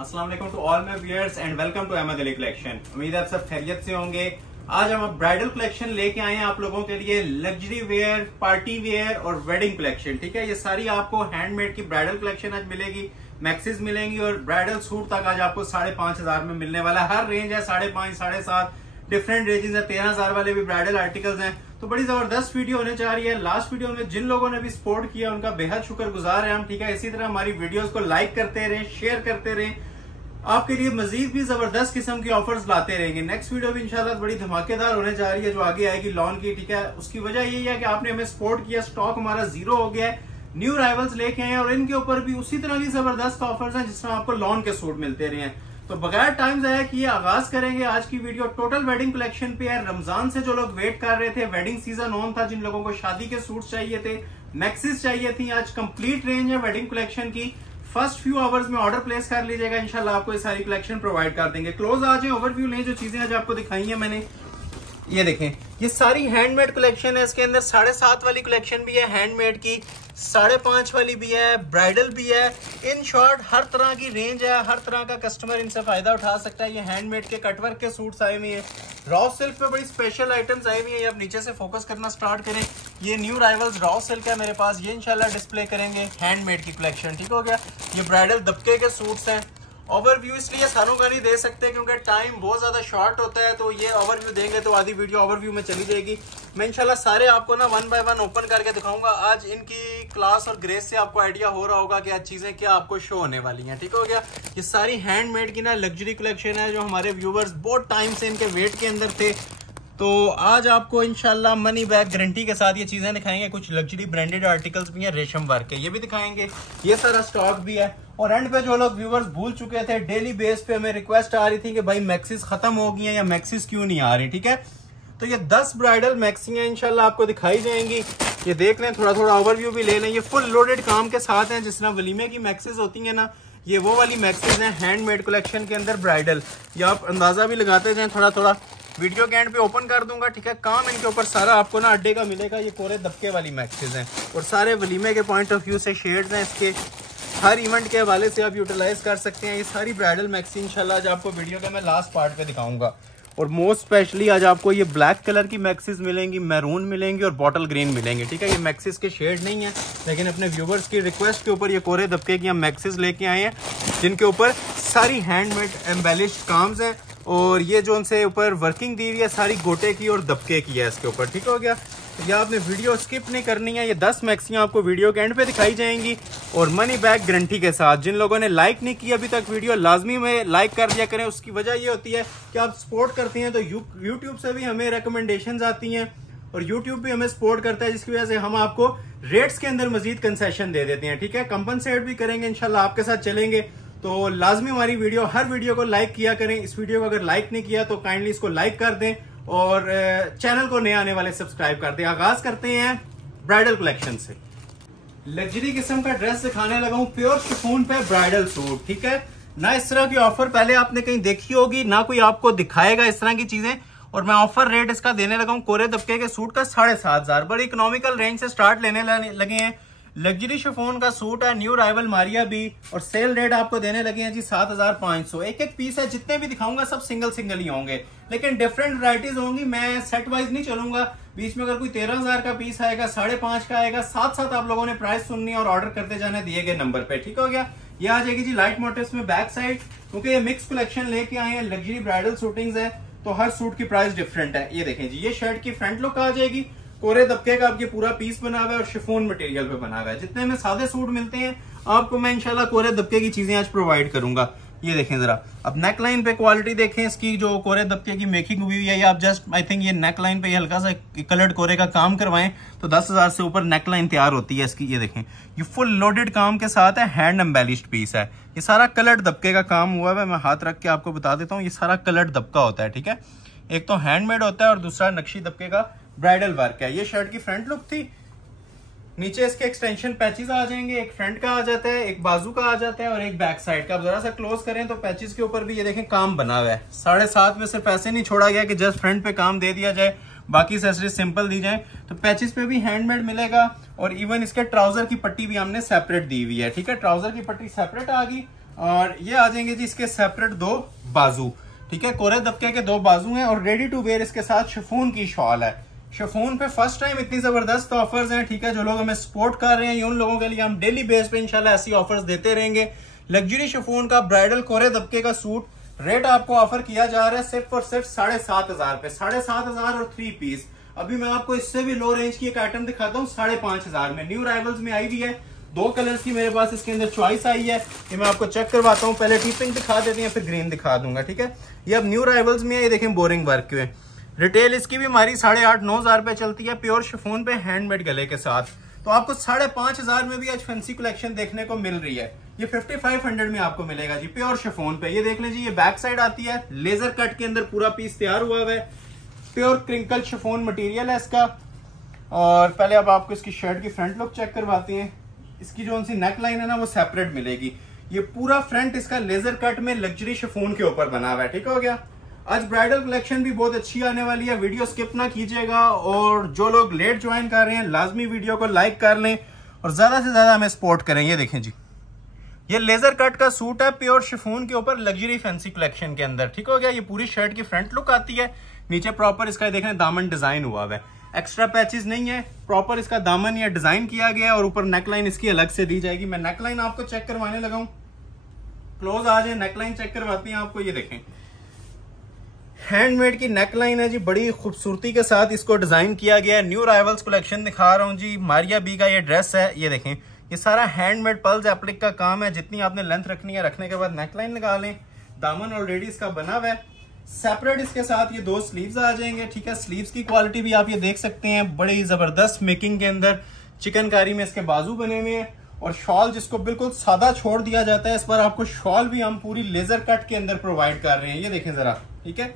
अस्सलाम वालेकुम to all my viewers and welcome to Ahmed Ali collection. उम्मीद है आप सब खैरियत से होंगे। आज हम ब्राइडल कलेक्शन लेके आए हैं आप लोगों के लिए, लग्जरी वेयर, पार्टी वेयर और वेडिंग कलेक्शन। ठीक है, ये सारी आपको हैंडमेड की ब्राइडल कलेक्शन आज मिलेगी, मैक्सिस मिलेंगी और ब्राइडल सूट तक आज आपको 5,500 में मिलने वाला है। हर रेंज है 5,500, 7,500, डिफरेंट रेंजेस है। 13,000 वाले भी ब्राइडल आर्टिकल्स हैं। तो बड़ी जबरदस्त वीडियो होने जा रही है। लास्ट वीडियो में जिन लोगों ने भी सपोर्ट किया उनका बेहद शुक्रगुजार है हम। ठीक है, इसी तरह हमारी वीडियोस को लाइक करते रहें, शेयर करते रहें। आपके लिए मजीद भी जबरदस्त किस्म की ऑफर्स लाते रहेंगे। नेक्स्ट वीडियो भी इंशाल्लाह बड़ी धमाकेदार होने जा रही है जो आगे आएगी लॉन की। ठीक है, उसकी वजह यही है कि आपने हमें सपोर्ट किया, स्टॉक हमारा जीरो हो गया है, न्यू राइवल्स लेके आए और इनके ऊपर भी उसी तरह की जबरदस्त ऑफर्स हैं जिस तरह आपको लॉन के सूट मिलते रहे हैं। तो बगैर टाइम जाया किए आगाज करेंगे आज की वीडियो। टोटल वेडिंग कलेक्शन पे है। रमजान से जो लोग वेट कर रहे थे, वेडिंग सीजन ऑन था, जिन लोगों को शादी के सूट चाहिए थे, मैक्सिस चाहिए थी, आज कंप्लीट रेंज है वेडिंग कलेक्शन की। फर्स्ट फ्यू आवर्स में ऑर्डर प्लेस कर लीजिएगा, इंशाल्लाह आपको ये सारी कलेक्शन प्रोवाइड कर देंगे। क्लोज आ जाए, ओवरव्यू लें जो चीजें आज आपको दिखाई है मैंने। ये देखें, ये सारी हैंडमेड कलेक्शन है। इसके अंदर 7.5 वाली कलेक्शन भी है हैंडमेड की, 5.5 वाली भी है, ब्राइडल भी है। इन शॉर्ट हर तरह की रेंज है, हर तरह का कस्टमर इनसे फायदा उठा सकता है। ये हैंडमेड के कटवर्क के सूट्स आए हुए हैं, रॉ सिल्क पे बड़ी स्पेशल आइटम्स आए हुए हैं। अब नीचे से फोकस करना स्टार्ट करें। ये न्यू राइवल्स रॉ सिल्क है मेरे पास, ये इंशाल्लाह डिस्प्ले करेंगे हैंडमेड की कलेक्शन। ठीक हो गया, ये ब्राइडल दबके के सूट्स हैं। ओवरव्यू इसलिए सारों का नहीं दे सकते क्योंकि टाइम बहुत ज्यादा शॉर्ट होता है, तो ये ओवरव्यू देंगे तो आधी वीडियो ओवरव्यू में चली जाएगी। मैं इंशाल्लाह सारे आपको ना 1 बाय 1 ओपन करके दिखाऊंगा। आज इनकी क्लास और ग्रेस से आपको आइडिया हो रहा होगा कि आज चीजें क्या आपको शो होने वाली हैं। ठीक हो गया, ये सारी हैंडमेड की ना लग्जरी कलेक्शन है जो हमारे व्यूवर्स बहुत टाइम से इनके वेट के अंदर थे। तो आज आपको इंशाल्लाह मनी बैक गारंटी के साथ ये चीजें दिखाएंगे। कुछ लग्जरी ब्रांडेड आर्टिकल्स भी हैं, रेशम वर्क के, ये भी दिखाएंगे। ये सारा स्टॉक भी है। और एंड पे जो लोग व्यूवर्स भूल चुके थे, डेली बेस पे हमें रिक्वेस्ट आ रही थी कि भाई मैक्सिस खत्म हो गई है या मैक्सिस क्यों नहीं आ रही। ठीक है, तो ये 10 ब्राइडल मैक्सी हैं, इंशाल्लाह आपको दिखाई जाएंगी। ये देख लें, थोड़ा थोड़ा ओवरव्यू भी ले लें। ये फुल लोडेड काम के साथ हैं, जिस तरह वलीमे की मैक्सिस होती है ना, ये वो वाली मैक्सिस हैं हैंडमेड कलेक्शन के अंदर ब्राइडल। ये आप अंदाजा भी लगाते जाए थोड़ा थोड़ा। वीडियो के एंड पे ओपन कर दूंगा। ठीक है, काम इनके ऊपर सारा आपको ना अड्डे का मिलेगा। ये कोरे दबके वाली मैक्सिस हैं और सारे वलीमे के पॉइंट ऑफ व्यू से शेड्स हैं इसके। हर इवेंट के हवाले से आप यूटिलाइज कर सकते हैं। ये सारी ब्राइडल मैक्सी इंशाल्लाह आज आपको वीडियो के मैं लास्ट पार्ट पे दिखाऊंगा। और मोस्ट स्पेशली आज आपको ये ब्लैक कलर की मैक्सिस मिलेंगी, मैरून मिलेंगी और बॉटल ग्रीन मिलेंगी। ठीक है, ये मैक्सिस के शेड नहीं है, लेकिन अपने व्यूवर्स की रिक्वेस्ट के ऊपर ये कोरे दबके की हम मैक्सिस लेके आए हैं, जिनके ऊपर सारी हैंडमेड एम्बेलिश्ड काम्स हैं। और ये जो उनसे ऊपर वर्किंग दी हुई है सारी गोटे की और दबके की है इसके ऊपर। ठीक हो गया, ये आपने वीडियो स्किप नहीं करनी है। ये 10 मैक्सियां आपको वीडियो के एंड पे दिखाई जाएंगी और मनी बैक गारंटी के साथ। जिन लोगों ने लाइक नहीं किया अभी तक वीडियो, लाजमी में लाइक कर दिया करें। उसकी वजह ये होती है कि आप सपोर्ट करते हैं तो यूट्यूब से भी हमें रिकमेंडेशंस आती हैं और यूट्यूब भी हमें सपोर्ट करता है, जिसकी वजह से हम आपको रेट्स के अंदर मजीद कंसेशन दे देते हैं। ठीक है, कंपनसेट भी करेंगे, इंशाल्लाह आपके साथ चलेंगे। तो लाजमी हमारी वीडियो, हर वीडियो को लाइक किया करें। इस वीडियो को अगर लाइक नहीं किया तो काइंडली इसको लाइक कर दें और चैनल को नए आने वाले सब्सक्राइब कर दें। आगाज करते हैं ब्राइडल कलेक्शन से। लग्जरी किस्म का ड्रेस दिखाने लगा हूं, प्योर शिफॉन पे ब्राइडल सूट। ठीक है ना, इस तरह की ऑफर पहले आपने कहीं देखी होगी ना, कोई आपको दिखाएगा इस तरह की चीजें। और मैं ऑफर रेट इसका देने लगा हूं कोरे दबके के सूट का 7,500, बड़ी इकोनॉमिकल रेंज से स्टार्ट लेने लगे हैं। लग्जरी शिफॉन का सूट है, न्यू राइवल मारिया भी, और सेल रेट आपको देने लगे हैं जी 7,500। एक एक पीस है, जितने भी दिखाऊंगा सब सिंगल सिंगल ही होंगे, लेकिन डिफरेंट वैरायटीज होंगी। मैं सेट वाइज नहीं चलूंगा। बीच में अगर कोई 13,000 का पीस आएगा, 5,500 का आएगा, साथ साथ आप लोगों ने प्राइस सुननी और ऑर्डर करते जाने दिए गए नंबर पे। ठीक हो गया, ये आ जाएगी जी लाइट मोटिव्स में बैक साइड, क्योंकि ये मिक्स कलेक्शन लेके आए हैं, लग्जरी ब्राइडल सूटिंग्स है, तो हर सूट की प्राइस डिफरेंट है। ये देखें जी, ये शर्ट की फ्रंट लुक आ जाएगी, कोरे दबके का आपके पूरा पीस बना हुआ है और शिफॉन मटेरियल पे बना हुआ है। जितने में सादे सूट मिलते हैं आपको मैं इंशाल्लाह कोरे दबके की चीजें आज प्रोवाइड करूंगा। ये देखें जरा, अब नेक लाइन पे क्वालिटी देखें इसकी, जो कोरे दबके की मेकिंग हुई है। आप जस्ट आई थिंक ये नेक लाइन पे ये हल्का सा कलर्ड कोरे का काम करवाएं तो 10,000 से ऊपर नेक लाइन तैयार होती है इसकी। ये देखें, ये फुल लोडेड काम के साथ है, हैंड एम्बेलिश्ड पीस है। ये सारा कलर्ड दबके का काम हुआ है। मैं हाथ रख के आपको बता देता हूँ, ये सारा कलर्ड दबका होता है। ठीक है, एक तो हैंडमेड होता है और दूसरा नक्शी दबके का ब्राइडल वर्क है। ये शर्ट की फ्रंट लुक थी। नीचे इसके एक्सटेंशन पैचेस आ जाएंगे, एक फ्रंट का आ जाता है, एक बाजू का आ जाता है और एक बैक साइड का। आप जरा सा क्लोज करें तो पैचेस के ऊपर भी ये देखें काम बना हुआ है। 7.5 में सिर्फ ऐसे नहीं छोड़ा गया कि जस्ट फ्रंट पे काम दे दिया जाए, बाकी एक्सेसरीज सिंपल दी जाए। तो पैचेस पे भी हैंडमेड मिलेगा और इवन इसके ट्राउजर की पट्टी भी हमने सेपरेट दी हुई है। ठीक है, ट्राउजर की पट्टी सेपरेट आ गई और ये आ जाएंगे जी इसके सेपरेट 2 बाजू, ठीक है, कोरे दबके के 2 बाजू हैं और रेडी टू वेयर इसके साथ शिफॉन की शॉल है। शिफॉन पे फर्स्ट टाइम इतनी जबरदस्त ऑफर्स हैं, ठीक है, जो लोग हमें सपोर्ट कर रहे हैं उन लोगों के लिए हम डेली बेस पे इंशाल्लाह ऐसी ऑफर्स देते रहेंगे। लग्जरी शिफॉन का ब्राइडल कोरे दबके का सूट रेट आपको ऑफर किया जा रहा है सिर्फ और सिर्फ 7,500 पे, 7,500 और 3 पीस। अभी मैं आपको इससे भी लो रेंज की एक आइटम दिखाता हूँ 5,500 में, न्यू राइवल्स में आई हुई है। 2 कलर्स की मेरे पास इसके अंदर चॉइस आई है, ये मैं आपको चेक करवाता हूँ। पहले टी पिंक दिखा देते हैं फिर ग्रीन दिखा दूंगा, ठीक है। ये अब न्यू राइवल्स में है, ये देखें बोरिंग वर्क में। रिटेल इसकी भी हमारी 8,500-9,000 पे चलती है, प्योर शिफॉन पे हैंडमेड गले के साथ। तो आपको 5,500 में भी आज फैंसी कलेक्शन देखने को मिल रही है। ये 5,500 में आपको मिलेगा जी प्योर शिफॉन पे। ये देख लीजिए, ये बैक साइड आती है, लेजर कट के अंदर पूरा पीस तैयार हुआ है, प्योर क्रिंकल शिफॉन मटेरियल है इसका। और पहले अब आपको इसकी शर्ट की फ्रंट लुक चेक करवाते हैं। इसकी जो सी नेक लाइन है ना वो सेपरेट मिलेगी। ये पूरा फ्रंट इसका लेजर कट में लग्जरी शिफॉन के ऊपर बना हुआ है, ठीक हो गया। आज ब्राइडल कलेक्शन भी बहुत अच्छी आने वाली है, वीडियो स्किप ना कीजिएगा। और जो लोग लेट ज्वाइन कर रहे हैं लाजमी वीडियो को लाइक कर लें और ज्यादा से ज्यादा हमें सपोर्ट करें। ये देखें जी, ये लेजर कट का सूट है प्योर शिफॉन के ऊपर लग्जरी फैंसी कलेक्शन के अंदर, ठीक हो गया। ये पूरी शर्ट की फ्रंट लुक आती है, नीचे प्रॉपर इसका देखें दामन डिजाइन हुआ है, एक्स्ट्रा पैचेस नहीं है, प्रॉपर इसका दामन ये डिजाइन किया गया है और ऊपर नेकलाइन इसकी अलग से दी जाएगी। मैं नेकलाइन आपको चेक करवाने लगा हूं, क्लोज आ जाए, नेकलाइन चेक करवाती हैं आपको। ये देखें हैंडमेड की नेकलाइन है जी, बड़ी खूबसूरती के साथ इसको डिजाइन किया गया है। न्यू राइवल्स कलेक्शन दिखा रहा हूँ जी, मारिया बी का ये ड्रेस है। ये देखें, ये सारा हैंडमेड पल्स एप्लिक का काम है। जितनी आपने लेंथ रखनी है रखने के बाद नेकलाइन लगा लें। दामन ऑलरेडी इसका बना हुआ है, सेपरेट इसके साथ ये 2 स्लीव्स आ जाएंगे, ठीक है। स्लीव्स की क्वालिटी भी आप ये देख सकते हैं, बड़ी जबरदस्त मेकिंग के अंदर चिकनकारी में इसके बाजू बने हुए हैं। और शॉल जिसको बिल्कुल सादा छोड़ दिया जाता है, इस पर आपको शॉल भी हम पूरी लेजर कट के अंदर प्रोवाइड कर रहे हैं। ये देखें जरा, ठीक है।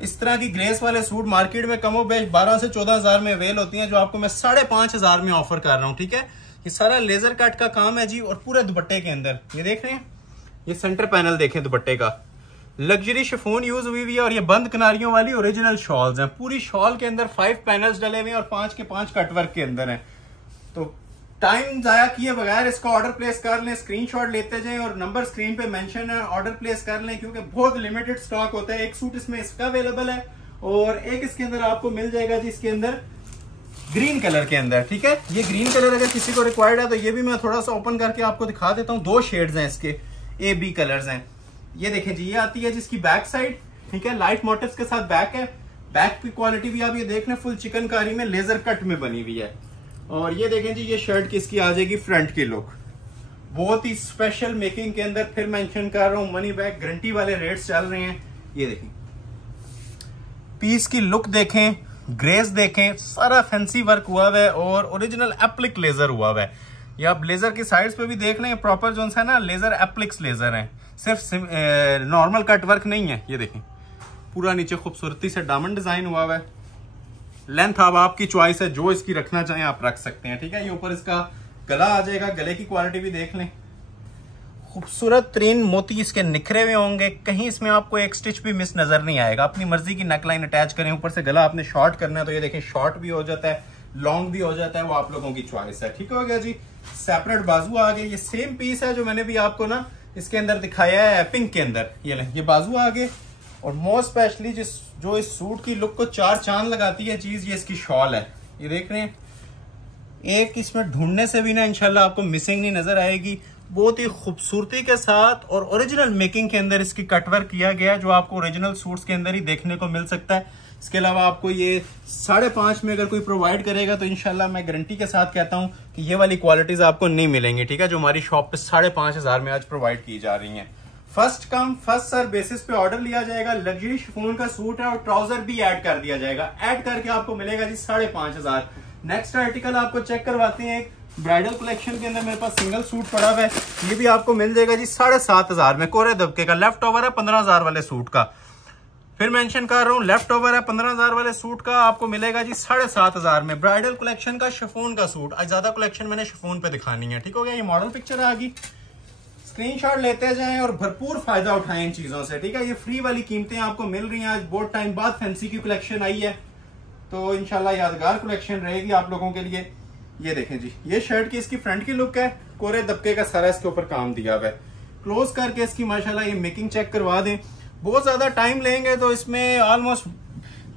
इस तरह की ग्रेस वाले सूट मार्केट में कमो बेश 12 से 14,000 में अवेल होती हैं, जो आपको मैं 5,500 में ऑफर कर रहा हूँ, ठीक है। ये सारा लेजर कट का काम है जी। और पूरे दुपट्टे के अंदर ये देख रहे हैं, ये सेंटर पैनल देखें दुपट्टे का, लग्जरी शिफॉन यूज हुई है। और ये बंद किनारियों वाली ओरिजिनल शॉल्स हैं। पूरी शॉल के अंदर 5 पैनल्स डले हुए हैं और 5 के 5 कटवर्क के अंदर हैं। तो टाइम जाया किए बगैर इसका ऑर्डर प्लेस कर लें, स्क्रीनशॉट लेते जाएं और नंबर स्क्रीन पे मेंशन है, ऑर्डर प्लेस कर लें, क्योंकि बहुत लिमिटेड स्टॉक होता है। एक सूट इसमें इसका अवेलेबल है और एक इसके अंदर आपको मिल जाएगा जी इसके अंदर ग्रीन कलर के अंदर, ठीक है। ये ग्रीन कलर अगर किसी को रिक्वायर्ड है तो ये भी मैं थोड़ा सा ओपन करके आपको दिखा देता हूँ। 2 शेड्स हैं इसके, ए बी कलर्स हैं। ये देखें जी, ये आती है जिसकी बैक साइड, ठीक है, लाइट मोटिव्स के साथ बैक है। बैक की क्वालिटी भी आप ये देख लें, फुल चिकनकारी में लेजर कट में बनी हुई है। और ये देखें जी, ये शर्ट की इसकी आ जाएगी फ्रंट की लुक, बहुत ही स्पेशल मेकिंग के अंदर। फिर मेंशन कर रहा हूं, मनी बैक गारंटी वाले रेट्स चल रहे हैं। ये देखें पीस की लुक देखें, ग्रेस देखें, सारा फैंसी वर्क हुआ हुआ है और ओरिजिनल एप्लिक लेजर हुआ हुआ है। ये आप लेजर की साइड्स पे भी देख लें, प्रॉपर जो है ना लेजर एप्लिक्स लेजर है, सिर्फ नॉर्मल कट वर्क नहीं है। ये देखें पूरा नीचे खूबसूरती से डायमंड डिजाइन हुआ हुआ है। लेंथ अब आपकी चॉइस है, जो इसकी रखना चाहें आप रख सकते हैं, ठीक है। ये ऊपर इसका गला आ जाएगा, गले की क्वालिटी भी देख लें, खूबसूरत तरीन मोती इसके निखरे हुए होंगे, कहीं इसमें आपको एक स्टिच भी मिस नजर नहीं आएगा। अपनी मर्जी की नेकलाइन अटैच करें, ऊपर से गला आपने शॉर्ट करना है तो ये देखें शॉर्ट भी हो जाता है, लॉन्ग भी हो जाता है, वो आप लोगों की चॉइस है, ठीक हो गया जी। सेपरेट बाजू आ गए, ये सेम पीस है जो मैंने भी आपको ना इसके अंदर दिखाया है पिंक के अंदर। ये बाजू आ गए और मोस्ट स्पेशली जो इस सूट की लुक को 4 चांद लगाती है चीज, ये इसकी शॉल है। ये देख रहे हैं, एक इसमें ढूंढने से भी ना इंशाल्लाह आपको मिसिंग नहीं नजर आएगी। बहुत ही खूबसूरती के साथ और ओरिजिनल मेकिंग के अंदर इसकी कटवर्क किया गया, जो आपको ओरिजिनल सूट्स के अंदर ही देखने को मिल सकता है। इसके अलावा आपको ये 5.5 में अगर कोई प्रोवाइड करेगा तो इंशाल्लाह मैं गारंटी के साथ कहता हूं कि ये वाली क्वालिटीज आपको नहीं मिलेंगी, ठीक है, जो हमारी शॉप पे 5,500 में आज प्रोवाइड की जा रही हैं। First come first serve basis पे ऑर्डर लिया जाएगा। लग्जरी शिफॉन का सूट है और ट्राउजर भी ऐड कर दिया जाएगा, ऐड करके आपको मिलेगा जी 5,500। नेक्स्ट आर्टिकल आपको चेक करवाते हैं। एक ब्राइडल कलेक्शन के अंदर मेरे पास सिंगल सूट पड़ा हुआ है, ये भी आपको मिल जाएगा जी 7,500 में, कोरे दबके का। लेफ्ट ओवर है 15,000 वाले सूट का, फिर मेंशन कर रहा हूँ, लेफ्ट ओवर है 15,000 वाले सूट का, आपको मिलेगा जी 7,500 में। ब्राइडल कलेक्शन का शिफॉन का सूट, आज ज्यादा कलेक्शन मैंने शिफॉन पे दिखानी है, ठीक हो गया। ये मॉडल पिक्चर आ गई, स्क्रीनशॉट लेते जाएं और भरपूर फायदा उठाएं इन चीजों से, ठीक है। ये फ्री वाली कीमतें आपको मिल रही हैं। आज बहुत टाइम बाद फैंसी की कलेक्शन आई है, तो इंशाल्लाह यादगार कलेक्शन रहेगी आप लोगों के लिए। ये देखें जी, ये शर्ट की इसकी फ्रंट की लुक है, कोरे दबके का सारा इसके ऊपर काम दिया हुआ है। क्लोज करके इसकी माशाल्लाह ये मेकिंग चेक करवा दें। बहुत ज्यादा टाइम लेंगे तो इसमें ऑलमोस्ट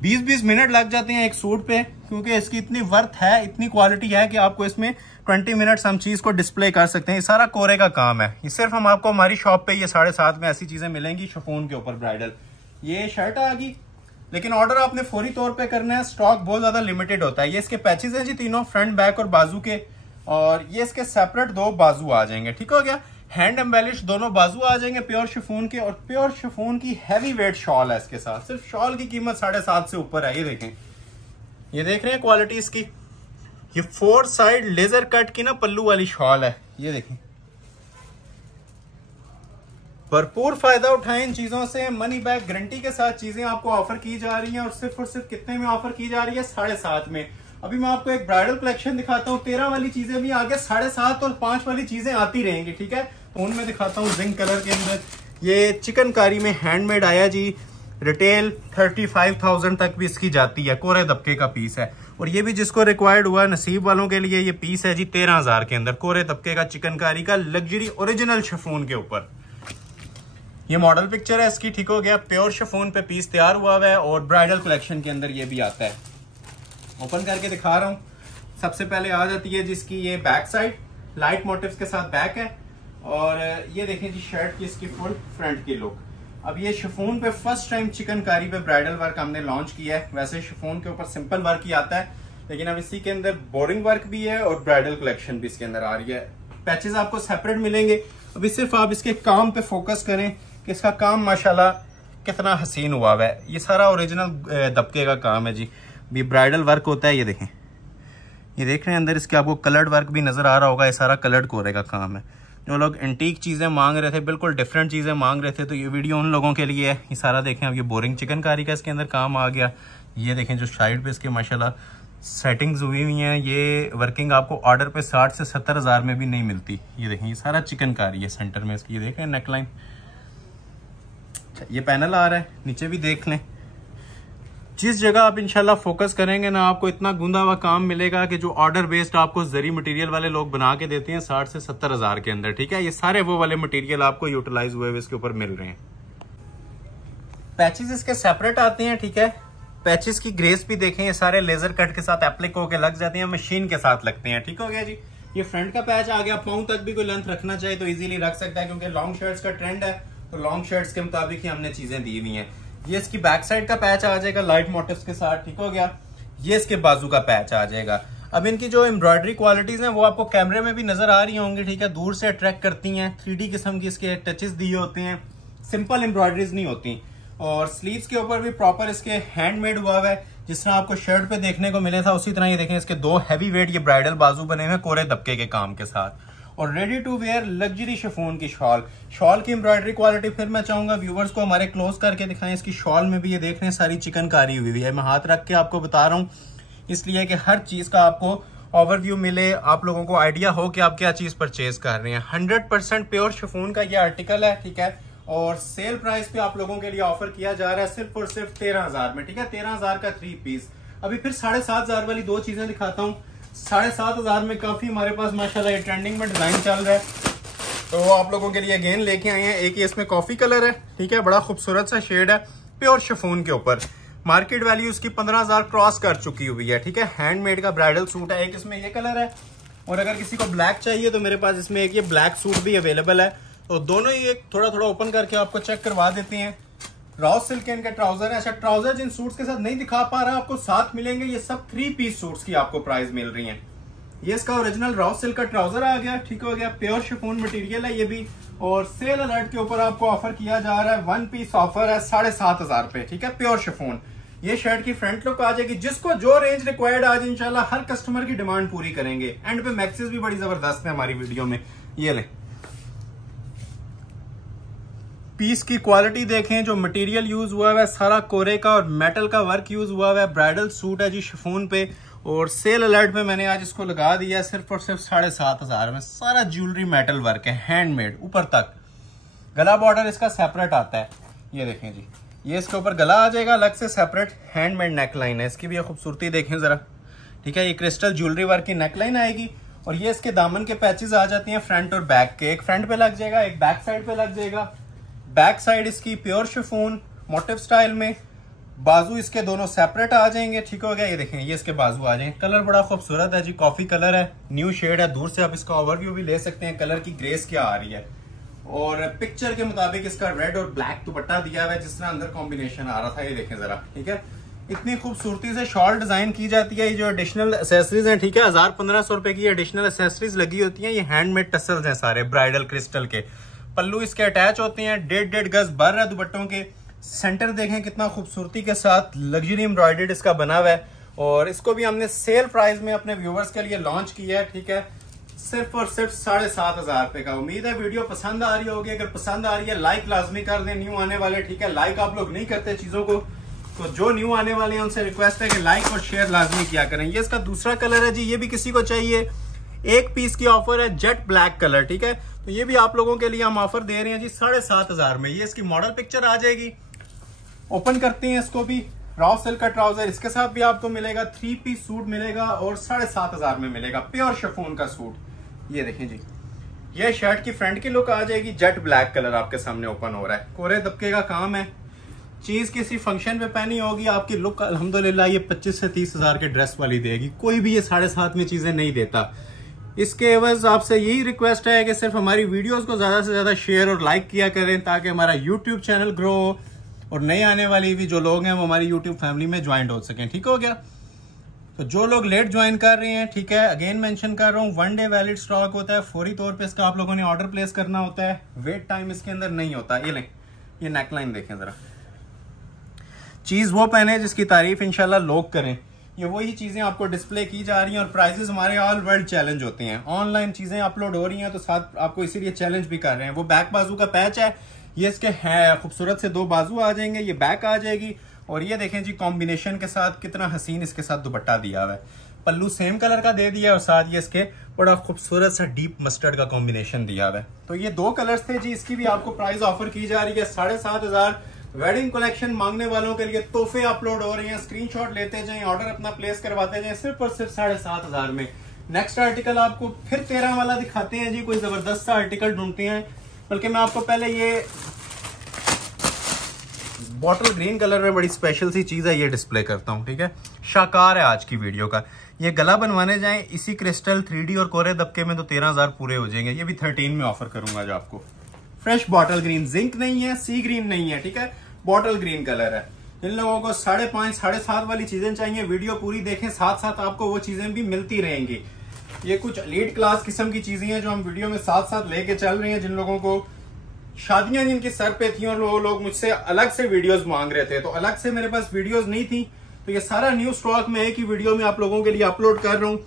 20-20 मिनट लग जाते हैं एक सूट पे, क्योंकि इसकी इतनी वर्थ है, इतनी क्वालिटी है कि आपको इसमें 20 मिनट्स हम चीज को डिस्प्ले कर सकते हैं। ये सारा कोरे का काम है। ये सिर्फ हम आपको हमारी शॉप पे ये 7.5 में ऐसी चीजें मिलेंगी शिफॉन के ऊपर ब्राइडल। ये शर्ट आ गई, लेकिन ऑर्डर आपने फौरी तौर पे करना है, स्टॉक बहुत ज्यादा लिमिटेड होता है। ये इसके पैचेस हैं जी तीनों, फ्रंट बैक और बाजू के, और ये इसके सेपरेट 2 बाजू आ जाएंगे। ठीक हो गया, हैंड एम्बेलिश दोनों बाजू आ जाएंगे प्योर शिफॉन के, और प्योर शिफॉन की हैवी वेट शॉल है इसके साथ। सिर्फ शॉल की कीमत 7.5 से ऊपर है। ये देखें, ये देख रहे हैं क्वालिटी इसकी। ये 4 साइड लेजर कट की ना पल्लू वाली शॉल है। ये देखें, भरपूर फायदा उठाएं इन चीजों से। मनी बैक गारंटी के साथ चीजें आपको ऑफर की जा रही हैं, और सिर्फ कितने में ऑफर की जा रही है? 7.5 में। अभी मैं आपको एक ब्राइडल कलेक्शन दिखाता हूँ। 13 वाली चीजें भी आगे 7.5 और 5 वाली चीजें आती रहेंगी। ठीक है, तो उनमें दिखाता हूँ। जिंक कलर के अंदर ये चिकनकारी में हैंडमेड आया जी। रिटेल 35,000 तक भी इसकी जाती है। कोरे दबके का पीस है, और ये भी जिसको रिक्वायर्ड हुआ नसीब वालों के लिए ये पीस है जी 13,000 के अंदर। कोरे दबके का चिकनकारी का लग्जरी ओरिजिनल शिफॉन के ऊपर ये मॉडल पिक्चर है इसकी। ठीक हो गया, प्योर शिफॉन पे पीस तैयार हुआ है, और ब्राइडल कलेक्शन के अंदर ये भी आता है। ओपन करके दिखा रहा हूँ। सबसे पहले आ जाती है जिसकी ये बैक साइड, लाइट मोटिव्स के साथ बैक है, और ये देखें जी शर्ट की इसकी फुल फ्रंट की लुक। अब ये शिफॉन पे फर्स्ट टाइम चिकनकारी पे ब्राइडल वर्क हमने लॉन्च किया है। वैसे शिफॉन के ऊपर सिंपल वर्क ही आता है, लेकिन अब इसी के अंदर बोरिंग वर्क भी है और ब्राइडल कलेक्शन भी इसके अंदर आ रही है। पैचेस आपको सेपरेट मिलेंगे। अभी सिर्फ आप इसके काम पे फोकस करें कि इसका काम माशाल्लाह कितना हसीन हुआ है। ये सारा ओरिजिनल दबके का काम है जी। भी ब्राइडल वर्क होता है। ये देखें, ये देख रहे हैं अंदर इसके आपको कलर्ड वर्क भी नजर आ रहा होगा। ये सारा कलर्ड कोरे का काम है। जो लोग एंटीक चीजें मांग रहे थे, बिल्कुल डिफरेंट चीजें मांग रहे थे, तो ये वीडियो उन लोगों के लिए है। ये सारा देखें, अब ये बोरिंग चिकनकारी का इसके अंदर काम आ गया। ये देखें जो साइड पे इसके माशाल्लाह सेटिंग्स हुई हुई हैं। ये वर्किंग आपको ऑर्डर पे 60 से 70 हज़ार में भी नहीं मिलती। ये देखें, ये सारा चिकनकारी है सेंटर में इसकी। ये देखें नेकलाइन, ये पैनल आ रहा है, नीचे भी देख लें। जिस जगह आप इंशाल्लाह फोकस करेंगे ना, आपको इतना गूंदा हुआ काम मिलेगा कि जो ऑर्डर बेस्ड आपको जरी मटेरियल वाले लोग बना के देते हैं 60 से 70 हज़ार के अंदर। ठीक है, ये सारे वो वाले मटेरियल आपको यूटिलाइज हुए इसके ऊपर मिल रहे हैं। पैचेस इसके सेपरेट आते हैं। ठीक है, पैचेस की ग्रेस भी देखें, ये सारे लेजर कट के साथ एप्लिक होकर लग जाते हैं, मशीन के साथ लगते हैं। ठीक हो गया जी। ये फ्रंट का पैच आ गया। पाँव तक भी कोई लेंथ रखना चाहे तो इजीली रख सकता है, क्योंकि लॉन्ग शर्ट्स का ट्रेंड है, तो लॉन्ग शर्ट्स के मुताबिक ही हमने चीजें दी हुई हैं। ये इसकी बैक साइड का पैच आ जाएगा लाइट मोटिव्स के साथ। ठीक हो गया, ये इसके बाजू का पैच आ जाएगा। अब इनकी जो एम्ब्रॉयडरी क्वालिटीज हैं वो आपको कैमरे में भी नजर आ रही होंगी। ठीक है, दूर से अट्रैक्ट करती हैं। 3D किस्म की इसके टचेस दिए होते हैं, सिंपल एम्ब्रॉयडरीज नहीं होती। और स्लीव्स के ऊपर भी प्रॉपर इसके हैंडमेड हुआ है, जिस तरह आपको शर्ट पे देखने को मिले था उसी तरह ये देखें इसके 2 हैवी वेट ये ब्राइडल बाजू बने हुए कोरे दबके के काम के साथ, और ready to wear luxury chiffon की शॉल की एम्ब्रॉयडरी क्वालिटी फिर मैं चाहूंगा व्यूवर्स को हमारे क्लोज करके दिखाएं। इसकी शॉल में भी ये देख रहे हैं सारी चिकनकारी हुई है। मैं हाथ रख के आपको बता रहा हूँ इसलिए कि हर चीज का आपको ओवरव्यू मिले, आप लोगों को आइडिया हो कि आप क्या चीज परचेज कर रहे हैं। 100% प्योर शिफॉन का ये आर्टिकल है। ठीक है, और सेल प्राइस पे आप लोगों के लिए ऑफर किया जा रहा है सिर्फ और सिर्फ 13,000 में। ठीक है, 13,000 का 3 पीस। अभी फिर 7,500 वाली 2 चीजें दिखाता हूँ। 7,500 में काफी हमारे पास माशाल्लाह ये ट्रेंडिंग में डिजाइन चल रहा है, तो आप लोगों के लिए अगेन लेके आए हैं। एक ये इसमें कॉफी कलर है। ठीक है, बड़ा खूबसूरत सा शेड है प्योर शिफॉन के ऊपर। मार्केट वैल्यू इसकी 15,000 क्रॉस कर चुकी हुई है। ठीक है, हैंडमेड का ब्राइडल सूट है। एक इसमें ये कलर है, और अगर किसी को ब्लैक चाहिए तो मेरे पास इसमें एक ये ब्लैक सूट भी अवेलेबल है। तो दोनों ही एक थोड़ा थोड़ा ओपन करके आपको चेक करवा देते हैं। रॉ सिल्क के इनके ट्राउजर है। अच्छा, ट्राउजर जिन सूट्स के साथ नहीं दिखा पा रहा आपको साथ मिलेंगे। ये सब 3 पीस सूट्स की आपको प्राइस मिल रही है। ये इसका ओरिजिनल रॉ सिल्क का ट्राउजर आ गया। ठीक हो गया, प्योर शिफॉन मटेरियल है ये भी, और सेल अलर्ट के ऊपर आपको ऑफर किया जा रहा है। 1 पीस ऑफर है 7,500 पे। ठीक है, प्योर शिफॉन। ये शर्ट की फ्रंट लुक आ जाएगी। जिसको जो रेंज रिक्वायर्ड आज इंशाल्लाह हर कस्टमर की डिमांड पूरी करेंगे। एंड पे मैक्सेस भी बड़ी जबरदस्त है हमारी वीडियो में। ये ले पीस की क्वालिटी देखें, जो मटेरियल यूज हुआ है सारा कोरे का और मेटल का वर्क यूज हुआ है। ब्राइडल सूट है जी शिफॉन पे, और सेल अलर्ट में मैंने आज इसको लगा दिया है सिर्फ और सिर्फ 7,500 में। सारा ज्वेलरी मेटल वर्क है, हैंडमेड ऊपर तक। गला बॉर्डर इसका सेपरेट आता है। ये देखें जी, ये इसके ऊपर गला आ जाएगा अलग से सेपरेट। हैंडमेड नेकलाइन है इसकी भी, खूबसूरती देखें जरा। ठीक है, ये क्रिस्टल ज्वेलरी वर्क की नेकलाइन आएगी, और ये इसके दामन के पैचेस आ जाते हैं फ्रंट और बैक के, एक फ्रंट पे लग जाएगा, एक बैक साइड पे लग जाएगा। बैक साइड इसकी प्योर शिफॉन मोटिव स्टाइल में, बाजू इसके दोनों सेपरेट आ जाएंगे, ठीक हो गया। ये देखें, ये इसके बाजू आ जाएंगे। कलर बड़ा खूबसूरत है जी, कॉफी कलर है, न्यू शेड है। दूर से आप इसका ओवरव्यू भी ले सकते हैं, कलर की ग्रेस क्या आ रही है। और पिक्चर के मुताबिक इसका रेड और ब्लैक दुपट्टा दिया हुआ है, जिस तरह अंदर कॉम्बिनेशन आ रहा था, ये देखें जरा, ठीक है। इतनी खूबसूरती से शॉल डिजाइन की जाती है। ये जो एडिशनल एसेसरीज हैं, ठीक है, 1000-1500 रुपए की एडिशनल एसेसरीज लगी होती हैं। ये हैंडमेड टसल्स हैं सारे ब्राइडल क्रिस्टल के। पल्लू इसके अटैच होते हैं, 1.5 गज भर है दुपट्टों के। सेंटर देखें कितना खूबसूरती के साथ लग्जरी एम्ब्रॉयडर्ड इसका बना हुआ है। और इसको भी हमने सेल प्राइस में अपने व्यूवर्स के लिए लॉन्च किया है, ठीक है, सिर्फ और सिर्फ 7,500 रुपए का। उम्मीद है वीडियो पसंद आ रही होगी। अगर पसंद आ रही है लाइक लाजमी कर दें, न्यू आने वाले, ठीक है, लाइक आप लोग नहीं करते चीजों को, तो जो न्यू आने वाले हैं उनसे रिक्वेस्ट है कि लाइक और शेयर लाजमी किया करें। ये इसका दूसरा कलर है जी, ये भी किसी को चाहिए, एक पीस की ऑफर है, जेट ब्लैक कलर, ठीक है। तो ये भी आप लोगों के लिए हम ऑफर दे रहे हैं जी 7,500 में। ये इसकी मॉडल पिक्चर आ जाएगी। ओपन करते हैं इसको भी। रॉ सिल्क का ट्राउजर इसके साथ भी आपको मिलेगा, 3 पीस सूट मिलेगा और 7,500 में मिलेगा, प्योर शिफॉन का सूट। ये देखें जी, ये शर्ट की फ्रंट की लुक आ जाएगी, जेट ब्लैक कलर आपके सामने ओपन हो रहा है, कोरे दबके का काम है। चीज किसी फंक्शन पे पहनी होगी, आपकी लुक अल्हम्दुलिल्लाह ये 25 से 30,000 के ड्रेस वाली देगी। कोई भी ये 7.5 में चीजें नहीं देता। इसके एवज आपसे यही रिक्वेस्ट है कि सिर्फ हमारी वीडियोस को ज्यादा से ज्यादा शेयर और लाइक किया करें, ताकि हमारा यूट्यूब चैनल ग्रो हो और नए आने वाली भी जो लोग हैं वो हमारी यूट्यूब फैमिली में ज्वाइन हो सकें, ठीक हो गया। तो जो लोग लेट ज्वाइन कर रहे हैं, ठीक है, अगेन मेंशन कर रहा हूँ, 1 डे वैलिड स्टॉक होता है, फौरी तौर पे इसका आप लोगों ने ऑर्डर प्लेस करना होता है, वेट टाइम इसके अंदर नहीं होता। ये लें, ये नेकलाइन देखें जरा, चीज वो पहने जिसकी तारीफ इंशाल्लाह लोग करें। ये वही चीजें आपको डिस्प्ले की जा रही हैं और प्राइसेस हमारे ऑल वर्ल्ड चैलेंज होते हैं। ऑनलाइन चीजें अपलोड हो रही हैं तो साथ आपको इसीलिए चैलेंज भी कर रहे हैं। वो बैक बाजू का पैच है, ये इसके है खूबसूरत से 2 बाजू आ जाएंगे, ये बैक आ जाएगी। और ये देखें जी कॉम्बिनेशन के साथ कितना हसीन इसके साथ दुपट्टा दिया हुआ है। पल्लू सेम कलर का दे दिया और साथ ये इसके बड़ा खूबसूरत सा डीप मस्टर्ड का कॉम्बिनेशन दिया हुआ है। तो ये 2 कलर्स थे जी। इसकी भी आपको प्राइस ऑफर की जा रही है 7,500। वेडिंग कलेक्शन मांगने वालों के लिए तोहफे अपलोड हो रहे हैं, स्क्रीनशॉट लेते जाएं, ऑर्डर अपना प्लेस करवाते जाएं, सिर्फ और सिर्फ 7,500 में। नेक्स्ट आर्टिकल आपको फिर 13 वाला दिखाते हैं जी, कोई जबरदस्त सा आर्टिकल ढूंढते हैं। बल्कि मैं आपको पहले ये बॉटल ग्रीन कलर में बड़ी स्पेशल सी चीज है, ये डिस्प्ले करता हूँ, ठीक है। शाकार है आज की वीडियो का। ये गला बनवाने जाएं इसी क्रिस्टल 3D और कोरे दबके में तो 13,000 पूरे हो जाएंगे। ये भी 13 में ऑफर करूंगा आज आपको। फ्रेश बॉटल ग्रीन, जिंक नहीं है, सी ग्रीन नहीं है, ठीक है, बॉटल ग्रीन कलर है। जिन लोगों को 5.5, 7.5 वाली चीजें चाहिए, वीडियो पूरी देखें, साथ साथ आपको वो चीजें भी मिलती रहेंगी। ये कुछ एलीट क्लास किस्म की चीजें हैं जो हम वीडियो में साथ साथ लेके चल रहे हैं। जिन लोगों को शादियां जिनकी सर पे थी और वो लोग मुझसे अलग से वीडियोस मांग रहे थे, तो अलग से मेरे पास वीडियोस नहीं थी, तो ये सारा न्यू स्टॉक में एक ही वीडियो में आप लोगों के लिए अपलोड कर रहा हूँ।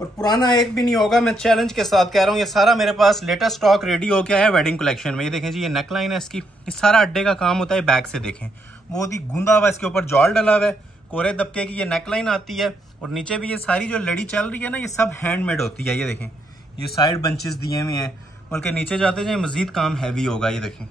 और पुराना एक भी नहीं होगा, मैं चैलेंज के साथ कह रहा हूँ। ये सारा मेरे पास लेटेस्ट स्टॉक रेडी हो गया है वेडिंग कलेक्शन में। ये देखें जी, ये नेकलाइन है इसकी, ये सारा अड्डे का काम होता है। बैक से देखें, बहुत ही गूंदा हुआ, इसके ऊपर जॉल डला हुआ है, कोरे दबके की ये नेकलाइन आती है। और नीचे भी ये सारी जो लड़ी चल रही है ना, ये सब हैंडमेड होती है। ये देखें, ये साइड बंचेस दिए हुए हैं, बल्कि नीचे जाते जाए मजीद काम हैवी होगा। ये देखें,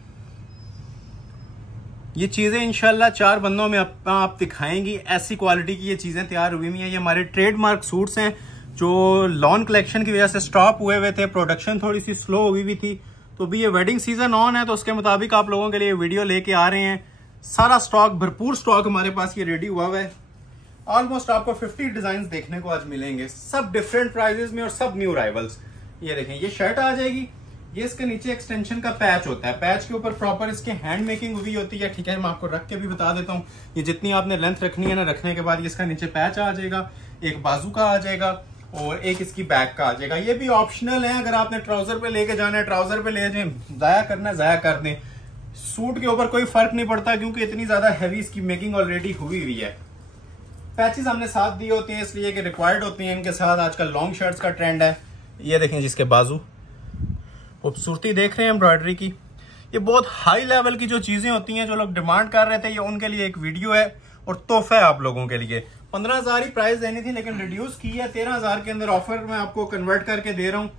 ये चीजें इंशाल्लाह 4 बंदों में आप दिखाएंगी। ऐसी क्वालिटी की ये चीजें तैयार हुई हुई हैं। ये हमारे ट्रेडमार्क सूट्स हैं जो लॉन कलेक्शन की वजह से स्टॉप हुए हुए थे, प्रोडक्शन थोड़ी सी स्लो हुई हुई थी। तो भी ये वेडिंग सीजन ऑन है, तो उसके मुताबिक आप लोगों के लिए वीडियो लेके आ रहे हैं। सारा स्टॉक, भरपूर स्टॉक हमारे पास ये रेडी हुआ हुआ है। ऑलमोस्ट आपको 50 डिजाइन देखने को आज मिलेंगे, सब डिफरेंट प्राइजेस में और सब न्यू राइवल्स। ये देखें, ये शर्ट आ जाएगी, ये इसके नीचे एक्सटेंशन का पैच होता है, पैच के ऊपर प्रॉपर इसके हैंड मेकिंग हुई होती है, ठीक है। मैं आपको रख के भी बता देता हूँ। ये जितनी आपने लेंथ रखनी है ना, रखने के बाद ये इसका नीचे पैच आ जाएगा, एक बाजू का आ जाएगा और एक इसकी बैक का आ जाएगा। ये भी ऑप्शनल है, अगर आपने ट्राउजर पे लेके जाना है ट्राउजर पे ले जाए, जाया करना है जाया कर दें। सूट के ऊपर कोई फर्क नहीं पड़ता क्योंकि इतनी ज्यादा हैवी इसकी मेकिंग ऑलरेडी हुई हुई है। पैचेस हमने साथ दिए होते हैं इसलिए कि रिक्वायर्ड होती हैं इनके साथ। आजकल लॉन्ग शर्ट्स का ट्रेंड है। ये देखें जिसके बाजू, खूबसूरती देख रहे हैं एम्ब्रॉयडरी की। ये बहुत हाई लेवल की जो चीजें होती हैं, जो लोग डिमांड कर रहे थे, ये उनके लिए एक वीडियो है और तोहफा है आप लोगों के लिए। 15,000 ही प्राइस देनी थी लेकिन रिड्यूस की है, 13,000 के अंदर ऑफर में आपको कन्वर्ट करके दे रहा हूँ।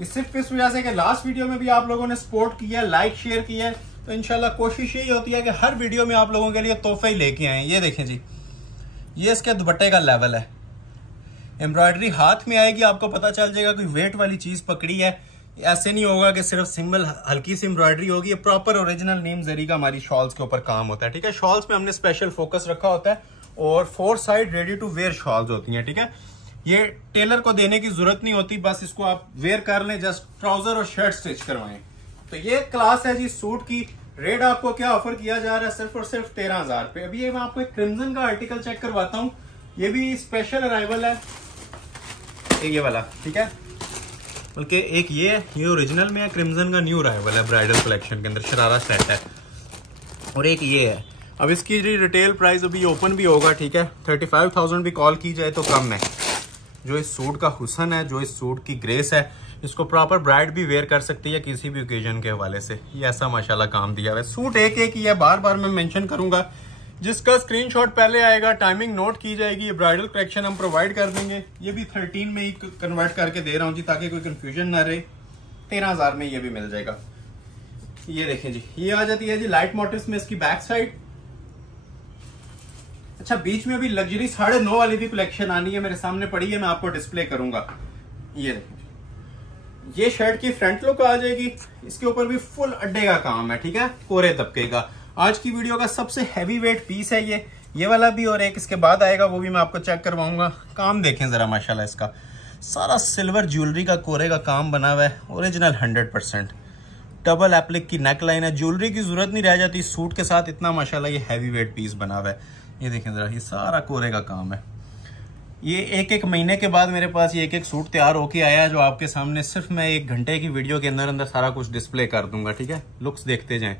ये सिर्फ इस वजह से कि लास्ट वीडियो में भी आप लोगों ने सपोर्ट किया, लाइक शेयर किया, तो इंशाल्लाह कोशिश यही होती है कि हर वीडियो में आप लोगों के लिए तोहफे ही लेके आए। ये देखें जी, ये इसके दुपट्टे का लेवल है, एम्ब्रॉयडरी हाथ में आएगी, आपको पता चल जाएगा कोई वेट वाली चीज पकड़ी है। ऐसे नहीं होगा कि सिर्फ सिंगल हल्की सी एम्ब्रॉयडरी होगी। ये प्रॉपर ओरिजिनल नीम जरी का हमारी शॉल्स के ऊपर काम होता है, ठीक है। शॉल्स में हमने स्पेशल फोकस रखा होता है और 4 side ready to wear shawls होती हैं, ठीक है। ये टेलर को देने की जरूरत नहीं होती, बस इसको आप वेयर कर लें, जस्ट ट्राउजर और शर्ट स्टिच करवाएं। तो ये क्लास है जी सूट की। रेट आपको क्या ऑफर किया जा रहा है, सिर्फ और सिर्फ 13,000 रुपए। अभी ये मैं आपको एक क्रिम्सन का आर्टिकल चेक करवाता हूँ, ये भी स्पेशल अराइवल है, ये वाला, ठीक है। बल्कि एक ये ओरिजिनल में है, क्रिम्सन का न्यू अराइवल है ब्राइडल कलेक्शन के अंदर, शरारा सेट है। और एक ये है। अब इसकी रिटेल प्राइस अभी ओपन भी होगा, ठीक है। 35,000 भी कॉल की जाए तो कम है। जो इस सूट का हुसन है, जो इस सूट की ग्रेस है, इसको प्रॉपर ब्राइड भी वेयर कर सकती है किसी भी ओकेजन के हवाले से। ये ऐसा माशाल्लाह काम दिया हुआ है। सूट एक ही है, बार बार मैं मेंशन करूंगा। जिसका स्क्रीनशॉट पहले आएगा, टाइमिंग नोट की जाएगी। ये ब्राइडल कलेक्शन हम प्रोवाइड कर देंगे। ये भी 13 में ही कन्वर्ट करके दे रहा हूँ जी, ताकि कोई कंफ्यूजन ना रहे। 13,000 में ये भी मिल जाएगा। ये देखें जी, ये आ जाती है जी लाइट मोटिव्स में इसकी बैक साइड। अच्छा, बीच में अभी लग्जरी 9.5 वाली भी कलेक्शन आनी है, मेरे सामने पड़ी है, मैं आपको डिस्प्ले करूंगा। ये देखें, ये शर्ट की फ्रंट लुक आ जाएगी। इसके ऊपर भी फुल अड्डे का काम है, ठीक है, कोरे तबके का। आज की वीडियो का सबसे हैवी वेट पीस है ये वाला भी, और एक इसके बाद आएगा, वो भी मैं आपको चेक करवाऊंगा। काम देखें जरा माशाल्लाह, इसका सारा सिल्वर ज्वेलरी का कोरे का काम बना हुआ है, ओरिजिनल 100%। डबल एप्लिक की नेक लाइन है, ज्वेलरी की जरूरत नहीं रह जाती सूट के साथ, इतना माशाल्लाह ये हैवी वेट पीस बना हुआ है। ये देखें जरा, ये सारा कोरे का काम है। ये एक महीने के बाद मेरे पास ये एक सूट तैयार होके आया है, जो आपके सामने सिर्फ मैं 1 घंटे की वीडियो के अंदर सारा कुछ डिस्प्ले कर दूंगा, ठीक है। लुक्स देखते जाएं।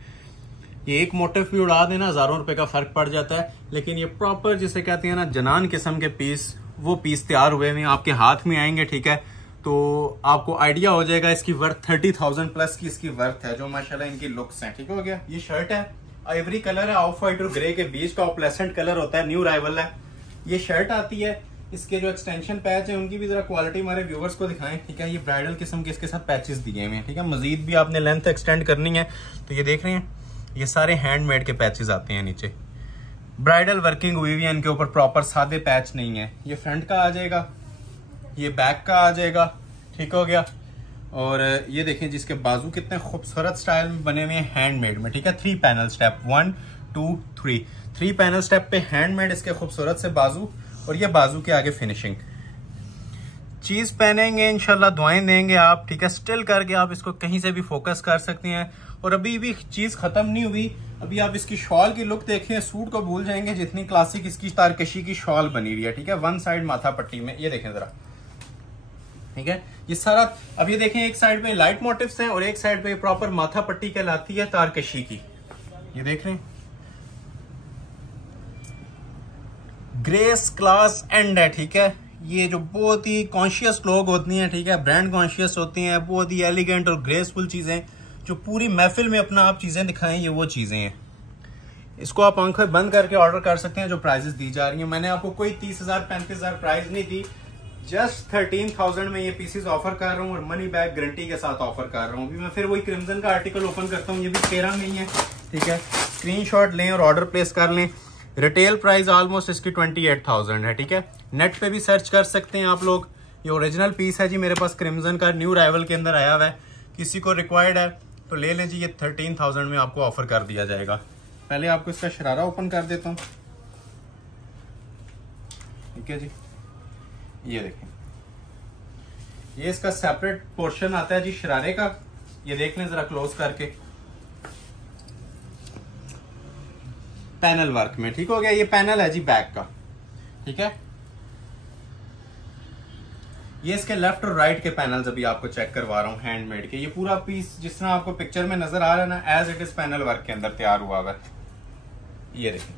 ये एक मोटिव भी उड़ा देना, हजारों रुपए का फर्क पड़ जाता है, लेकिन ये प्रॉपर जिसे कहते हैं ना जनान किस्म के पीस, वो पीस तैयार हुए हैं, आपके हाथ में आएंगे, ठीक है। तो आपको आइडिया हो जाएगा इसकी वर्थ 30,000 प्लस की इसकी वर्थ है, जो माशाल्लाह इनकी लुक्स हैं, ठीक हो गया। ये शर्ट है, आइवरी कलर है, ऑफ व्हाइट और ग्रे के बीच का प्लेसेंट कलर होता है, न्यू अराइवल है। ये शर्ट आती है, इसके जो एक्सटेंशन पैच है उनकी भी जरा क्वालिटी हमारे व्यूवर्स को दिखाएं, ठीक है। ये ब्राइडल किस्म के इसके साथ पैचेस दिए हुए हैं, ठीक है। मजीद भी आपने लेंथ एक्सटेंड करनी है तो ये देख रहे हैं, ये सारे हैंडमेड के पैचेस आते हैं नीचे। ब्राइडल वर्किंग हुई हुई है इनके ऊपर, प्रॉपर सादे पैच नहीं है। ये फ्रंट का आ जाएगा, ये बैक का आ जाएगा, ठीक हो गया। और ये देखें जिसके बाजू कितने खूबसूरत स्टाइल में बने हुए हैं, हैंडमेड में, ठीक है। 3 पैनल स्टेप, 1 2 3 पैनल स्टेप पे हैंडमेड इसके खूबसूरत से बाजू, और ये बाजू के आगे फिनिशिंग। चीज पहनेंगे इंशाल्लाह, दुआएं देंगे आप, ठीक है। स्टिल करके आप इसको कहीं से भी फोकस कर सकते हैं। और अभी भी चीज खत्म नहीं हुई, अभी आप इसकी शॉल की लुक देखें, सूट को भूल जाएंगे जितनी क्लासिक इसकी तारकशी की शॉल बनी हुई है, ठीक है। 1 साइड माथा पट्टी में, ये देखें जरा, ठीक है। ये सारा अब ये देखें, एक साइड पे लाइट मोटिव्स हैं और एक साइड पे प्रॉपर माथा पट्टी कहलाती है तारकशी की। ये देख रहे हैं, ग्रेस क्लास एंड है, ठीक है। ये जो बहुत ही कॉन्शियस लोग होती हैं, ठीक है, ब्रांड कॉन्शियस होती हैं, बहुत ही एलिगेंट और ग्रेसफुल चीजें जो पूरी महफिल में अपना आप चीजें दिखाएं, ये वो चीजें हैं। इसको आप आंखें बंद करके ऑर्डर कर सकते हैं। जो प्राइजेस दी जा रही हैं, मैंने आपको कोई 30,000 35,000 प्राइस नहीं दी, जस्ट 13,000 में ये पीसेस ऑफर कर रहा हूँ और मनी बैक गारंटी के साथ ऑफर कर रहा हूँ। अभी मैं फिर वही क्रिम्सन का आर्टिकल ओपन करता हूँ, ये भी 13 में ही है, ठीक है। स्क्रीनशॉट लें और ऑर्डर प्लेस कर लें। रिटेल प्राइस ऑलमोस्ट इसकी 28,000 है, ठीक है। नेट पे भी सर्च कर सकते हैं आप लोग। ये ओरिजिनल पीस है जी, मेरे पास क्रिम्सन का न्यू अराइवल के अंदर आया हुआ है। किसी को रिक्वायर्ड है तो ले लें जी, ये 13,000 में आपको ऑफर कर दिया जाएगा। पहले आपको इसका शरारा ओपन कर देता हूँ, ठीक है जी। ये देखें, ये इसका सेपरेट पोर्शन आता है जी शरारे का, ये देख लें जरा क्लोज करके, पैनल वर्क में, ठीक हो गया। ये पैनल है जी बैक का, ठीक है। ये इसके लेफ्ट और राइट के पैनल्स अभी आपको चेक करवा रहा हूँ, हैंडमेड के। ये पूरा पीस जिस तरह आपको पिक्चर में नजर आ रहा है ना, as it is panel work के अंदर तैयार हुआ है। ये देखें,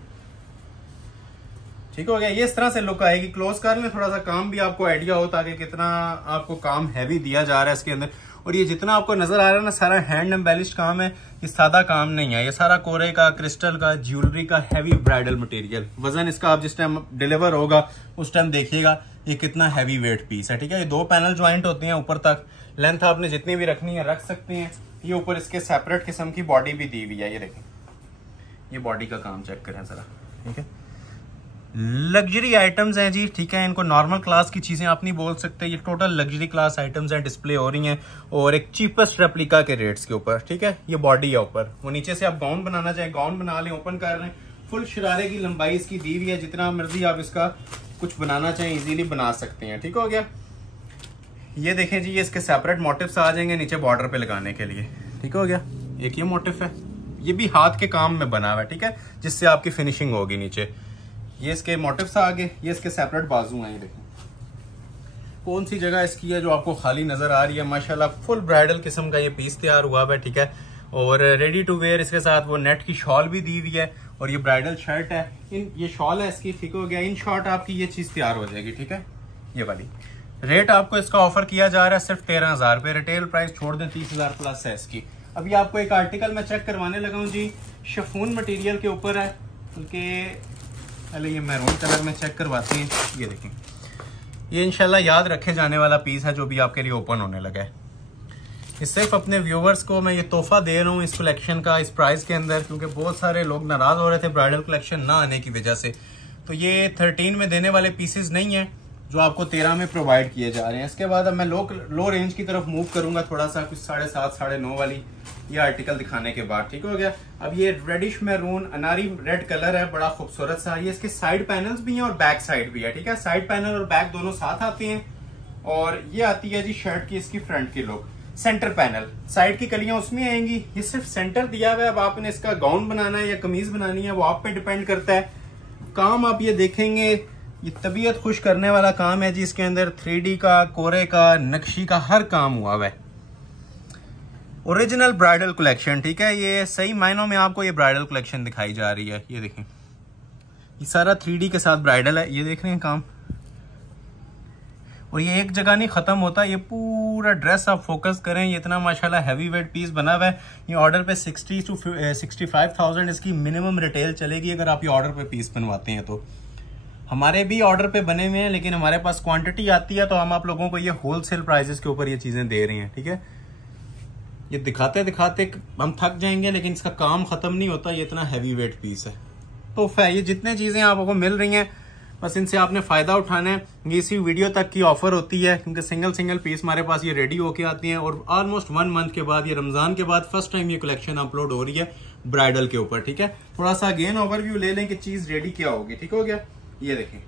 ठीक हो गया। ये इस तरह से लुक आएगी। क्लोज कर लें, थोड़ा सा काम भी आपको आइडिया हो ताकि कितना आपको काम हैवी दिया जा रहा है इसके अंदर। और ये जितना आपको नजर आ रहा है ना, सारा हैंड एम्बेलिश्ड काम है, ये सादा काम नहीं है। ये सारा कोरे का, क्रिस्टल का, ज्वेलरी का हैवी ब्राइडल मटेरियल। वजन इसका आप जिस टाइम डिलीवर होगा उस टाइम देखिएगा ये कितना हैवी वेट पीस है, ठीक है। ये 2 पैनल ज्वाइंट होते हैं ऊपर तक, लेंथ आपने जितनी भी रखनी है रख सकते हैं। ये ऊपर इसके सेपरेट किस्म की बॉडी भी दी हुई है, ये देखें। ये बॉडी का काम चेक करें जरा, ठीक है। लग्जरी आइटम्स हैं जी, ठीक है। इनको नॉर्मल क्लास की चीजें आप नहीं बोल सकते, ये टोटल लग्जरी क्लास आइटम्स हैं, डिस्प्ले हो रही हैं और एक चीपेस्ट रेप्लिका के रेट्स के ऊपर, ठीक है। ये बॉडी है ऊपर, वो नीचे से आप गाउन बनाना चाहें गाउन बना लें, ओपन कर लें। फुल शरारे की लंबाई इसकी दी हुई है, जितना मर्जी आप इसका कुछ बनाना चाहें इजीली बना सकते हैं, ठीक हो गया। ये देखें जी, ये इसके सेपरेट मोटिव्स आ जाएंगे नीचे बॉर्डर पे लगाने के लिए, ठीक हो गया। एक ये मोटिव है, ये भी हाथ के काम में बना हुआ है, ठीक है, जिससे आपकी फिनिशिंग होगी नीचे। ये इसके मोटिव्स आ गए, ये इसके सेपरेट बाजू हैं। ये देखें कौन सी जगह इसकी है जो आपको खाली नजर आ रही है। माशाल्लाह फुल ब्राइडल किस्म का ये पीस तैयार हुआ है, ठीक है। और रेडी टू वेयर इसके साथ वो नेट की शॉल भी दी हुई है और ये ब्राइडल शर्ट है, ये शॉल है इसकी, ठीक हो गया। इन शॉर्ट आपकी ये चीज तैयार हो जाएगी, ठीक है। ये वाली रेट आपको इसका ऑफर किया जा रहा है सिर्फ 13,000 रुपये, रिटेल प्राइस छोड़ दें 30,000 प्लस है इसकी। अभी आपको एक आर्टिकल मैं चेक करवाने लगा हूँ जी, शिफॉन मटेरियल के ऊपर है, बल्कि पहले ये मैरून कलर में चेक करवाते हैं। ये देखें, ये इंशाल्लाह याद रखे जाने वाला पीस है जो भी आपके लिए ओपन होने लगा है। इस सिर्फ अपने व्यूवर्स को मैं ये तोहफा दे रहा हूँ इस कलेक्शन का, इस प्राइस के अंदर, क्योंकि बहुत सारे लोग नाराज हो रहे थे ब्राइडल कलेक्शन ना आने की वजह से। तो ये 13 में देने वाले पीसेस नहीं है जो आपको 13 में प्रोवाइड किए जा रहे हैं। इसके बाद अब मैं लो रेंज की तरफ मूव करूंगा थोड़ा सा, कुछ 7.5 9.5 वाली ये आर्टिकल दिखाने के बाद, ठीक हो गया। अब ये रेडिश मैरून अनारी रेड कलर है, बड़ा खूबसूरत सा। ये इसके साइड पैनल्स भी हैं और बैक साइड भी है, ठीक है। साइड पैनल और बैक दोनों साथ आते हैं। और ये आती है जी शर्ट की इसकी फ्रंट की लुक। सेंटर पैनल, साइड की कलियां उसमें आएंगी, ये सिर्फ सेंटर दिया हुआ है। अब आपने इसका गाउन बनाना है या कमीज बनानी है वो आप पे डिपेंड करता है। काम आप ये देखेंगे, ये तबीयत खुश करने वाला काम है जी। इसके अंदर 3D का, कोरे का, नक्शी का हर काम हुआ हुआ है। ओरिजिनल ब्राइडल कलेक्शन, ठीक है। ये सही मायनों में आपको ये ब्राइडल कलेक्शन दिखाई जा रही है। ये देखें, ये सारा 3D के साथ ब्राइडल है, ये देख रहे हैं काम। और ये एक जगह नहीं खत्म होता, ये पूरा ड्रेस आप फोकस करें। ये इतना माशाल्लाह हैवी वेट पीस बना हुआ है। ये ऑर्डर पे 60 to 65,000 इसकी मिनिमम रिटेल चलेगी अगर आप ये ऑर्डर पे पीस बनवाते हैं तो। हमारे भी ऑर्डर पे बने हुए हैं, लेकिन हमारे पास क्वांटिटी आती है तो हम आप लोगों को ये होलसेल प्राइसेस के ऊपर ये चीजें दे रहे हैं, ठीक है। ये दिखाते दिखाते हम थक जाएंगे, लेकिन इसका काम खत्म नहीं होता। ये इतना हैवी वेट पीस है, तोहफा है। ये जितने चीजें आपको मिल रही हैं बस इनसे आपने फायदा उठाना है। ये इसी वीडियो तक की ऑफर होती है, क्योंकि सिंगल पीस हमारे पास ये रेडी होके आती हैं। और ऑलमोस्ट 1 मंथ के बाद, ये रमजान के बाद फर्स्ट टाइम ये कलेक्शन अपलोड हो रही है ब्राइडल के ऊपर, ठीक है। थोड़ा सा अगेन ओवरव्यू ले लें कि चीज रेडी क्या होगी, ठीक हो गया। ये देखें,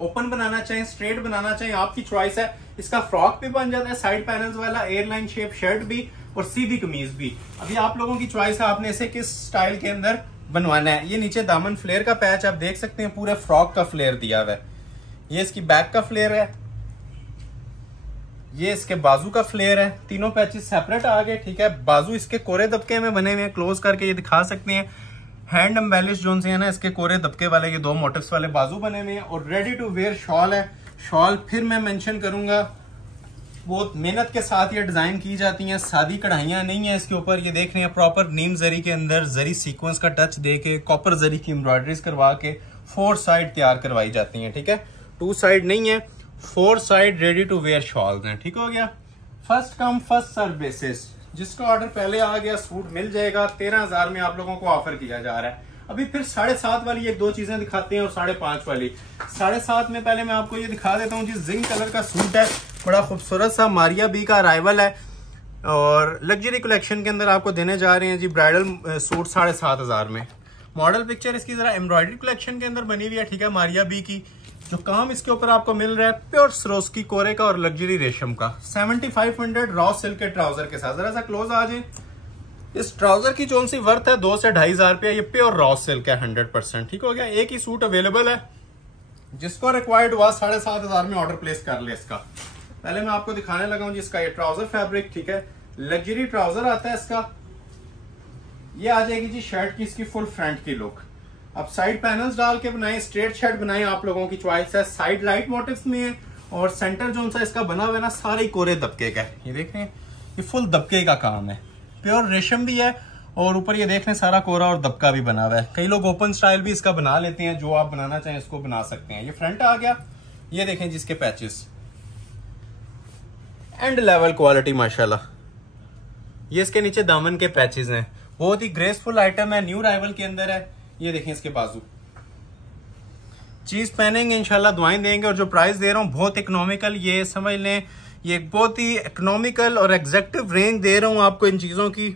ओपन बनाना चाहें, स्ट्रेट बनाना चाहें, आपकी चॉइस है। इसका फ्रॉक भी बन जाता है, साइड पैनल्स वाला एयरलाइन शेप शर्ट भी और सीधी कमीज भी। अभी आप लोगों की चॉइस है, आपने इसे किस स्टाइल के अंदर बनवाना है। ये नीचे दामन फ्लेयर का पैच आप देख सकते हैं, पूरे फ्रॉक का फ्लेयर दिया हुआ है। ये इसकी बैक का फ्लेयर है, ये इसके बाजू का फ्लेयर है। तीनों पैचेस सेपरेट आ गए, ठीक है। बाजू इसके कोरे दबके में बने हुए हैं, क्लोज करके ये दिखा सकते हैं। हैंड एम्बेलिश जोन से है ना, इसके कोरे दबके वाले ये 2 मोटिव्स वाले बाजू बने हुए हैं। और रेडी टू वेयर शॉल है। शॉल फिर मैं मेंशन करूंगा, बहुत मेहनत के साथ ये डिजाइन की जाती हैं, सादी कढ़ाइयां नहीं है इसके ऊपर। ये देख रहे हैं प्रॉपर नीम जरी के अंदर जरी सीक्वेंस का टच दे के, कॉपर जरी की एम्ब्रॉयडरीज करवा के 4 साइड तैयार करवाई जाती हैं, ठीक है। 2 साइड नहीं है, 4 side ready to wear shawls हैं, ठीक हो गया। First come first serve basis, जिसका ऑर्डर पहले आ गया सूट मिल जाएगा। 13,000 में आप लोगों को ऑफर किया जा रहा है। अभी फिर 7.5 वाली 1-2 चीजें दिखाते हैं और 5.5 वाली। 7.5 में पहले मैं आपको ये दिखा देता हूँ जी, जिंक कलर का सूट है, बड़ा खूबसूरत सा मारिया बी का अराइवल है। और लग्जरी कलेक्शन के अंदर आपको देने जा रहे हैं जी ब्राइडल सूट 7,500 में। मॉडल पिक्चर इसकी जरा एम्ब्रॉयडरी कलेक्शन के अंदर बनी हुई है, ठीक है, मारिया बी की। जो काम इसके ऊपर आपको मिल रहा है प्योर सरोस्की कोरे का और लग्जरी रेशम का। 7500 रॉ सिल्क के ट्राउजर के साथ। जरा सा क्लोज आ जाए। इस ट्राउजर की जो सी वर्थ है 2 से 2,500 रुपया। ये प्योर रॉ सिल्क है 100%, ठीक हो गया। एक ही सूट अवेलेबल है, जिसको रिक्वायर्ड हुआ 7,500 में ऑर्डर प्लेस कर ले इसका। पहले मैं आपको दिखाने लगा हूं जिसका ये ट्राउजर फैब्रिक, ठीक है, लग्जरी ट्राउजर आता है इसका। ये आ जाएगी जी शर्ट की इसकी फुल फ्रंट की लुक। अब साइड पैनल्स डाल के बनाए, स्ट्रेट शर्ट बनाए, आप लोगों की चॉइस है। साइड लाइट मोटिव्स में है और सेंटर जो सा इसका बना हुआ है ना, सारे कोरे दबके का है। ये देख रहे हैं, ये फुल दबके का काम है, प्योर रेशम भी है और ऊपर ये देख रहे हैं सारा कोरा और दबका भी बना हुआ है। कई लोग ओपन स्टाइल भी इसका बना लेते हैं, जो आप बनाना चाहें इसको बना सकते हैं। ये फ्रंट आ गया, ये देखें जिसके पैचेस एंड लेवल क्वालिटी माशाल्लाह। ये इसके नीचे दामन के पैचेस हैं, बहुत ही ग्रेसफुल आइटम है, न्यू राइवल के अंदर है। ये देखें इसके बाजू, चीज पहनेंगे इंशाल्लाह दुआएं देंगे। और जो प्राइस दे रहा हूँ बहुत इकोनॉमिकल, ये समझ लें ये बहुत ही इकोनॉमिकल और एग्जैक्टिव रेंज दे रहा हूँ आपको इन चीज़ों की।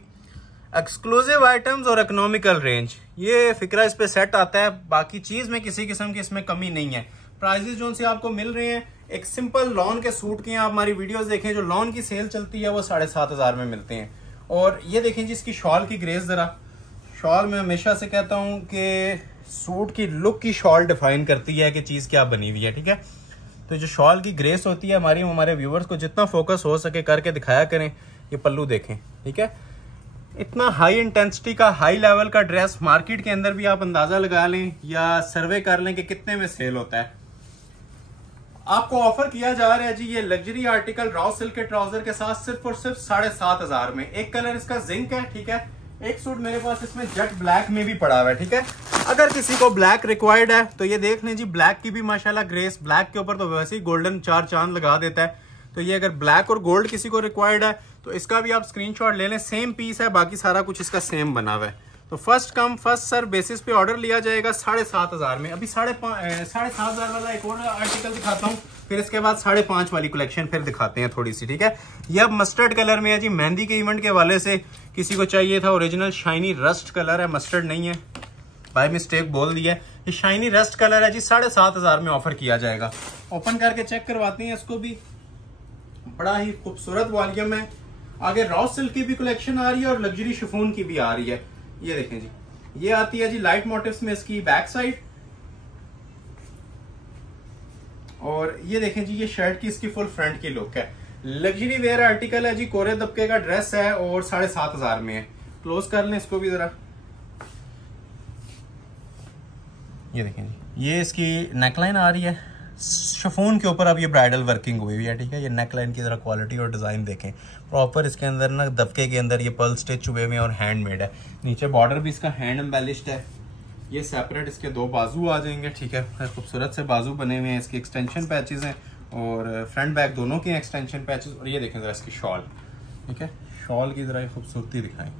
एक्सक्लूसिव आइटम्स और इकोनॉमिकल रेंज, ये फिक्रा इस पे सेट आता है। बाकी चीज़ में किसी किस्म की इसमें कमी नहीं है। प्राइजेस जो से आपको मिल रहे हैं, एक सिंपल लॉन के सूट के, आप हमारी वीडियोस देखें, जो लॉन की सेल चलती है वो 7,500 में मिलते हैं। और ये देखें जी इसकी शॉल की ग्रेस, ज़रा शॉल मैं हमेशा से कहता हूँ कि सूट की लुक की शॉल डिफाइन करती है कि चीज़ क्या बनी हुई है, ठीक है। तो जो शॉल की ग्रेस होती है हमारे व्यूवर्स को जितना फोकस हो सके करके दिखाया करें। ये पल्लू देखें, ठीक है। इतना हाई इंटेंसिटी का, हाई लेवल का ड्रेस मार्केट के अंदर भी आप अंदाजा लगा लें या सर्वे कर लें कि कितने में सेल होता है। आपको ऑफर किया जा रहा है जी ये लग्जरी आर्टिकल रॉ सिल्क के ट्राउजर के साथ सिर्फ और सिर्फ 7,500 में। एक कलर इसका जिंक है, ठीक है। एक सूट मेरे पास इसमें जेट ब्लैक में भी पड़ा हुआ है, ठीक है। अगर किसी को ब्लैक रिक्वायर्ड है तो ये देख लें जी, ब्लैक की भी माशाल्लाह ग्रेस, ब्लैक के ऊपर तो वैसे ही गोल्डन 4 चांद लगा देता है। तो ये अगर ब्लैक और गोल्ड किसी को रिक्वायर्ड है तो इसका भी आप स्क्रीनशॉट ले लें। सेम पीस है, बाकी सारा कुछ इसका सेम बना हुआ है। तो first come first serve basis पे ऑर्डर लिया जाएगा 7,500 में। अभी 7,500 वाला एक और आर्टिकल दिखाता हूँ, फिर इसके बाद 5,500 वाली कलेक्शन फिर दिखाते हैं थोड़ी सी, ठीक है। ये अब मस्टर्ड कलर में है जी, मेहंदी के इवेंट के हवाले से किसी को चाहिए था। ओरिजिनल शाइनी रस्ट कलर है, मस्टर्ड नहीं है, बाय मिस्टेक बोल दिया। ये शाइनी रस्ट कलर है जी, 7,500 में ऑफर किया जाएगा। ओपन करके चेक करवाते हैं इसको भी। बड़ा ही खूबसूरत वॉल्यूम है। आगे रॉ सिल्क की भी कलेक्शन आ रही है और लग्जरी शिफॉन की भी आ रही है। ये देखें जी, ये आती है जी लाइट मोटिव्स में इसकी बैक साइड। और ये देखें जी, ये शर्ट की इसकी फुल फ्रंट की लुक है। लग्जरी वेयर आर्टिकल है जी, कोरे दबके का ड्रेस है और 7,500 में है। क्लोज कर लें इसको भी जरा। ये देखें जी, ये इसकी नेकलाइन आ रही है शिफॉन के ऊपर। अब ये ब्राइडल वर्किंग हुई हुई है, ठीक है। ये नेकलाइन की जरा क्वालिटी और डिजाइन देखें प्रॉपर। इसके अंदर ना दबके के अंदर ये पर्ल स्टिच हुए हुए और हैंडमेड है। नीचे बॉर्डर भी इसका हैंड एम्बेलिश्ड है। ये सेपरेट इसके 2 बाजू आ जाएंगे, ठीक है। खूबसूरत से बाजू बने हुए हैं। इसकी एक्सटेंशन पैचेस हैं और फ्रंट बैक दोनों के एक्सटेंशन पैचेस। और ये देखें जरा इसकी शॉल, ठीक है। शॉल की जरा खूबसूरती दिखाएं,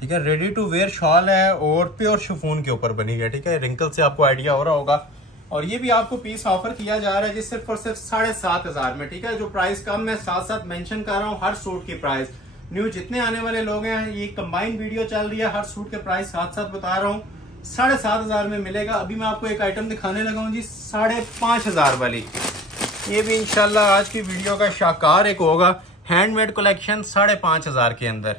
ठीक है। रेडी टू वेयर शॉल है और प्योर शिफॉन के ऊपर बनी है, ठीक है। रिंकल से आपको आइडिया हो रहा होगा। और ये भी आपको पीस ऑफर किया जा रहा है जी सिर्फ और सिर्फ 7,500 में, ठीक है। जो प्राइस कम मैं साथ साथ मेंशन कर रहा हूँ हर सूट की प्राइस। न्यू जितने आने वाले लोग हैं, ये कंबाइंड वीडियो चल रही है, हर सूट के प्राइस साथ साथ बता रहा हूँ। 7,500 में मिलेगा। अभी मैं आपको एक आइटम दिखाने लगा हूँ जी 5,500 वाली। ये भी इंशाल्लाह आज की वीडियो का शाकार एक होगा। हैंडमेड कलेक्शन 5,500 के अंदर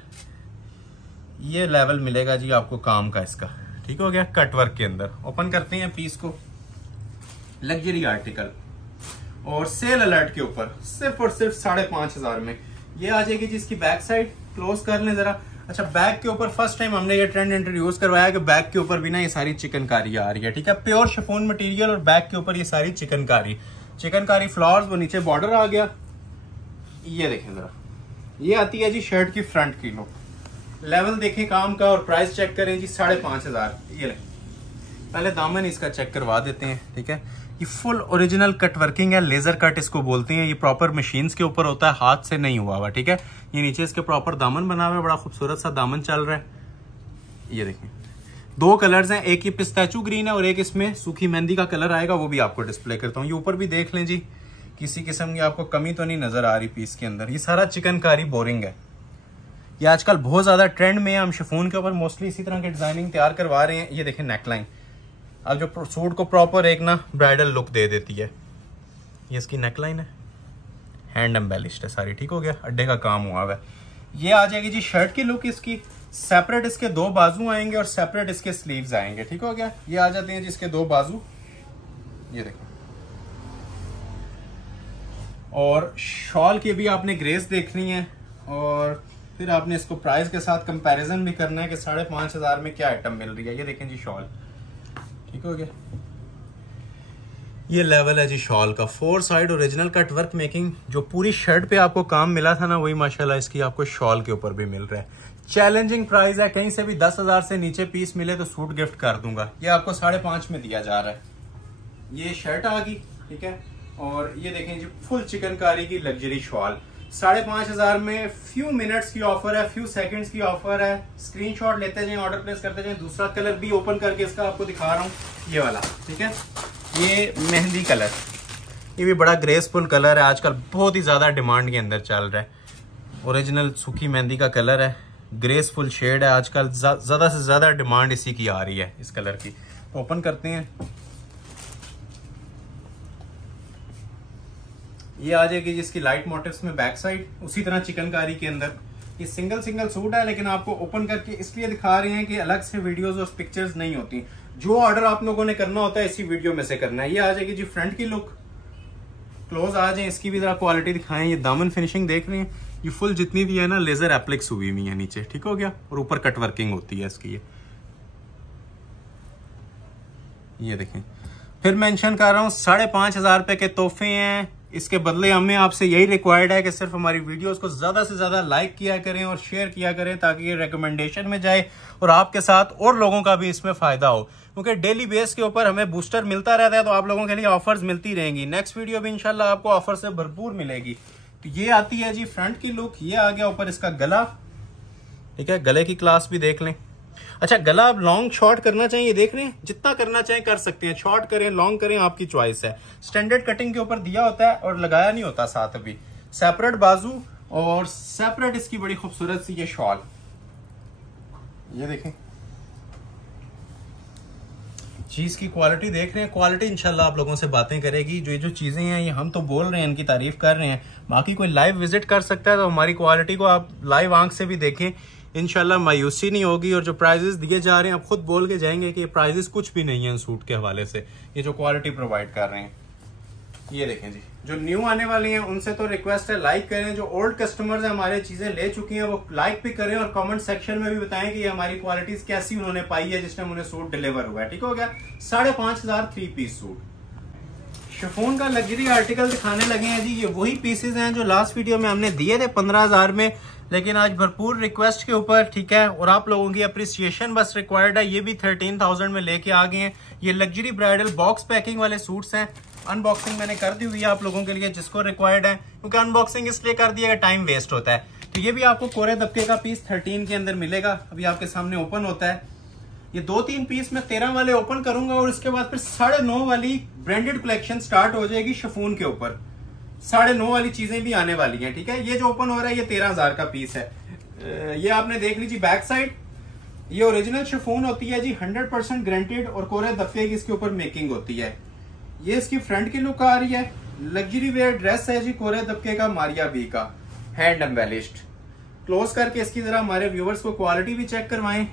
ये लेवल मिलेगा जी आपको काम का इसका, ठीक हो गया। कट वर्क के अंदर ओपन करते हैं पीस को। लग्जरी आर्टिकल और सेल अलर्ट के ऊपर सिर्फ और सिर्फ 5,500 में ये आ जाएगी जिसकी बैक साइड। क्लोज कर लें जरा। अच्छा, बैक के ऊपर फर्स्ट टाइम हमने ये ट्रेंड इंट्रोड्यूस करवाया कि बैक के ऊपर भी ना ये सारी चिकनकारी आ रही है, ठीक है। प्योर शिफॉन मटेरियल और बैक के ऊपर ये सारी चिकनकारी फ्लावर्स, वो नीचे बॉर्डर आ गया। ये देखें जरा, ये आती है जी शर्ट की फ्रंट की लुक। लेवल देखें काम का और प्राइस चेक करें जी 5,500। ये ले, पहले दामन इसका चेक करवा देते हैं, ठीक है। ये फुल ओरिजिनल कट वर्किंग है, लेजर कट इसको बोलते हैं। ये प्रॉपर मशीन्स के ऊपर होता है, हाथ से नहीं हुआ हुआ, ठीक है। ये नीचे इसके प्रॉपर दामन बना हुआ है, बड़ा खूबसूरत सा दामन चल रहा है। ये देखें 2 कलर्स हैं, एक ये पिस्ताचू ग्रीन है और एक इसमें सूखी मेहंदी का कलर आएगा, वो भी आपको डिस्प्ले करता हूँ। ये ऊपर भी देख लें जी, किसी किस्म की आपको कमी तो नहीं नजर आ रही पीस के अंदर। ये सारा चिकनकारी बोरिंग है। ये आजकल बहुत ज्यादा ट्रेंड में है। हम शिफॉन के ऊपर मोस्टली इसी तरह की डिजाइनिंग तैयार करवा रहे हैं। ये देखें नेकलाइन, अब जो सूट को प्रॉपर एक ना ब्राइडल लुक दे देती है। ये इसकी नेकलाइन है, हैंड एम्बेलिश्ड है सारी, ठीक हो गया। अड्डे का काम हुआ है। ये आ जाएगी जी शर्ट की लुक इसकी। सेपरेट इसके 2 बाजू आएंगे और सेपरेट इसके स्लीव्स आएंगे, ठीक हो गया। ये आ जाते हैं जी इसके 2 बाजू। ये देखो, और शॉल की भी आपने ग्रेस देखनी है और फिर आपने इसको प्राइस के साथ कंपैरिजन भी करना है कि 5,500 में क्या आइटम मिल रही है। ये देखें जी शॉल, ठीक हो गया। ये लेवल है जी शॉल का। 4 side original cut work making. जो पूरी शर्ट पे आपको काम मिला था ना, वही माशाल्लाह इसकी आपको शॉल के ऊपर भी मिल रहा है। चैलेंजिंग प्राइस है, कहीं से भी 10,000 से नीचे पीस मिले तो सूट गिफ्ट कर दूंगा। ये आपको 5,500 में दिया जा रहा है। ये शर्ट आ गई, ठीक है। और ये देखें जी फुल चिकनकारी की लग्जरी शॉल 5,500 में। फ्यू मिनट्स की ऑफर है, फ्यू सेकंड्स की ऑफर है। स्क्रीनशॉट लेते जाएं, ऑर्डर प्लेस करते जाएं। दूसरा कलर भी ओपन करके इसका आपको दिखा रहा हूँ, ये वाला, ठीक है। ये मेहंदी कलर, ये भी बड़ा ग्रेसफुल कलर है, आजकल बहुत ही ज़्यादा डिमांड के अंदर चल रहा है। ओरिजिनल सूखी मेहंदी का कलर है, ग्रेसफुल शेड है, आजकल ज़्यादा से ज़्यादा डिमांड इसी की आ रही है, इस कलर की। ओपन करते हैं, ये आ जाएगी जिसकी लाइट मोटिव्स में बैक साइड, उसी तरह चिकनकारी के अंदर। ये सिंगल सूट है, लेकिन आपको ओपन करके इसलिए दिखा रहे हैं कि अलग से वीडियोस और पिक्चर्स नहीं होती। जो ऑर्डर आप लोगों ने करना होता है इसी वीडियो में से करना है। ये आ जाएगी जी फ्रंट की लुक, क्लोज आ जाए, इसकी भी जरा क्वालिटी दिखाएं। ये दामन फिनिशिंग देख रहे हैं, ये फुल जितनी भी है ना लेजर एप्लिक्स हुई हुई है नीचे, ठीक हो गया, और ऊपर कट वर्किंग होती है इसकी। ये देखें, फिर मेंशन कर रहा हूँ 5,500 रुपए के तोहफे हैं। इसके बदले हमें आपसे यही रिक्वायर्ड है कि सिर्फ हमारी वीडियोस को ज्यादा से ज्यादा लाइक किया करें और शेयर किया करें, ताकि ये रिकमेंडेशन में जाए और आपके साथ और लोगों का भी इसमें फायदा हो, क्योंकि डेली बेस के ऊपर हमें बूस्टर मिलता रहता है, तो आप लोगों के लिए ऑफर्स मिलती रहेंगी। नेक्स्ट वीडियो भी इंशाल्लाह आपको ऑफर से भरपूर मिलेगी। तो ये आती है जी फ्रंट की लुक। ये आ गया ऊपर इसका गला, ठीक है, गले की क्लास भी देख लें। अच्छा, गला आप लॉन्ग शॉर्ट करना चाहिए, देख रहे हैं, जितना करना चाहें कर सकते हैं, शॉर्ट करें लॉन्ग करें, आपकी चॉइस है। स्टैंडर्ड कटिंग के ऊपर दिया होता है और लगाया नहीं होता साथ। अभी सेपरेट बाजू और सेपरेट इसकी बड़ी खूबसूरत सी ये शॉल, ये देखें। चीज की क्वालिटी देख रहे हैं, क्वालिटी इंशाल्लाह आप लोगों से बातें करेगी। जो चीजें हैं ये हम तो बोल रहे हैं, इनकी तारीफ कर रहे हैं, बाकी कोई लाइव विजिट कर सकता है, तो हमारी क्वालिटी को आप लाइव आंख से भी देखें, इंशाल्लाह मायूसी नहीं होगी। और जो प्राइजेस दिए जा रहे हैं, आप खुद बोल के जाएंगे कि ये प्राइजेस कुछ भी नहीं है सूट के हवाले से, ये जो क्वालिटी प्रोवाइड कर रहे हैं। ये देखें जी, जो न्यू आने वाले हैं उनसे तो रिक्वेस्ट है लाइक करें, जो ओल्ड कस्टमर्स हैं हमारे चीजें ले चुकी हैं वो लाइक भी करें और कमेंट सेक्शन में भी बताएं कि ये हमारी क्वालिटीज कैसी उन्होंने पाई है जिस टाइम उन्हें सूट डिलीवर हुआ है। ठीक हो गया, 5,500 3 पीस सूट। शिफॉन का लग्जरी आर्टिकल दिखाने लगे हैं जी। ये वही पीसेज हैं जो लास्ट वीडियो में हमने दिए थे 15,000 में, लेकिन आज भरपूर रिक्वेस्ट के ऊपर, ठीक है, और आप लोगों की अप्रिसिएशन बस रिक्वायर्ड है। ये भी 13,000 में लेके आ गए हैं। ये लग्जरी ब्राइडल बॉक्स पैकिंग वाले सूट्स हैं। अनबॉक्सिंग मैंने कर दी हुई है आप लोगों के लिए जिसको रिक्वायर्ड है, क्योंकि अनबॉक्सिंग इसलिए कर दिया टाइम वेस्ट होता है। तो ये भी आपको कोरे दबके का पीस 13 के अंदर मिलेगा। अभी आपके सामने ओपन होता है। ये 2-3 पीस मैं 13 वाले ओपन करूंगा और इसके बाद फिर 9.5 वाली ब्रांडेड कलेक्शन स्टार्ट हो जाएगी शिफॉन के ऊपर। 9.5 वाली चीजें भी आने वाली हैं। ठीक है, ये जो ओपन हो रहा है ये 13,000 का पीस है। ये आपने देख लीजिए बैक साइड, ये ओरिजिनल शिफॉन होती है जी, 100% गारंटेड, और कोरे दबके की इसके ऊपर मेकिंग होती है। ये इसकी फ्रंट की लुक आ रही है। लग्जरी वेयर ड्रेस है जी, कोरे दबके का, मारिया बी का, हैंड एम्बेलिश्ड। क्लोज करके इसकी जरा हमारे व्यूवर्स को क्वालिटी भी चेक करवाएं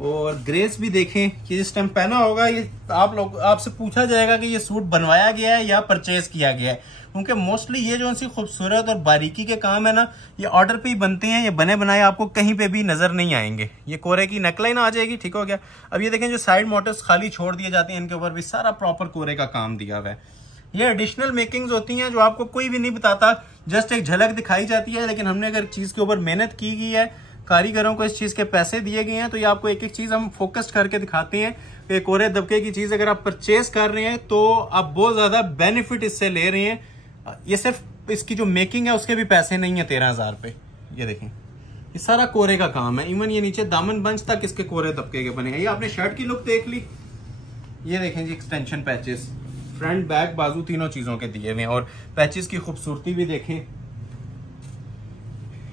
और ग्रेस भी देखें कि जिस टाइम पहना होगा ये आपसे पूछा जाएगा कि ये सूट बनवाया गया है या परचेज किया गया है, क्योंकि मोस्टली ये जो सी खूबसूरत और बारीकी के काम है ना, ये ऑर्डर पे ही बनते हैं। ये बने बनाए आपको कहीं पे भी नजर नहीं आएंगे। ये कोरे की नेकलाइन आ जाएगी। ठीक हो गया। अब ये देखें जो साइड मोटिव्स खाली छोड़ दिए जाते हैं, इनके ऊपर भी सारा प्रॉपर कोरे का काम दिया हुआ है। ये एडिशनल मेकिंग्स होती हैं जो आपको कोई भी नहीं बताता, जस्ट एक झलक दिखाई जाती है। लेकिन हमने अगर चीज के ऊपर मेहनत की गई है, कारीगरों को इस चीज के पैसे दिए गए हैं, तो ये आपको एक एक चीज हम फोकस करके दिखाते हैं कि कोरे दबके की चीज अगर आप परचेज कर रहे हैं तो आप बहुत ज्यादा बेनिफिट इससे ले रहे हैं। ये सिर्फ इसकी जो मेकिंग है उसके भी पैसे नहीं है 13,000 पे। ये देखें, ये सारा कोरे का काम है। इवन ये नीचे दामन बंच तक इसके कोरे दबके के बने हैं। ये आपने शर्ट की लुक देख ली। ये देखें जी, एक्सटेंशन पैचेस, फ्रंट बैक बाजू तीनों चीजों के दिए हुए हैं, और पैचेस की खूबसूरती भी देखें।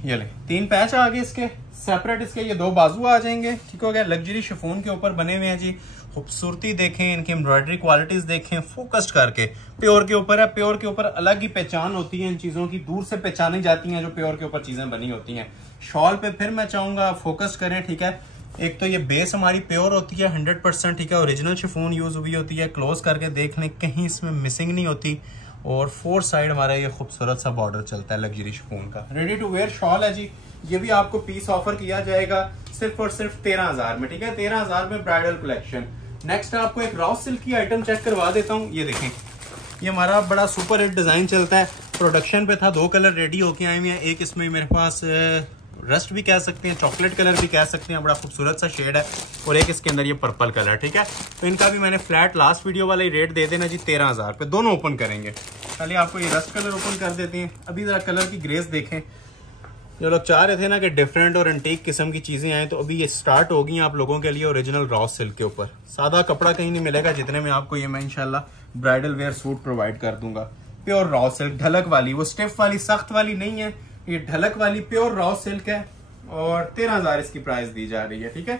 ये ले 3 पैच आ गए इसके सेपरेट, इसके ये 2 बाजू आ जाएंगे। ठीक हो गया। लग्जरी शिफॉन के ऊपर बने हुए हैं जी। खूबसूरती देखें, इनकी एम्ब्रॉयडरी क्वालिटीज देखें, फोकस्ड करके। प्योर के ऊपर है, प्योर के ऊपर अलग ही पहचान होती है इन चीजों की, दूर से पहचानी जाती हैं जो प्योर के ऊपर चीजें बनी होती हैं। शॉल पे फिर मैं चाहूंगा फोकस करें। ठीक है, एक तो ये बेस हमारी प्योर होती है 100%। ठीक है, ओरिजिनल शिफॉन यूज हुई होती है। क्लोज करके देख लें, कहीं इसमें मिसिंग नहीं होती। और 4 साइड हमारा ये खूबसूरत सा बॉर्डर चलता है लग्जरी शिफॉन का। रेडी टू वेयर शॉल है जी। ये भी आपको पीस ऑफर किया जाएगा सिर्फ और सिर्फ 13,000 में। ठीक है, 13,000 में ब्राइडल कलेक्शन। नेक्स्ट आपको एक रॉ सिल्क की आइटम चेक करवा देता हूँ। ये देखें, ये हमारा बड़ा सुपर हिट डिजाइन चलता है। प्रोडक्शन पे था, 2 कलर रेडी होके आए हुए हैं। एक इसमें मेरे पास रस्ट भी कह सकते हैं, चॉकलेट कलर भी कह सकते हैं, बड़ा खूबसूरत सा शेड है, और एक इसके अंदर ये पर्पल कलर। ठीक है, तो इनका भी मैंने फ्लैट लास्ट वीडियो वाला ही रेट दे देना जी 13,000 पे। दोनों ओपन करेंगे। चलिए आपको ये रस्ट कलर ओपन कर देते हैं। अभी जरा कलर की ग्रेस देखें, जो लोग चाह रहे थे ना कि डिफरेंट और एंटीक किस्म की चीज़ें आए, तो अभी ये स्टार्ट हो गई हैं आप लोगों के लिए ओरिजिनल रॉ सिल्क के ऊपर। सादा कपड़ा कहीं नहीं मिलेगा जितने में आपको ये मैं इंशाल्लाह ब्राइडल वेयर सूट प्रोवाइड कर दूंगा। प्योर रॉ सिल्क, ढलक वाली, वो स्टिफ वाली सख्त वाली नहीं है, ये ढलक वाली प्योर रॉ सिल्क है और 13,000 इसकी प्राइस दी जा रही है। ठीक है,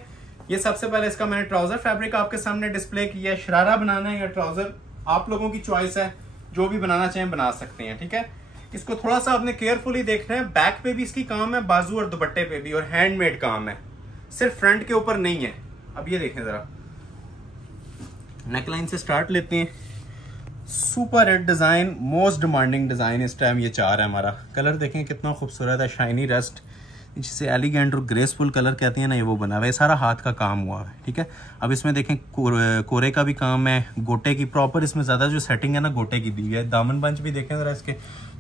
ये सबसे पहले इसका मैंने ट्राउजर फैब्रिक आपके सामने डिस्प्ले किया है। शरारा बनाना है या ट्राउजर आप लोगों की चॉइस है, जो भी बनाना चाहें बना सकते हैं। ठीक है, इसको थोड़ा सा आपने केयरफुली देखना है। बैक पे भी इसकी काम है, बाजू और दुपट्टे पे भी, और हैंडमेड काम है, सिर्फ फ्रंट के ऊपर नहीं है। अब ये देखें जरा, नेकलाइन से स्टार्ट लेते हैं। Super hit design, most demanding design इस टाइम ये 4 है हमारा। कलर देखें कितना खूबसूरत है, शाइनी रस्ट, जिसे एलिगेंट और ग्रेसफुल कलर कहते हैं ना, ये वो बना हुआ है। सारा हाथ का काम हुआ है। ठीक है, अब इसमें देखें कोरे का भी काम है, गोटे की प्रॉपर इसमें ज्यादा जो सेटिंग है ना गोटे की दी हुई है। दामन बंच भी देखें जरा इसके।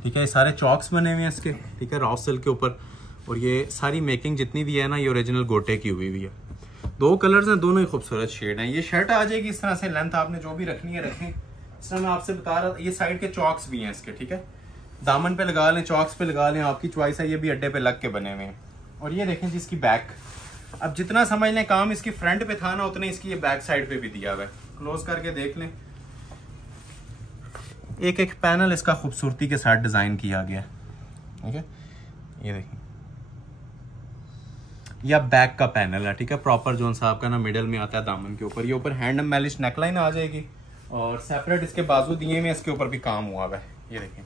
ठीक है, ये सारे चॉक्स बने हुए हैं इसके। ठीक है, रॉ सिल्क के ऊपर, और ये सारी मेकिंग जितनी भी है ना ये ओरिजिनल गोटे की हुई है। 2 कलर्स हैं, दोनों ही खूबसूरत शेड हैं। ये शर्ट आ जाएगी इस तरह से, लेंथ आपने जो भी रखनी है रखें। इस तरह मैं आपसे बता रहा था, ये साइड के चॉक्स भी हैं इसके। ठीक है, दामन पे लगा लें, चॉक्स पे लगा लें, आपकी चॉइस है। ये भी अड्डे पे लग के बने हुए हैं। और ये देखें जिसकी बैक, अब जितना समझ लें काम इसकी फ्रंट पे था ना, उतने इसकी ये बैक साइड पे भी दिया हुआ है। क्लोज करके देख लें, एक एक पैनल इसका खूबसूरती के साथ डिजाइन किया गया है। ठीक है, ये देखिए, या बैक का पैनल है। ठीक है, प्रॉपर जोन साहब का ना मिडल में आता है दामन के ऊपर। ये ऊपर हैंड एम्बेलिश नेकलाइन आ जाएगी और सेपरेट इसके बाजू दिए हुए, इसके ऊपर भी काम हुआ है। ये देखें,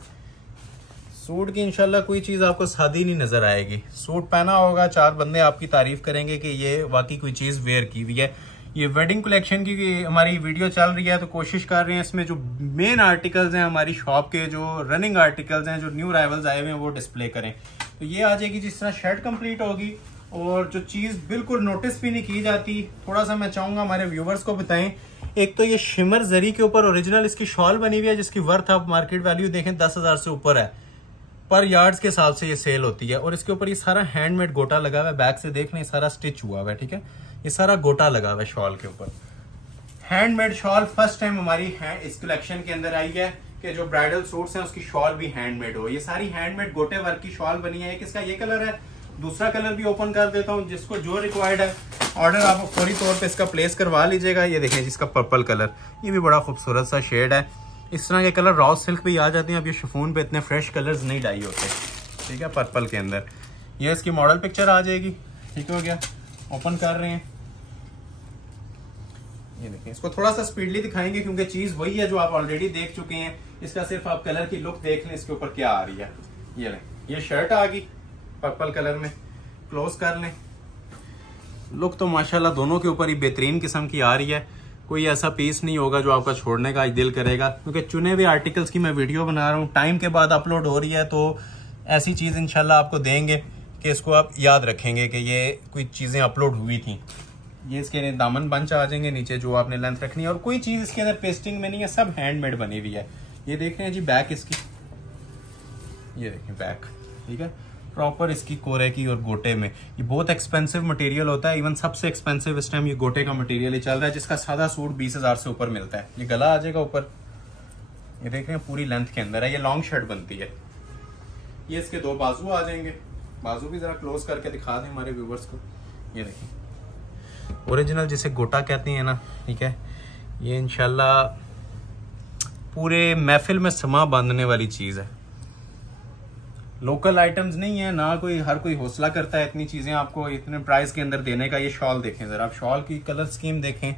सूट की इंशाल्लाह कोई चीज आपको सादी नहीं नजर आएगी। सूट पहना होगा, 4 बंदे आपकी तारीफ करेंगे कि ये वाकई कोई चीज वेयर की हुई है। ये वेडिंग कलेक्शन की हमारी वीडियो चल रही है, तो कोशिश कर रहे हैं इसमें जो मेन आर्टिकल्स हैं हमारी शॉप के, जो रनिंग आर्टिकल्स हैं, जो न्यू अराइवल्स आए हुए हैं, वो डिस्प्ले करें। तो ये आ जाएगी जिस तरह शर्ट कंप्लीट होगी। और जो चीज बिल्कुल नोटिस भी नहीं की जाती, थोड़ा सा मैं चाहूंगा हमारे व्यूवर्स को बताएं। एक तो ये शिमर जरी के ऊपर ओरिजिनल इसकी शॉल बनी हुई है, जिसकी वर्थ आप मार्केट वैल्यू देखें 10,000 से ऊपर है। पर यार्ड्स के हिसाब से ये सेल होती है। और इसके ऊपर ये सारा हैंडमेड गोटा लगा हुआ है। बैक से देख लें, सारा स्टिच हुआ हुआ है। ठीक है, ये सारा गोटा लगा हुआ है शॉल के ऊपर। हैंडमेड शॉल फर्स्ट टाइम हमारी इस कलेक्शन के अंदर आई है कि जो ब्राइडल सूट्स हैं उसकी शॉल भी हैंडमेड हो। ये सारी हैंडमेड गोटे वर्क की शॉल बनी है। एक इसका ये कलर है, दूसरा कलर भी ओपन कर देता हूँ। जिसको जो रिक्वायर्ड है ऑर्डर आप फौरी तौर पे इसका प्लेस करवा लीजिएगा। ये देखें जिसका पर्पल कलर, ये भी बड़ा खूबसूरत सा शेड है। इस तरह के कलर रॉ सिल्क पे आ जाते हैं। अब ये शिफॉन पे इतने फ्रेश कलर्स नहीं डाई होते। ठीक है, पर्पल के अंदर ये इसकी मॉडल पिक्चर आ जाएगी। ठीक हो गया, ओपन कर रहे हैं। ये देखें, इसको थोड़ा सा स्पीडली दिखाएंगे क्योंकि चीज वही है जो आप ऑलरेडी देख चुके हैं। इसका सिर्फ आप कलर की लुक देख लें, इसके ऊपर क्या आ रही है। ये लें, ये शर्ट आ गई पर्पल कलर में। क्लोज कर लें, लुक तो माशाल्लाह दोनों के ऊपर ही बेहतरीन किस्म की आ रही है। कोई ऐसा पीस नहीं होगा जो आपका छोड़ने का दिल करेगा, क्योंकि चुने हुए आर्टिकल्स की मैं वीडियो बना रहा हूँ, टाइम के बाद अपलोड हो रही है। तो ऐसी चीज इंशाल्लाह आपको देंगे कि इसको आप याद रखेंगे कि ये कोई चीजें अपलोड हुई थी। ये इसके दामन बंच आ जाएंगे नीचे, जो आपने लेंथ रखनी है। और कोई चीज इसके अंदर पेस्टिंग में नहीं है, सब हैंडमेड बनी हुई है। ये देख रहे हैं जी बैक इसकी, ये देखें बैक। ठीक है, प्रॉपर इसकी कोरे की और गोटे में। ये बहुत एक्सपेंसिव मटेरियल होता है। इवन सबसे एक्सपेंसिव इस टाइम ये गोटे का मटेरियल ही चल रहा है, जिसका सादा सूट 20,000 से ऊपर मिलता है। ये गला आ जाएगा ऊपर, ये देख रहे हैं पूरी लेंथ के अंदर है। ये लॉन्ग शर्ट बनती है। ये इसके 2 बाजू आ जाएंगे। बाजू भी जरा क्लोज करके दिखा दें हमारे व्यूवर्स को। ये देखिए, ओरिजिनल जिसे गोटा कहते हैं ना। ठीक है, ये इंशाल्लाह पूरे महफिल में समा बांधने वाली चीज है। लोकल आइटम्स नहीं है ना, कोई हर कोई हौसला करता है इतनी चीजें आपको इतने प्राइस के अंदर देने का। ये शॉल देखें जरा, आप शॉल की कलर स्कीम देखें,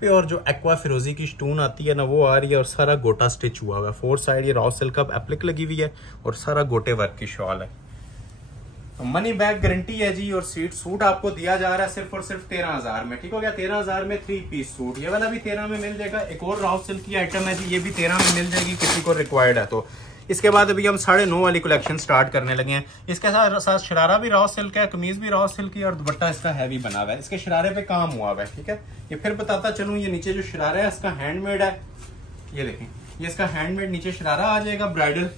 प्योर जो एक्वा फिरोजी की स्टोन आती है ना वो आ रही है। और सारा गोटा स्टिच हुआ हुआ है। 4 साइड ये रॉ सिल्क का एप्लिक लगी हुई है और सारा गोटे वर्क की शॉल है। तो मनी बैक गारंटी है जी। और सूट आपको दिया जा रहा है सिर्फ और सिर्फ 13,000 में। ठीक हो गया, 13,000 में 3 पीस सूट। ये वाला भी 13 में मिल जाएगा। एक और रॉ सिल्क की आइटम है जी, ये भी 13 में मिल जाएगी किसी को रिक्वायर्ड है तो। इसके बाद अभी हम 9.5 वाली कलेक्शन स्टार्ट करने लगे हैं। इसके साथ शरारा भी रॉ सिल्क है, कमीज भी रॉ सिल्क की, और दुपट्टा इसका हैवी बना हुआ है। इसके शरारे पे काम हुआ हुआ है। ठीक है, ये फिर बताता चलूं, ये नीचे जो शरारा है इसका हैंडमेड है। ये देखें, ये इसका हैंडमेड नीचे शरारा आ जाएगा ब्राइडल।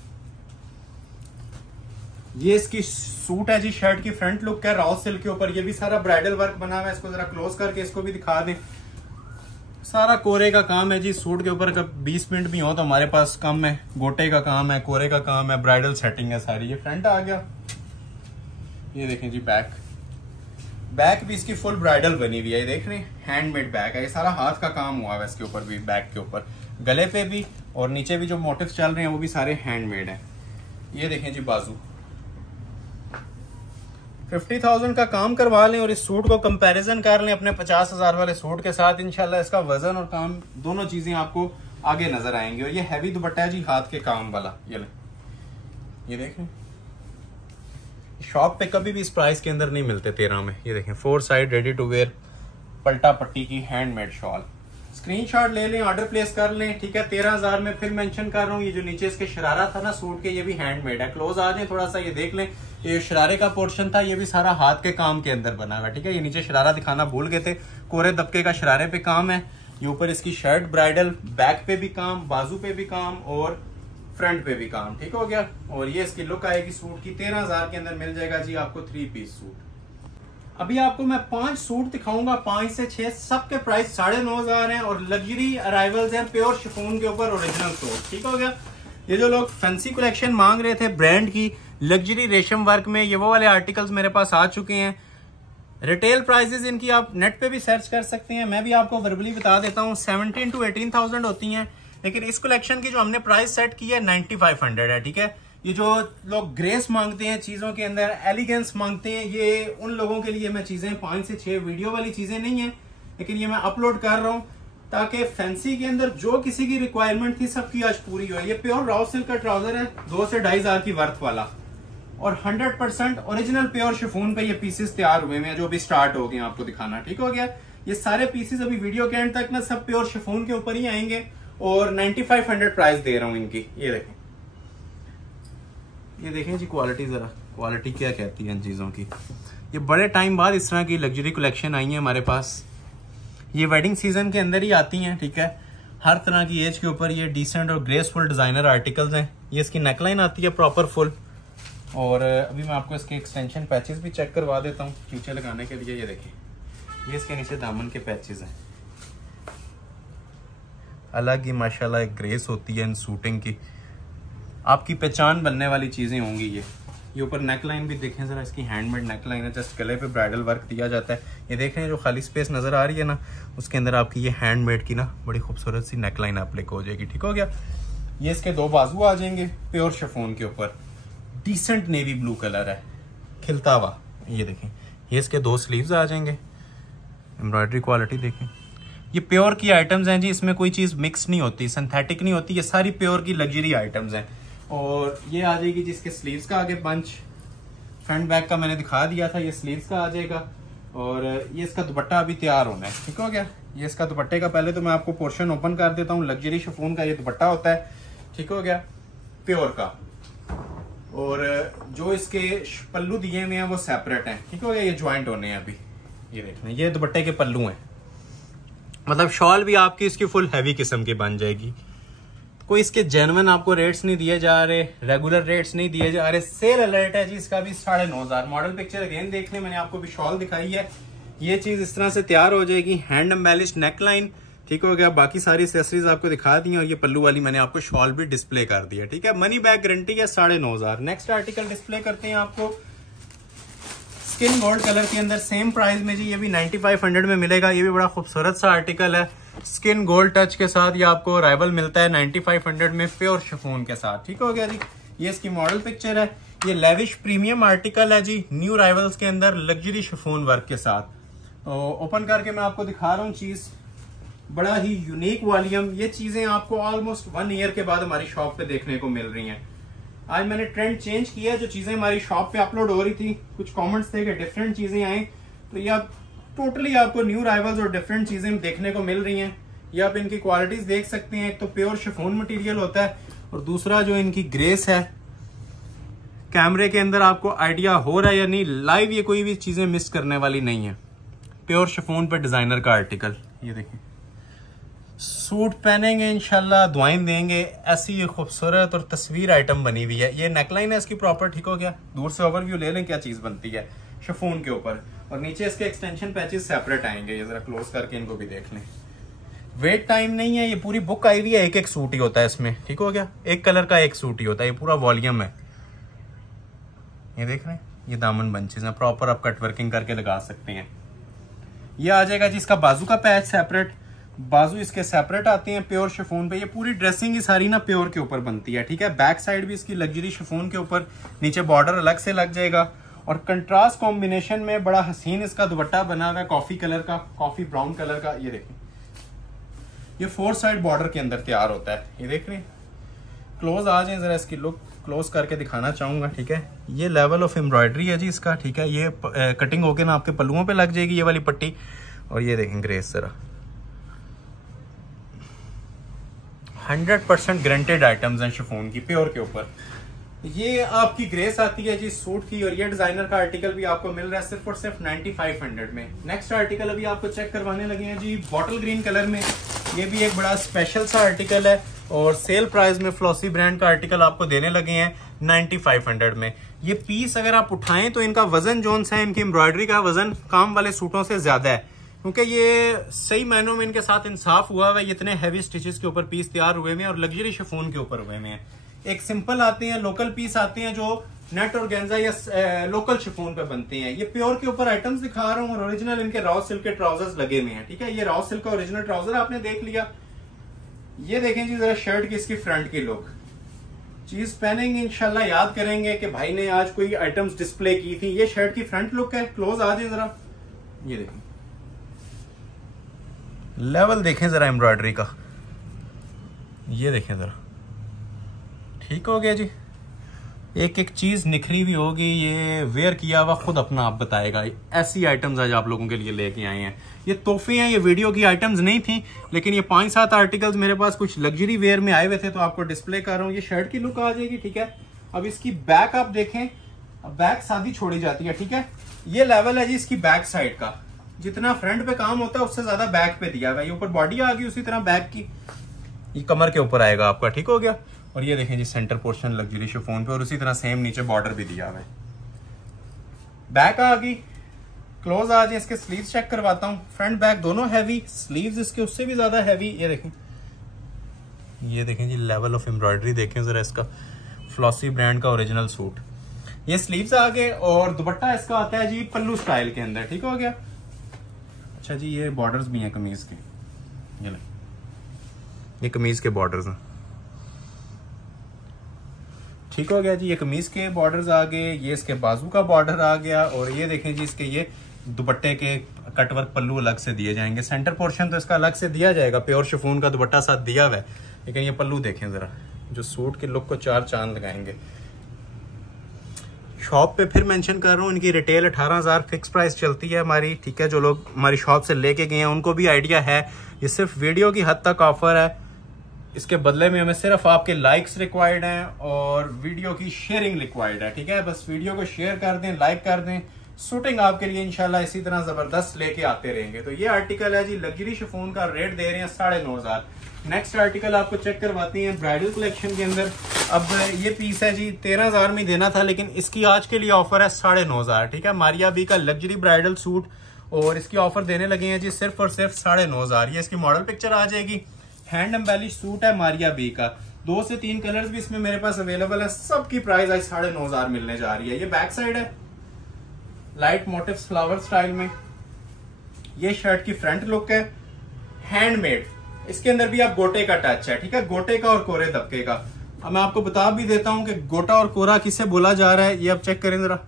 ये इसकी सूट है जी, शर्ट की फ्रंट लुक है रॉ सिल्क के ऊपर। ये भी सारा ब्राइडल वर्क बना हुआ है। इसको जरा क्लोज करके इसको भी दिखा दें। सारा कोरे का काम है जी सूट के ऊपर। कब 20 मिनट भी हो तो हमारे पास कम है। गोटे का काम है, कोरे का काम है, ब्राइडल सेटिंग है सारी। ये फ्रंट आ गया। ये देखें जी बैक भी इसकी फुल ब्राइडल बनी हुई है। ये देख रहे हैं हैंडमेड बैक है, ये सारा हाथ का काम हुआ है इसके ऊपर भी, बैक के ऊपर, गले पे भी और नीचे भी जो मोटिव्स चल रहे हैं वो भी सारे हैंडमेड हैं। ये देखें जी बाजू, 50,000 का काम करवा लें और इस सूट को कंपैरिजन कर लें अपने 50,000 वाले सूट के साथ, इंशाल्लाह इसका वजन और काम दोनों चीजें आपको आगे नजर आएंगी। और ये हैवी दुपट्टा है जी हाथ के काम वाला। ये देखें शॉप पे कभी भी इस प्राइस के अंदर नहीं मिलते 13 में। ये देखें 4 साइड रेडी टू वेयर पल्टा पट्टी की हैंडमेड शॉल। स्क्रीनशॉट ले लें, ऑर्डर प्लेस कर लें, ठीक है। 13,000 में फिर मेंशन कर रहा हूँ। ये जो नीचे इसके शरारा था ना सूट के, ये भी हैंडमेड है। क्लोज आ जाए थोड़ा सा, ये देख लें, ये शरारे का पोर्शन था, ये भी सारा हाथ के काम के अंदर बना हुआ है, ठीक है। ये नीचे शरारा दिखाना भूल गए थे, कोरे दबके का शरारे पे काम है। ये ऊपर इसकी शर्ट ब्राइडल, बैक पे भी काम, बाजू पे भी काम और फ्रंट पे भी काम, ठीक हो गया। और ये इसकी लुक आएगी सूट की। 13,000 के अंदर मिल जाएगा जी आपको 3 पीस सूट। अभी आपको मैं 5 सूट दिखाऊंगा, 5 से 6, सबके प्राइस 9,500 हैं और लग्जरी अराइवल्स हैं, प्योर शिफॉन के ऊपर ओरिजिनल सूट, ठीक हो गया। ये जो लोग फैंसी कलेक्शन मांग रहे थे ब्रांड की लग्जरी रेशम वर्क में, ये वो वाले आर्टिकल्स मेरे पास आ चुके हैं। रिटेल प्राइसेस इनकी आप नेट पे भी सर्च कर सकते हैं, मैं भी आपको वर्बली बता देता हूँ, 17,000 to 18,000 होती हैं। लेकिन इस कलेक्शन की जो हमने प्राइस सेट की है 9,500 है, ठीक है। ये जो लोग ग्रेस मांगते हैं चीजों के अंदर, एलिगेंस मांगते हैं, ये उन लोगों के लिए मैं चीजें 5 से 6 वीडियो वाली चीजें नहीं है, लेकिन ये मैं अपलोड कर रहा हूँ ताकि फैंसी के अंदर जो किसी की रिक्वायरमेंट थी सबकी आज पूरी हो। ये प्योर रॉ सिल्क का ट्राउजर है, 2 से 2,500 की वर्थ वाला और 100% ओरिजिनल प्योर शिफॉन पे ये पीसेस तैयार हुए हैं, जो भी स्टार्ट हो गए आपको दिखाना, ठीक हो गया। ये सारे पीसेस अभी वीडियो के एंड तक ना सब प्योर शिफॉन के ऊपर ही आएंगे और 9,500 प्राइस दे रहा हूं इनकी। ये देखें जी क्वालिटी, जरा क्वालिटी क्या कहती है इन चीजों की। ये बड़े टाइम बाद इस तरह की लग्जरी कलेक्शन आई है हमारे पास, ये वेडिंग सीजन के अंदर ही आती हैं, ठीक है। हर तरह की एज के ऊपर ये डिसेंट और ग्रेसफुल डिजाइनर आर्टिकल्स हैं। ये इसकी नेकलाइन आती है प्रॉपर फुल, और अभी मैं आपको इसके एक्सटेंशन पैचेस भी चेक करवा देता हूँ नीचे लगाने के लिए। ये देखिए, ये इसके नीचे दामन के पैचेस हैं, अलग ही माशाल्लाह एक ग्रेस होती है इन सूटिंग की, आपकी पहचान बनने वाली चीजें होंगी। ये ऊपर नेकलाइन भी देखें जरा, इसकी हैंडमेड नेकलाइन है, जस्ट गले पे ब्राइडल वर्क दिया जाता है। ये देख रहे हैं जो खाली स्पेस नजर आ रही है ना, उसके अंदर आपकी ये हैंडमेड की ना बड़ी खूबसूरत सी नेकलाइन एप्लिक हो जाएगी, ठीक हो गया। ये इसके 2 बाजू आ जाएंगे प्योर शिफॉन के ऊपर, डिसेंट नेवी ब्लू कलर है खिलता हुआ। ये देखें, ये इसके 2 स्लीव्स आ जाएंगे, एम्ब्रॉयडरी क्वालिटी देखें। ये प्योर की आइटम्स हैं जी, इसमें कोई चीज मिक्स नहीं होती, सिंथेटिक नहीं होती, ये सारी प्योर की लग्जरी आइटम्स हैं। और ये आ जाएगी जिसके स्लीव्स का आगे बंच, फ्रंट बैक का मैंने दिखा दिया था, ये स्लीव्स का आ जाएगा। और ये इसका दुपट्टा अभी तैयार होना है, ठीक हो गया। ये इसका दुपट्टे का पहले तो मैं आपको पोर्शन ओपन कर देता हूँ। लग्जरी शिफॉन का ये दुपट्टा होता है, ठीक हो गया, प्योर का। और जो इसके पल्लू दिए हुए हैं वो सेपरेट हैं, ठीक हो गया, ये ज्वाइंट होने हैं अभी। ये देखना, ये दुपट्टे के पल्लू हैं, मतलब शॉल भी आपकी इसकी फुल हैवी किस्म की बन जाएगी। कोई इसके जेन्युइन आपको रेट्स नहीं दिए जा रहे, रेगुलर रेट्स नहीं दिए जा रहे, सेल अलर्ट है जी इसका भी 9,500। मॉडल पिक्चर अगेन देख लें, मैंने आपको भी शॉल दिखाई है। ये चीज इस तरह से तैयार हो जाएगी, हैंड एम्बेलिश्ड नेकलाइन, ठीक हो गया। बाकी सारी एक्सेसरीज आपको दिखा दी और ये पल्लू वाली मैंने आपको शॉल भी डिस्प्ले कर दिया, ठीक है। मनी बैक गारंटी है 9,500। नेक्स्ट आर्टिकल डिस्प्ले करते हैं आपको स्किन गोल्ड कलर के अंदर, सेम प्राइस में जी, ये भी 9,500 में मिलेगा। ये भी बड़ा खूबसूरत सा आर्टिकल है, स्किन गोल्ड टच के साथ। ये आपको राइवल मिलता है 9,500 में प्योर शिफॉन के साथ, ठीक हो गया जी। ये इसकी मॉडल पिक्चर है, ये लेविश प्रीमियम आर्टिकल है जी, न्यू राइवल्स के अंदर लग्जरी शिफॉन वर्क के साथ। ओपन करके मैं आपको दिखा रहा हूँ चीज, बड़ा ही यूनिक वॉल्यूम। ये चीजें आपको ऑलमोस्ट 1 ईयर के बाद हमारी शॉप पे देखने को मिल रही हैं। आज मैंने ट्रेंड चेंज किया, जो चीजें हमारी शॉप पे अपलोड हो रही थी, कुछ कमेंट्स थे कि डिफरेंट चीजें आए, तो ये आप टोटली आपको न्यू राइवल्स और डिफरेंट चीजें देखने को मिल रही हैं। ये आप इनकी क्वालिटीज देख सकते हैं, एक तो प्योर शिफॉन मटेरियल होता है और दूसरा जो इनकी ग्रेस है, कैमरे के अंदर आपको आइडिया हो रहा है या नहीं, लाइव ये कोई भी चीजें मिस करने वाली नहीं है। प्योर शिफॉन पे डिजाइनर का आर्टिकल, ये देखिए, सूट पहनेंगे इंशाल्लाह दुआएं देंगे, ऐसी ये खूबसूरत और तस्वीर आइटम बनी हुई है। ये नेकलाइन है इसकी प्रॉपर, ठीक हो गया। दूर से ओवरव्यू ले लें क्या चीज बनती है शिफॉन के ऊपर, और नीचे इसके एक्सटेंशन पैचेस सेपरेट आएंगे। ये जरा क्लोज करके इनको भी देख लें। वेट टाइम नहीं है, ये पूरी बुक आई हुई है, एक सूट ही होता है इसमें, ठीक हो गया। एक कलर का एक सूट ही होता है, ये पूरा वॉल्यूम है। ये देख रहे हैं, ये दामन बंचेस हैं, प्रॉपर आप कट वर्किंग करके लगा सकते हैं। ये आ जाएगा जी इसका बाजू का पैच सेपरेट, बाजू इसके सेपरेट आते हैं प्योर शिफॉन पे। ये पूरी ड्रेसिंग ही सारी ना प्योर के ऊपर बनती है, ठीक है। बैक साइड भी इसकी लग्जरी शिफॉन के ऊपर, नीचे बॉर्डर अलग से लग जाएगा और कंट्रास्ट कॉम्बिनेशन में बड़ा हसीन इसका दुपट्टा बना हुआ है कॉफी कलर का, कॉफी ब्राउन कलर का। ये देखें, ये 4 साइड बॉर्डर के अंदर तैयार होता है। ये देख रहे हैं, क्लोज आ जाए जरा, इसकी लुक क्लोज करके दिखाना चाहूंगा, ठीक है। ये लेवल ऑफ एम्ब्रॉयडरी है जी इसका, ठीक है। ये कटिंग होके ना आपके पल्लुओं पे लग जाएगी ये वाली पट्टी। और ये देखें ग्रेस जरा, 100% गारंटेड आइटम्स हैं शिफॉन की प्योर के ऊपर। ये आपकी ग्रेस आती है जी सूट की, और ये डिजाइनर का आर्टिकल भी आपको मिल रहा है सिर्फ और सिर्फ 9500 में। नेक्स्ट आर्टिकल अभी आपको चेक करवाने लगे हैं जी बॉटल ग्रीन कलर में। ये भी एक बड़ा स्पेशल सा आर्टिकल है और सेल प्राइस में फ्लॉसी ब्रांड का आर्टिकल आपको देने लगे हैं 9500 में। ये पीस अगर आप उठाएं तो इनका वजन जोन सा है, इनकी एम्ब्रॉयडरी का वजन काम वाले सूटों से ज्यादा है, क्योंकि ये सही मायनों में इनके साथ इंसाफ हुआ है। इतने हैवी स्टिचेस के ऊपर पीस तैयार हुए हैं और लग्जरी शिफॉन के ऊपर हुए हैं। एक सिंपल आते हैं, लोकल पीस आते हैं जो नेट ऑर्गेन्जा या लोकल शिफॉन पे बनते हैं। ये प्योर के ऊपर आइटम्स दिखा रहा हूँ और ओरिजिनल इनके रॉ सिल्क के ट्राउजर्स लगे हुए हैं, ठीक है। ये रॉ सिल्क का ओरिजिनल ट्राउजर आपने देख लिया। ये देखें जी जरा शर्ट की इसकी फ्रंट की लुक, चीज पहनेंगे इंशाल्लाह याद करेंगे कि भाई ने आज कोई आइटम्स डिस्प्ले की थी। ये शर्ट की फ्रंट लुक है, क्लोज आ जाए जरा, ये देखें लेवल देखें जरा एम्ब्रॉयडरी का, ये देखें जरा, ठीक हो गया जी। एक एक चीज निखरी हुई होगी, ये वेयर किया हुआ खुद अपना आप बताएगा। ऐसी आइटम्स आज आप लोगों के लिए लेके आए हैं। ये तोहफे हैं, ये वीडियो की आइटम्स नहीं थी, लेकिन ये 5-7 आर्टिकल्स मेरे पास कुछ लग्जरी वेयर में आए हुए थे तो आपको डिस्प्ले कर रहा हूँ। ये शर्ट की लुक आ जाएगी, ठीक है। अब इसकी बैक आप देखें, बैक सादी छोड़ी जाती है, ठीक है। ये लेवल है जी इसकी बैक साइड का, जितना फ्रंट पे काम होता है उससे ज्यादा बैक पे दिया हुआ है। ये ऊपर बॉडी आ गई, उसी तरह बैक की ये कमर के ऊपर आएगा आपका, ठीक हो गया। और ये देखें जी सेंटर पोर्शन लग्जरी शिफॉन पे और उसी तरह सेम नीचे बॉर्डर भी दिया हुआ है। बैक आ गई, क्लोज आ जाए। इसके स्लीव्स चेक करवाता हूँ, फ्रंट बैक दोनों हैवी, स्लीव्स इसके उससे भी ज्यादा हैवी। ये देखें जी लेवल ऑफ एम्ब्रॉयडरी देखें जरा इसका, फ्लॉसी ब्रांड का ओरिजिनल सूट। ये स्लीव्स आ गए और दुपट्टा इसका आता है जी पल्लू स्टाइल के अंदर, ठीक हो गया। अच्छा जी ये बॉर्डर्स भी हैं कमीज के, ये कमीज के बॉर्डर्स हैं, ठीक हो गया जी। ये कमीज के बॉर्डर्स आ गए, ये इसके बाजू का बॉर्डर आ गया और ये देखें जी इसके ये दुपट्टे के कटवर्क पल्लू अलग से दिए जाएंगे। सेंटर पोर्शन तो इसका अलग से दिया जाएगा, प्योर शिफॉन का दुपट्टा साथ दिया हुआ है, लेकिन ये पल्लू देखें जरा, जो सूट की लुक को 4 चांद लगाएंगे। शॉप पे फिर मेंशन कर रहा हूँ, इनकी रिटेल 18,000 फिक्स प्राइस चलती है हमारी, ठीक है। जो लोग हमारी शॉप से लेके गए हैं उनको भी आइडिया है, ये सिर्फ वीडियो की हद तक ऑफर है। इसके बदले में हमें सिर्फ आपके लाइक्स रिक्वायर्ड हैं और वीडियो की शेयरिंग रिक्वायर्ड है, ठीक है। बस वीडियो को शेयर कर दें, लाइक कर दें, शूटिंग आपके लिए इंशाल्लाह इसी तरह जबरदस्त लेके आते रहेंगे। तो ये आर्टिकल है जी लग्जरी शिफॉन का, रेट दे रहे हैं 9,500। नेक्स्ट आर्टिकल आपको चेक करवाते हैं ब्राइडल कलेक्शन के अंदर। अब ये पीस है जी 13,000 में देना था, लेकिन इसकी आज के लिए ऑफर है 9,500, ठीक है। मारिया बी का लग्जरी ब्राइडल सूट और इसकी ऑफर देने लगे हैं जी सिर्फ और सिर्फ 9,500। ये इसकी मॉडल पिक्चर आ जाएगी, हैंड एम्बेलिश सूट है मारिया बी का। 2 से 3 कलर्स भी इसमें मेरे पास अवेलेबल है, सबकी प्राइस आज 9,500 मिलने जा रही है। ये बैक साइड है लाइट मोटिव्स फ्लावर स्टाइल में। ये शर्ट की फ्रंट लुक है, हैंडमेड। इसके अंदर भी आप गोटे का टच है, ठीक है, गोटे का और कोरे दबके का। अब मैं आपको बता भी देता हूं कि गोटा और कोरा किसे बोला जा रहा है। ये आप चेक करें जरा,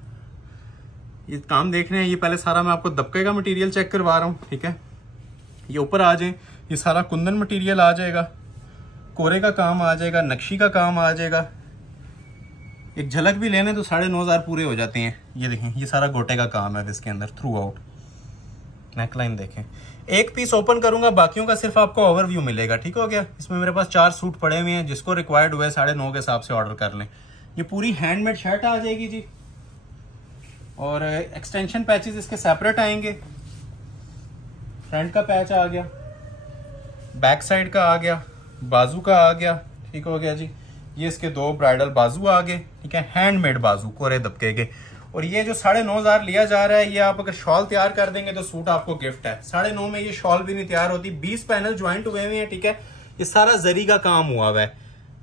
ये काम देख रहे हैं। ये पहले सारा मैं आपको दबके का मटेरियल चेक करवा रहा हूँ, ठीक है। ये ऊपर आ जाए, ये सारा कुंदन मटेरियल आ जाएगा, कोरे का काम आ जाएगा, नक्शी का काम आ जाएगा। एक झलक भी लेने तो 9,500 पूरे हो जाते हैं। ये देखें, ये सारा गोटे का काम है इसके अंदर थ्रू आउट। नेकलाइन देखें, एक पीस ओपन करूंगा, बाकियों का सिर्फ आपको ओवरव्यू मिलेगा, ठीक हो गया। इसमें मेरे पास 4 सूट पड़े हुए हैं, जिसको रिक्वायर्ड हुए 9.5 के हिसाब से ऑर्डर कर लें। ये पूरी हैंडमेड शर्ट आ जाएगी जी, और एक्सटेंशन पैचेस इसके सेपरेट आएंगे। फ्रंट का पैच आ गया, बैक साइड का आ गया, बाजू का आ गया, ठीक हो गया जी। ये इसके 2 ब्राइडल बाजू आ गए, ठीक है, हैंडमेड बाजू कोरे दबके के। और ये जो 9,500 लिया जा रहा है, ये आप अगर शॉल तैयार कर देंगे तो सूट आपको गिफ्ट है। 9.5 में ये शॉल भी नहीं तैयार होती। 20 पैनल ज्वाइंट हुए हैं, ठीक है। ये सारा जरी का काम हुआ हुआ है,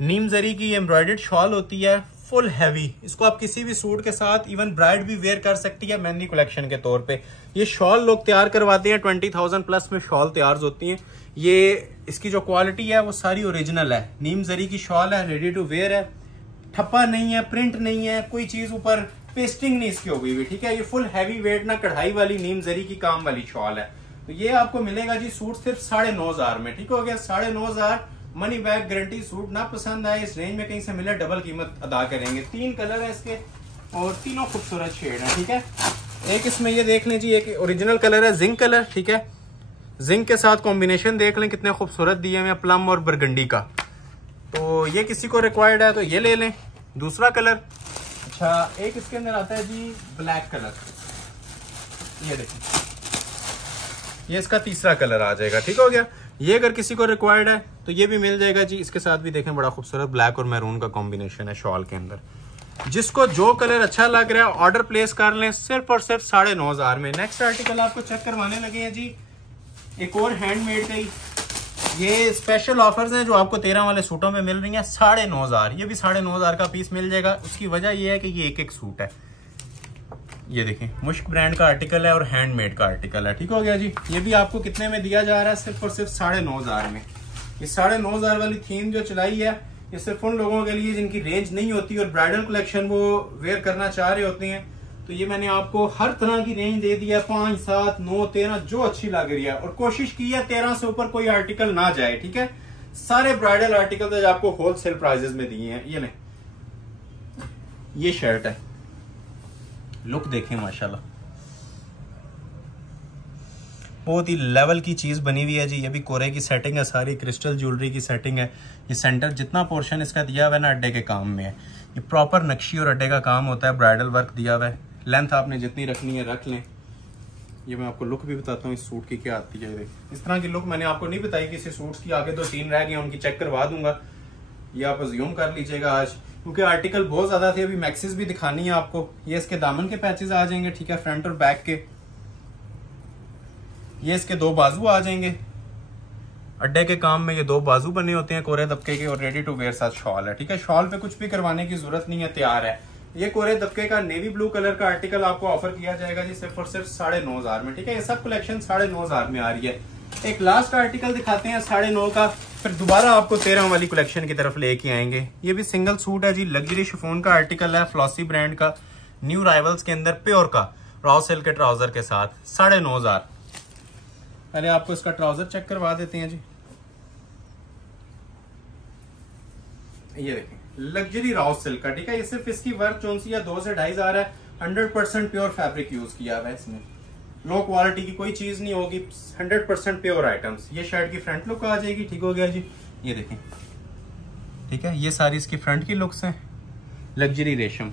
नीम जरी की एम्ब्रॉयडर्ड शॉल होती है, फुल हैवी, इसको आप किसी भी सूट के साथ इवन ब्राइड भी वेयर कर सकती है मेहंदी कलेक्शन के तौर पे। ये शॉल लोग तैयार करवाते हैं, 20,000 प्लस में शॉल तैयार होती हैं। ये इसकी जो क्वालिटी है वो सारी ओरिजिनल है, नीम जरी की शॉल है, रेडी टू वेयर है, ठप्पा नहीं है, प्रिंट नहीं है, कोई चीज ऊपर पेस्टिंग नहीं इसकी होगी भी, ठीक है। ये फुल हैवी वेट ना कढ़ाई वाली नीम जरी की काम वाली शॉल है। तो ये आपको मिलेगा जी सूट सिर्फ 9,500 में, ठीक हो गया। 9,500 मनी बैक गारंटी। सूट ना पसंद आए इस रेंज में कहीं से मिले डबल कीमत अदा करेंगे। 3 कलर है इसके और तीनों खूबसूरत शेड है, ठीक है। एक इसमें ये देख लें जी, एक ओरिजिनल कलर है जिंक कलर, ठीक है। जिंक के साथ कॉम्बिनेशन देख लें कितने खूबसूरत दिए हुए, प्लम और बरगंडी का। तो ये किसी को रिक्वायर्ड है तो ये ले लें। दूसरा कलर, अच्छा एक इसके अंदर आता है जी ब्लैक कलर, ये देखिए, ये इसका तीसरा कलर आ जाएगा, ठीक हो गया। ये अगर किसी को रिक्वायर्ड है तो ये भी मिल जाएगा जी। इसके साथ भी देखें बड़ा खूबसूरत ब्लैक और मैरून का कॉम्बिनेशन है शॉल के अंदर। जिसको जो कलर अच्छा लग रहा है ऑर्डर प्लेस कर लें सिर्फ और सिर्फ 9,500 में। नेक्स्ट आर्टिकल आपको चेक करवाने लगे हैं जी, एक और हैंडमेड का ही। ये स्पेशल ऑफर्स हैं जो आपको 13 वाले सूटों में मिल रही हैं 9,500। ये भी 9,500 का पीस मिल जाएगा। उसकी वजह ये है कि ये एक एक सूट है। ये देखें मुश्क ब्रांड का आर्टिकल है और हैंडमेड का आर्टिकल है, ठीक हो गया जी। ये भी आपको कितने में दिया जा रहा है, सिर्फ और सिर्फ 9,500 में। ये 9,500 वाली थीम जो चलाई है ये सिर्फ उन लोगों के लिए जिनकी रेंज नहीं होती और ब्राइडल कलेक्शन वो वेयर करना चाह रहे होते हैं। तो ये मैंने आपको हर तरह की रेंज दे दिया, 5, 7, 9, 13 जो अच्छी लग रही है। और कोशिश की है 13 से ऊपर कोई आर्टिकल ना जाए, ठीक है। सारे ब्राइडल आर्टिकल आपको होलसेल प्राइजेस में दिए हैं। ये नहीं, ये शर्ट है, लुक देखें माशाल्लाह, बहुत ही लेवल की चीज बनी हुई है जी। ये भी कोरे की सेटिंग है, सारी क्रिस्टल ज्वेलरी की सेटिंग है। ये सेंटर जितना पोर्शन इसका दिया हुआ है ना अड्डे के काम में है। ये प्रॉपर नक्शी और अड्डे का काम होता है, ब्राइडल वर्क दिया हुआ है। लेंथ आपने जितनी रखनी है रख लें। ये मैं आपको लुक भी बताता हूँ इस सूट की क्या आती है। इस तरह की लुक मैंने आपको नहीं बताई, किसी सूट की आगे 2-3 रह गए उनकी चेक करवा दूंगा, ये आप अज्यूम कर लीजिएगा आज, क्योंकि आर्टिकल बहुत ज्यादा थे। अभी मैक्सिस भी दिखानी है आपको। ये इसके दामन के पैचेस आ जाएंगे, ठीक है, फ्रंट और बैक के। ये इसके 2 बाजू आ जाएंगे, अड्डे के काम में ये 2 बाजू बने होते हैं कोरे दबके के। और रेडी टू वेयर साथ शॉल है, ठीक है। शॉल पे कुछ भी करवाने की जरूरत नहीं है, तैयार है। ये कोरे दबके का नेवी ब्लू कलर का आर्टिकल आपको ऑफर किया जाएगा जी सिर्फ और सिर्फ 9,500 में, ठीक है। ये सब कलेक्शन 9,500 में आ रही है। एक लास्ट आर्टिकल दिखाते हैं 9,500 का, फिर दोबारा आपको 13 वाली कलेक्शन की तरफ लेके आएंगे। ये भी सिंगल सूट है जी, लग्जरी शिफॉन का आर्टिकल है, फ्लॉसी ब्रांड का, न्यू राइवल्स के अंदर, प्योर का, रॉ सिल्क के ट्राउजर के साथ, 9,500। पहले आपको इसका ट्राउजर चेक करवा देते हैं जी। ये देखें लग्जरी रॉ सिल्क का, ठीक है। ये सिर्फ इसकी वर्क जो सी 2 से 2,500 है। 100% प्योर फैब्रिक यूज किया हुआ है इसमें, लो क्वालिटी की कोई चीज नहीं होगी, 100% प्योर आइटम्स। ये शर्ट की फ्रंट लुक आ जाएगी, ठीक हो गया जी। ये देखें, ठीक है, ये सारी इसकी फ्रंट की लुक्स हैं, लग्जरी रेशम।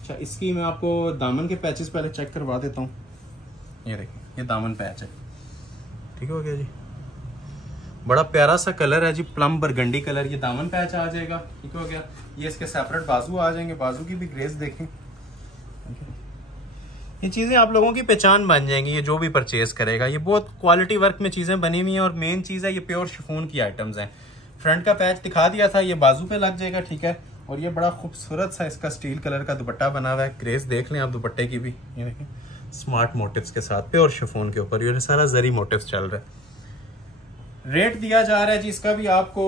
अच्छा इसकी मैं आपको दामन के पैचेस पहले चेक करवा देता हूँ। ये देखें, ये दामन पैच है, ठीक हो गया जी। बड़ा प्यारा सा कलर है जी, प्लम बरगंडी कलर। ये दामन पैच आ जाएगा, ठीक हो गया। ये इसके सेपरेट बाजू आ जाएंगे, बाजू की भी ग्रेस देखें। ये चीजें आप लोगों की पहचान बन जाएंगी, ये जो भी परचेज करेगा। ये बहुत क्वालिटी वर्क में चीजें बनी हुई हैं और मेन चीज है ये प्योर शिफॉन की आइटम्स हैं। फ्रंट का पैच दिखा दिया था, ये बाजू पे लग जाएगा, ठीक है। और ये बड़ा खूबसूरत सा इसका स्टील कलर का दुपट्टा बना हुआ है, ग्रेस देख लें आप दुपट्टे की भी। ये देखें स्मार्ट मोटिव्स के साथ, प्योर शिफॉन के ऊपर ये सारा जरी मोटिव्स चल रहा है। रेट दिया जा रहा है जी इसका भी आपको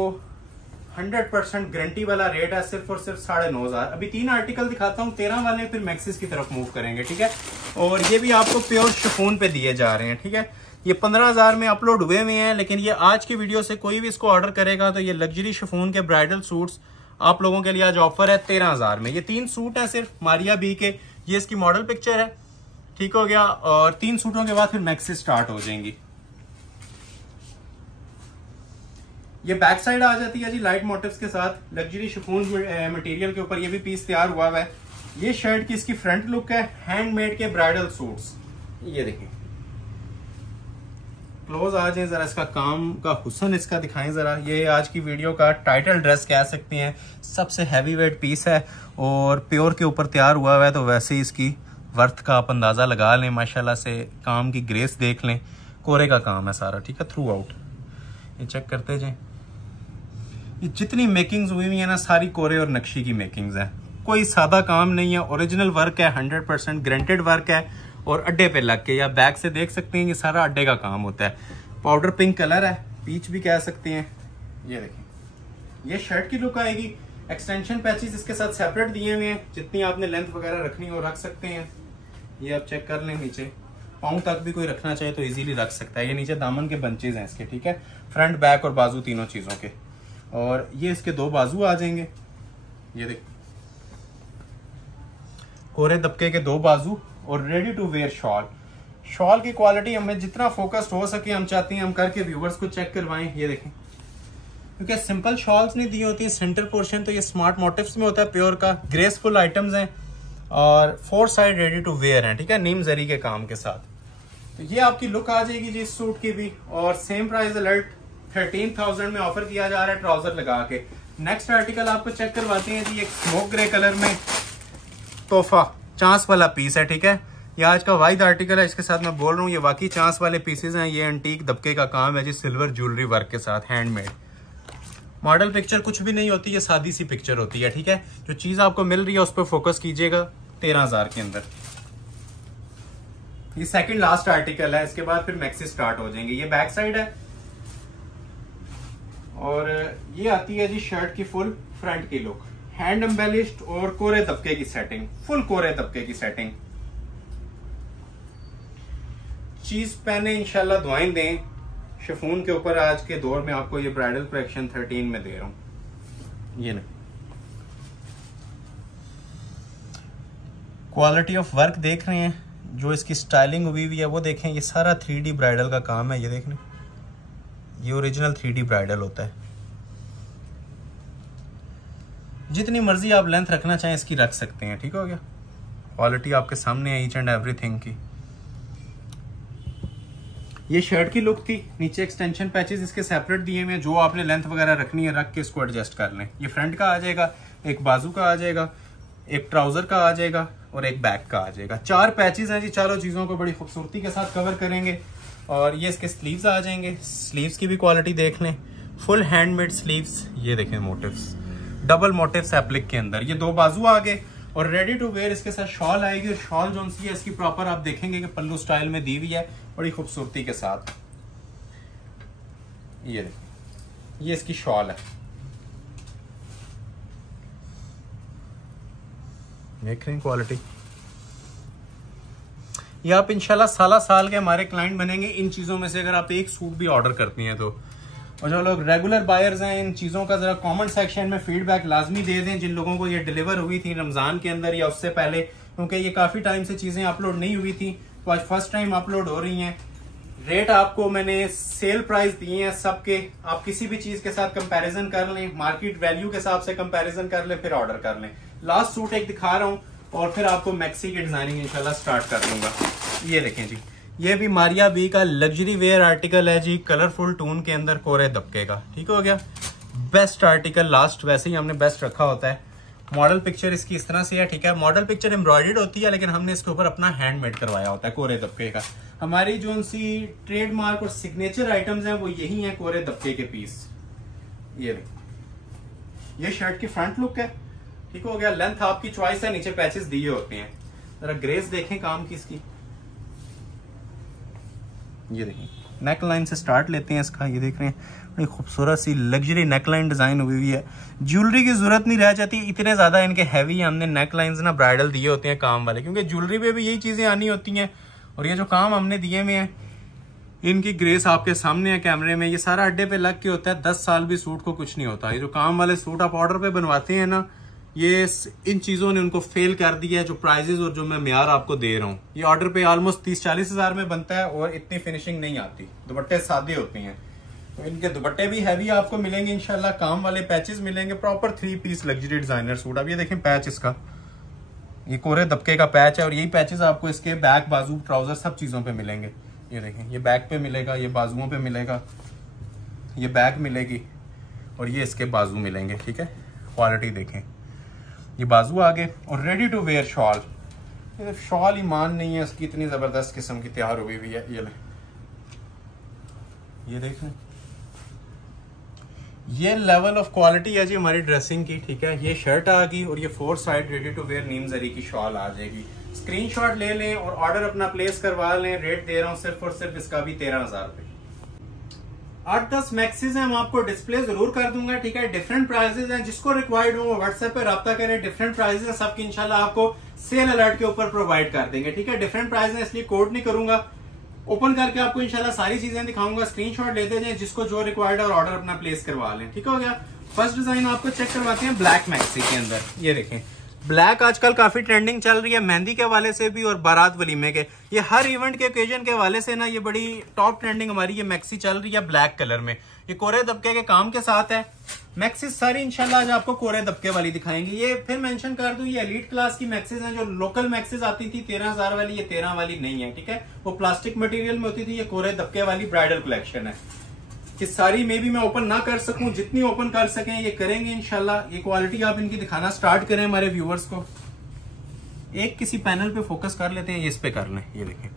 100% गारंटी वाला रेट है, सिर्फ और सिर्फ 9,500। अभी 3 आर्टिकल दिखाता हूँ, 13 वाले फिर मैक्सिस की तरफ मूव करेंगे, ठीक है। और ये भी आपको प्योर शिफॉन पे दिए जा रहे हैं, ठीक है। ये 15,000 में अपलोड हुए हुए हैं, लेकिन ये आज की वीडियो से कोई भी इसको ऑर्डर करेगा तो ये लग्जरी शिफॉन के ब्राइडल सूट्स आप लोगों के लिए आज ऑफर है 13,000 में। ये 3 सूट है सिर्फ मारिया बी के, ये इसकी मॉडल पिक्चर है, ठीक हो गया। और 3 सूटों के बाद फिर मैक्सिस स्टार्ट हो जाएंगी। ये बैक साइड आ जाती है जी लाइट मोटिव्स के साथ, लग्जरी शिफॉन मटेरियल के ऊपर ये भी पीस तैयार हुआ है। ये शर्ट की इसकी फ्रंट लुक है, हैंडमेड के ब्राइडल सूट्स। ये देखिए, क्लोज आ जाए जरा, इसका काम का हुस्न इसका दिखाएं जरा। ये आज की वीडियो का टाइटल ड्रेस कह सकते हैं, सबसे हैवी वेट पीस है और प्योर के ऊपर तैयार हुआ है। तो वैसे ही इसकी वर्थ का आप अंदाजा लगा लें, माशाल्लाह से काम की ग्रेस देख लें, कोरे का काम है सारा, ठीक है, थ्रू आउट। ये चेक करते जाएं, ये जितनी मेकिंग्स हुई हुई है ना सारी कोरे और नक्शी की मेकिंग्स हैं। कोई सादा काम नहीं है, ओरिजिनल वर्क है, 100% ग्रेंटेड वर्क है और अड्डे पे लग के, या बैक से देख सकते हैं ये सारा अड्डे का काम होता है। पाउडर पिंक कलर है, पीच भी कह सकते हैं। ये देखें, ये शर्ट की लुक आएगी। एक्सटेंशन पैचेस इसके साथ सेपरेट दिए हुए हैं, जितनी आपने लेंथ वगैरह रखनी हो रख सकते हैं। ये आप चेक कर लें, नीचे पाँव तक भी कोई रखना चाहे तो इजीली रख सकता है। ये नीचे दामन के बंचेज हैं इसके, ठीक है, फ्रंट बैक और बाजू तीनों चीज़ों के। और ये इसके 2 बाजू आ जाएंगे। ये देख, कोरे दबके के 2 बाजू और ready to wear shawl. Shawl की क्वालिटी हमें जितना फोकस्ड हो सके हम चाहते हैं हम करके व्यूवर्स को चेक करवाएं। ये देखें, क्योंकि सिंपल शॉल्स नहीं दी होती है, सेंटर पोर्शन तो ये स्मार्ट मोटिव्स में होता है, प्योर का, ग्रेसफुल आइटम्स हैं और 4 साइड रेडी टू वेयर हैं, ठीक है, नीम जरी के काम के साथ। तो ये आपकी लुक आ जाएगी जी इस सूट की भी। और सेम प्राइस अलर्ट 13,000 में ऑफर किया जा रहा है ट्राउजर लगा के। नेक्स्ट आर्टिकल आपको चेक करवाते हैं जी, एक स्मोक ग्रे कलर में तोहफा चांस वाला पीस है, ठीक है। ये आज का वाइड आर्टिकल है, इसके साथ मैं बोल रहा हूँ ये वाकई चांस वाले पीसेज हैं। ये एंटीक दबके का काम है जी, सिल्वर ज्वेलरी वर्क के साथ, हैंडमेड। मॉडल पिक्चर कुछ भी नहीं होती, ये सादी सी पिक्चर होती है, ठीक है। जो चीज आपको मिल रही है उस पर फोकस कीजिएगा। 13,000 के अंदर ये सेकंड लास्ट आर्टिकल है, इसके बाद फिर मैक्सी स्टार्ट हो जाएंगे। ये बैक साइड है और ये आती है जी शर्ट की फुल फ्रंट की लुक, हैंड एम्बेलिश्ड और कोरे तबके की सेटिंग, फुल कोरे तबके की सेटिंग। चीज पहने इंशाल्लाह दुआएं दें। शिफॉन के ऊपर आज के दौर में आपको ये ब्राइडल कलेक्शन 13 में दे रहा हूं। ये ना क्वालिटी ऑफ वर्क देख रहे हैं, जो इसकी स्टाइलिंग हुई हुई है वो देखें। ये सारा 3D ब्राइडल का काम है, ये देख लें, ये ओरिजिनल 3D ब्राइडल होता है। जितनी मर्जी आप लेंथ रखना चाहें इसकी रख सकते हैं, ठीक हो गया। क्वालिटी आपके सामने है ईच एंड एवरीथिंग की। ये शर्ट की लुक थी, नीचे एक्सटेंशन पैचेस इसके सेपरेट दिए हुए हैं, जो आपने लेंथ वगैरह रखनी है रख के इसको एडजस्ट कर लें। ये फ्रंट का आ जाएगा, एक बाजू का आ जाएगा, एक ट्राउजर का आ जाएगा और एक बैक का आ जाएगा। 4 पैचेस हैं जी, चारों चीजों को बड़ी खूबसूरती के साथ कवर करेंगे। और ये इसके स्लीव्स आ जाएंगे, स्लीव्स की भी क्वालिटी देख लें, फुल हैंडमेड स्लीव्स। ये देखें मोटिव्स, डबल मोटिव्स एप्लिक के अंदर। ये 2 बाजू आ गए और रेडी टू वेयर इसके साथ शॉल आएगी। और शॉल जो सी है इसकी प्रॉपर आप देखेंगे कि पल्लू स्टाइल में दी हुई है, बड़ी खूबसूरती के साथ। ये देखिए, ये इसकी शॉल है, देख रहे हैं क्वालिटी। ये आप इंशाल्लाह साल के हमारे क्लाइंट बनेंगे इन चीजों में से, अगर आप एक सूट भी ऑर्डर करती हैं तो। और जो लोग रेगुलर बायर्स हैं, इन चीज़ों का ज़रा कमेंट सेक्शन में फीडबैक लाजमी दे दें, जिन लोगों को ये डिलीवर हुई थी रमज़ान के अंदर या उससे पहले, क्योंकि ये काफ़ी टाइम से चीज़ें अपलोड नहीं हुई थी, तो आज फर्स्ट टाइम अपलोड हो रही हैं। रेट आपको मैंने सेल प्राइस दिए हैं सबके, आप किसी भी चीज़ के साथ कंपैरिजन कर लें, मार्केट वैल्यू के हिसाब से कंपैरिजन कर लें, फिर ऑर्डर कर लें। लास्ट सूट एक दिखा रहा हूँ और फिर आपको मैक्सी की डिज़ाइनिंग इंशाल्लाह स्टार्ट कर दूंगा। ये देखें जी, ये भी मारिया बी का लग्जरी वेयर आर्टिकल है जी, कलरफुल टून के अंदर कोरे दबके का, ठीक हो गया। बेस्ट आर्टिकल, लास्ट वैसे ही हमने बेस्ट रखा होता है। मॉडल पिक्चर इसकी इस तरह से है, ठीक है। मॉडल पिक्चर एम्ब्रॉयडर्ड होती है, लेकिन हमने इसके ऊपर अपना हैंडमेड करवाया होता है कोरे दबके का। हमारी जो सी ट्रेडमार्क और सिग्नेचर आइटम्स हैं वो यही हैं, कोरे दबके के पीस। ये शर्ट की फ्रंट लुक है, ठीक हो गया। लेंथ आपकी चॉइस है, नीचे पैचेस दिए होते हैं। जरा ग्रेस देखें काम की इसकी, ये देखें, नेक लाइन से स्टार्ट लेते हैं इसका। ये देख रहे हैं बड़ी खूबसूरत सी लग्जरी नेक लाइन डिजाइन हुई हुई है। ज्वेलरी की जरूरत नहीं रह जाती, इतने ज्यादा इनके हैवी हमने नेक लाइंस ना ब्राइडल दिए होते हैं काम वाले, क्योंकि ज्वेलरी पे भी यही चीजें आनी होती हैं। और ये जो काम हमने दिए हुए हैं, इनकी ग्रेस आपके सामने है कैमरे में। ये सारा अड्डे पे लग के होता है, 10 साल भी सूट को कुछ नहीं होता। ये जो काम वाले सूट आप ऑर्डर पे बनवाते हैं ना, ये इन चीजों ने उनको फेल कर दिया है, जो प्राइजेस और जो मैं म्यार आपको दे रहा हूँ। ये ऑर्डर पे ऑलमोस्ट 30-40 हजार में बनता है और इतनी फिनिशिंग नहीं आती, दुपट्टे सादे होते हैं। तो इनके दुपट्टे भी हैवी आपको मिलेंगे इंशाल्लाह, काम वाले पैचेस मिलेंगे, proper 3 piece luxury designer suit. अब ये देखें पैच इसका, ये कोरे दबके का पैच है और यही पैचेस आपको इसके बैक, बाजू, ट्राउजर सब चीजों पे मिलेंगे। ये देखें, ये बैक पे मिलेगा, ये बाजुओं पे मिलेगा, ये बैक मिलेगी और ये इसके बाजू मिलेंगे, ठीक है। क्वालिटी देखें, ये बाजू आगे और रेडी टू वेयर शॉल। ये शॉल ही मान नहीं है उसकी, इतनी जबरदस्त किस्म की तैयार हुई हुई है। ये देख लें, ये लेवल ऑफ क्वालिटी है जी हमारी ड्रेसिंग की, ठीक है। ये शर्ट आ गई और ये 4 साइड रेडी टू वेयर नीम जरी की शॉल आ जाएगी। स्क्रीनशॉट ले लें और ऑर्डर अपना प्लेस करवा लें। रेट दे रहा हूँ सिर्फ और सिर्फ इसका भी 13,000 रुपए। 8-10 मैक्सीज हैं, हम आपको डिस्प्ले जरूर कर दूंगा, ठीक है। डिफरेंट प्राइसेस हैं, जिसको रिक्वायर्ड हो वो व्हाट्सएप पे राब्ता करें। डिफरेंट प्राइसेस हैं सबकी, इंशाल्लाह आपको सेल अलर्ट के ऊपर प्रोवाइड कर देंगे, ठीक है। डिफरेंट प्राइस है इसलिए कोड नहीं करूंगा, ओपन करके आपको इंशाल्लाह सारी चीजें दिखाऊंगा। स्क्रीनशॉट लेते जाएं, जिसको जो रिक्वायर्ड है और ऑर्डर अपना प्लेस करवा लें, ठीक हो गया। फर्स्ट डिजाइन आपको चेक करवाते हैं ब्लैक मैक्सी के अंदर। ये देखें, ब्लैक आजकल काफी ट्रेंडिंग चल रही है, मेहंदी के हवाले से भी और बारात वलीमे के, ये हर इवेंट के ओकेजन के हवाले से ना ये बड़ी टॉप ट्रेंडिंग हमारी ये मैक्सी चल रही है ब्लैक कलर में। ये कोरे दबके के काम के साथ है। मैक्सीज सारी इंशाल्लाह आज आपको कोरे दबके वाली दिखाएंगे। ये फिर मेंशन कर दूं, ये एलीट क्लास की मैक्सीज हैं। जो लोकल मैक्सीज आती थी 13,000 वाली, ये 13 वाली नहीं है, ठीक है। वो प्लास्टिक मटेरियल में होती थी, ये कोरे दबके वाली ब्राइडल कलेक्शन है। कि सारी मे भी मैं ओपन ना कर सकूं, जितनी ओपन कर सकें ये करेंगे इंशाल्लाह। ये क्वालिटी आप इनकी दिखाना स्टार्ट करें हमारे व्यूवर्स को। एक किसी पैनल पे फोकस कर लेते हैं, ये इस पे कर लें। ये देखें,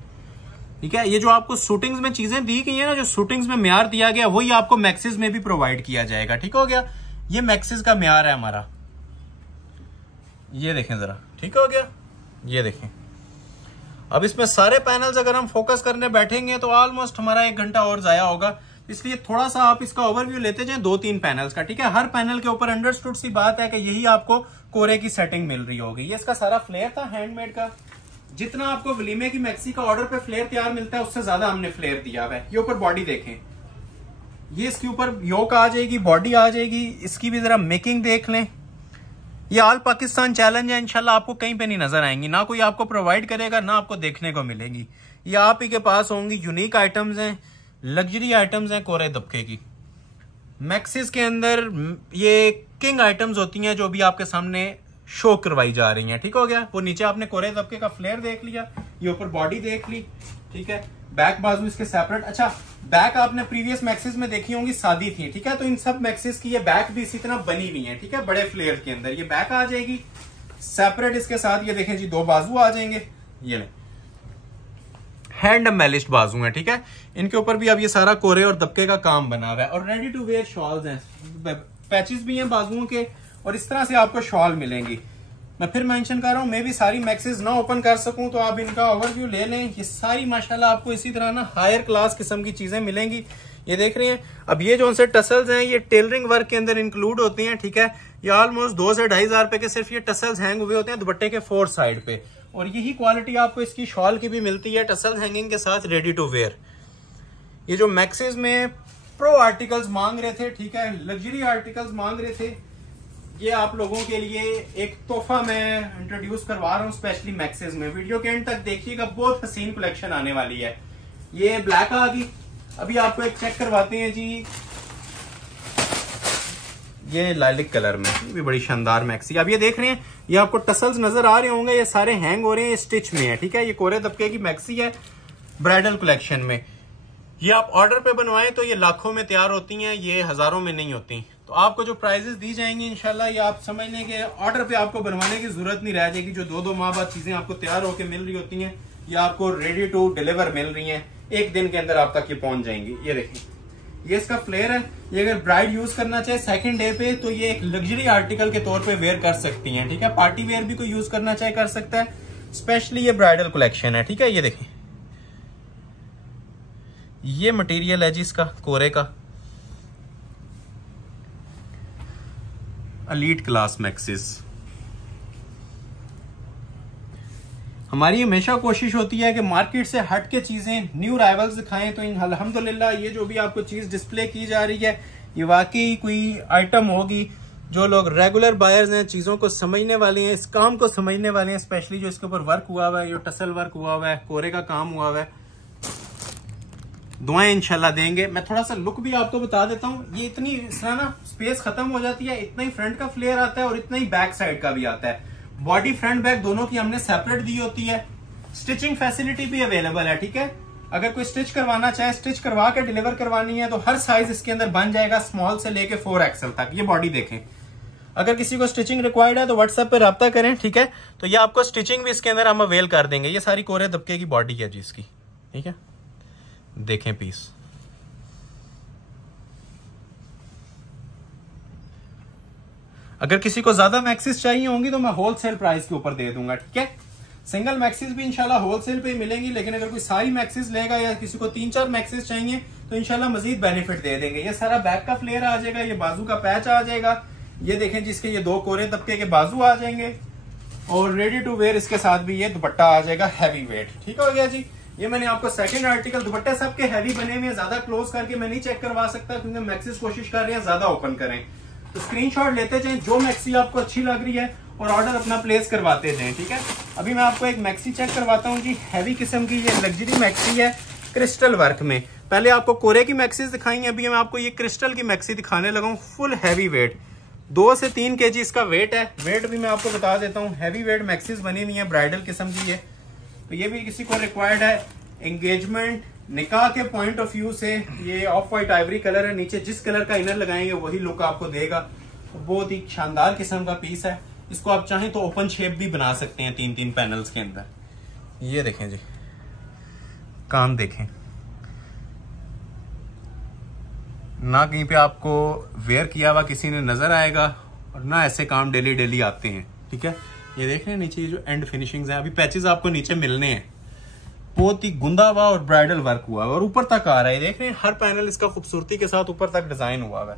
ठीक है। ये जो आपको शूटिंग्स में चीजें दी गई है ना, जो शूटिंग्स में म्यार दिया गया वही आपको मैक्सीज में भी प्रोवाइड किया जाएगा, ठीक हो गया। ये मैक्सीज का म्यार है हमारा, ये देखें जरा, ठीक हो गया। ये देखें, अब इसमें सारे पैनल्स अगर हम फोकस करने बैठेंगे तो ऑलमोस्ट हमारा 1 घंटा और जाया होगा, इसलिए थोड़ा सा आप इसका ओवरव्यू लेते जाएं 2-3 पैनल्स का, ठीक है। हर पैनल के ऊपर अंडरस्टूड सी बात है कि यही आपको कोरे की सेटिंग मिल रही होगी। ये इसका सारा फ्लेयर था हैंडमेड का। जितना आपको वलीमे की मैक्सी का ऑर्डर पे फ्लेयर तैयार मिलता है उससे ज्यादा हमने फ्लेयर दिया हुआ है। ये ऊपर बॉडी देखें, ये इसके ऊपर योक आ जाएगी, बॉडी आ जाएगी। इसकी भी जरा मेकिंग देख लें। ये ऑल पाकिस्तान चैलेंज है, इंशाल्लाह आपको कहीं पे नहीं नजर आएंगी, ना कोई आपको प्रोवाइड करेगा ना आपको देखने को मिलेंगी। ये आप ही के पास होंगी। यूनिक आइटम्स हैं, लग्जरी आइटम्स हैं कोरे दबके की। मैक्सिस के अंदर ये किंग आइटम्स होती हैं जो भी आपके सामने शो करवाई जा रही हैं, ठीक हो गया। वो नीचे आपने कोरे दबके का फ्लेयर देख लिया, ये ऊपर बॉडी देख ली, ठीक है। बैक बाजू इसके सेपरेट। अच्छा, बैक आपने प्रीवियस मैक्सिस में देखी होंगी सादी थी, ठीक है। तो इन सब मैक्सिस की ये बैक भी इसी तरह बनी हुई है, ठीक है। बड़े फ्लेयर के अंदर ये बैक आ जाएगी सेपरेट। इसके साथ ये देखें जी 2 बाजू आ जाएंगे, ये ले हैंड एम्बेलिश्ड बाजू है, ठीक है। इनके ऊपर भी अब ये सारा कोरे और दबके का काम बना हुआ है और रेडी टू वेयर शॉल्स हैं, पैचेस भी हैं बाजुओं के और इस तरह से आपको शॉल मिलेंगी। मैं फिर मेंशन कर रहा हूं, मैं भी सारी मैक्सिस ना ओपन कर सकूं तो आप इनका ओवरव्यू ले लें। ये सारी माशाल्लाह आपको इसी तरह ना हायर क्लास किस्म की चीजें मिलेंगी। ये देख रहे हैं, अब ये जो उनसे टसल्स हैं ये टेलरिंग वर्क के अंदर इंक्लूड होती हैं, ठीक है। ये ऑलमोस्ट 2 से 2,500 रुपए के सिर्फ ये टसल्स हैंग हुए होते हैं दुपट्टे के 4 साइड पे। और यही क्वालिटी आपको इसकी शॉल की भी मिलती है टसल हैंगिंग के साथ, रेडी टू वेयर। ये जो मैक्सिस में प्रो आर्टिकल्स मांग रहे थे, ठीक है, लग्जरी आर्टिकल्स मांग रहे थे, ये आप लोगों के लिए एक तोहफा मैं इंट्रोड्यूस करवा रहा हूँ स्पेशली मैक्सिस में। वीडियो के एंड तक देखिएगा, बहुत हसीन कलेक्शन आने वाली है। ये ब्लैक आ गई, अभी आपको एक चेक करवाते हैं जी। ये लाइलिक कलर में, ये भी बड़ी शानदार मैक्सी। अब ये देख रहे हैं, ये आपको टसल्स नजर आ रहे होंगे, ये सारे हैंग हो रहे हैं, ये स्टिच में है, ठीक है। ये कोरे दबके की मैक्सी है ब्राइडल कलेक्शन में। ये आप ऑर्डर पे बनवाएं तो ये लाखों में तैयार होती हैं, ये हजारों में नहीं होती। तो आपको जो प्राइजेस दी जाएंगी इंशाल्लाह ये आप समझ लें कि ऑर्डर पे आपको बनवाने की जरूरत नहीं रह जाएगी। जो 2-2 माह बाद चीजें आपको तैयार होकर मिल रही होती हैं, ये आपको रेडी टू डिलीवर मिल रही हैं, 1 दिन के अंदर आप तक ये पहुंच जाएंगी। ये देखिए, ये इसका फ्लेयर है। ये अगर ब्राइड यूज करना चाहे सेकंड डे पे तो ये एक लग्जरी आर्टिकल के तौर पे वेयर कर सकती हैं, ठीक है। पार्टी वेयर भी कोई यूज करना चाहे कर सकता है, स्पेशली ये ब्राइडल कलेक्शन है, ठीक है। ये देखें, ये मटेरियल है जी इसका कोरे का, एलीट क्लास मैक्सिस। हमारी हमेशा कोशिश होती है कि मार्केट से हट के चीजें, न्यू राइवल्स दिखाएं। तो अल्हम्दुलिल्लाह ये जो भी आपको चीज डिस्प्ले की जा रही है ये वाकई कोई आइटम होगी जो लोग रेगुलर बायर्स हैं, चीजों को समझने वाले हैं, इस काम को समझने वाले हैं, स्पेशली जो इसके ऊपर वर्क हुआ हुआ है, जो टसल वर्क हुआ हुआ है, कोरे का काम हुआ हुआ है। दुआएं इंशाल्लाह देंगे। मैं थोड़ा सा लुक भी आपको बता देता हूँ। ये इतनी इस तरह ना स्पेस खत्म हो जाती है, इतना ही फ्रंट का फ्लेयर आता है और इतना ही बैक साइड का भी आता है। बॉडी फ्रंट बैक दोनों की हमने सेपरेट दी होती है। स्टिचिंग फैसिलिटी भी अवेलेबल है, ठीक है। अगर कोई स्टिच करवाना चाहे, स्टिच करवा के डिलीवर करवानी है तो हर साइज इसके अंदर बन जाएगा, स्मॉल से लेके 4XL तक। ये बॉडी देखें, अगर किसी को स्टिचिंग रिक्वायर्ड है तो व्हाट्सएप पे राब्ता करें, ठीक है। तो ये आपको स्टिचिंग भी इसके अंदर हम अवेल कर देंगे। ये सारी कोरे दबके की बॉडी है जी इसकी, ठीक है। देखें पीस, अगर किसी को ज्यादा मैक्सिस चाहिए होंगी तो मैं होलसेल प्राइस के ऊपर दे दूंगा, ठीक है। सिंगल मैक्सिस भी इंशाल्लाह होलसेल पे ही मिलेंगी, लेकिन अगर कोई सारी मैक्सिस लेगा या किसी को 3-4 मैक्सिस चाहिए तो इंशाल्लाह मजीद बेनिफिट दे देंगे। ये सारा बैक का फ्लेयर आ जाएगा, ये बाजू का पैच आ जाएगा, ये देखें जिसके ये 2 कोरे तबके के बाजू आ जाएंगे, और रेडी टू वेयर इसके साथ भी ये दुपट्टा आ जाएगा हैवी वेट। ठीक हो गया जी। ये मैंने आपको सेकंड आर्टिकल, दुपट्टे सबके हैवी बने हुए हैं, ज्यादा क्लोज करके मैं नहीं चेक करवा सकता क्योंकि मैक्सिस कोशिश कर रहे हैं ज्यादा ओपन करें। तो स्क्रीनशॉट लेते जाएं जो मैक्सी आपको अच्छी लग रही है और ऑर्डर अपना प्लेस करवाते जाएं, ठीक है। अभी मैं आपको एक मैक्सी चेक करवाता हूँ जी, हैवी किस्म की ये लग्जरी मैक्सी है क्रिस्टल वर्क में। पहले आपको कोरे की मैक्सीज दिखाई है, अभी मैं आपको ये क्रिस्टल की मैक्सी दिखाने लगा हूँ, फुल हैवी वेट, 2 से 3 kg इसका वेट है। वेट भी मैं आपको बता देता हूँ, हैवी वेट मैक्सीज बनी हुई है, ब्राइडल किस्म की है। तो ये भी किसी को रिक्वायर्ड है एंगेजमेंट निकाह के पॉइंट ऑफ व्यू से, ये ऑफ वाइट आइवरी कलर है, नीचे जिस कलर का इनर लगाएंगे वही लुक आपको देगा। बहुत ही शानदार किस्म का पीस है। इसको आप चाहें तो ओपन शेप भी बना सकते हैं 3-3 पैनल्स के अंदर। ये देखें जी, काम देखें, ना कहीं पे आपको वेयर किया हुआ किसी ने नजर आएगा और ना ऐसे काम डेली डेली आते हैं, ठीक है। ये देख रहे हैं नीचे जो एंड फिनिशिंग्स हैं, अभी पैचेस आपको नीचे मिलने हैं, बहुत ही गुंदा हुआ और ब्राइडल वर्क हुआ है और ऊपर तक आ रहा है। देख रहे हैं हर पैनल इसका खूबसूरती के साथ ऊपर तक डिजाइन हुआ है।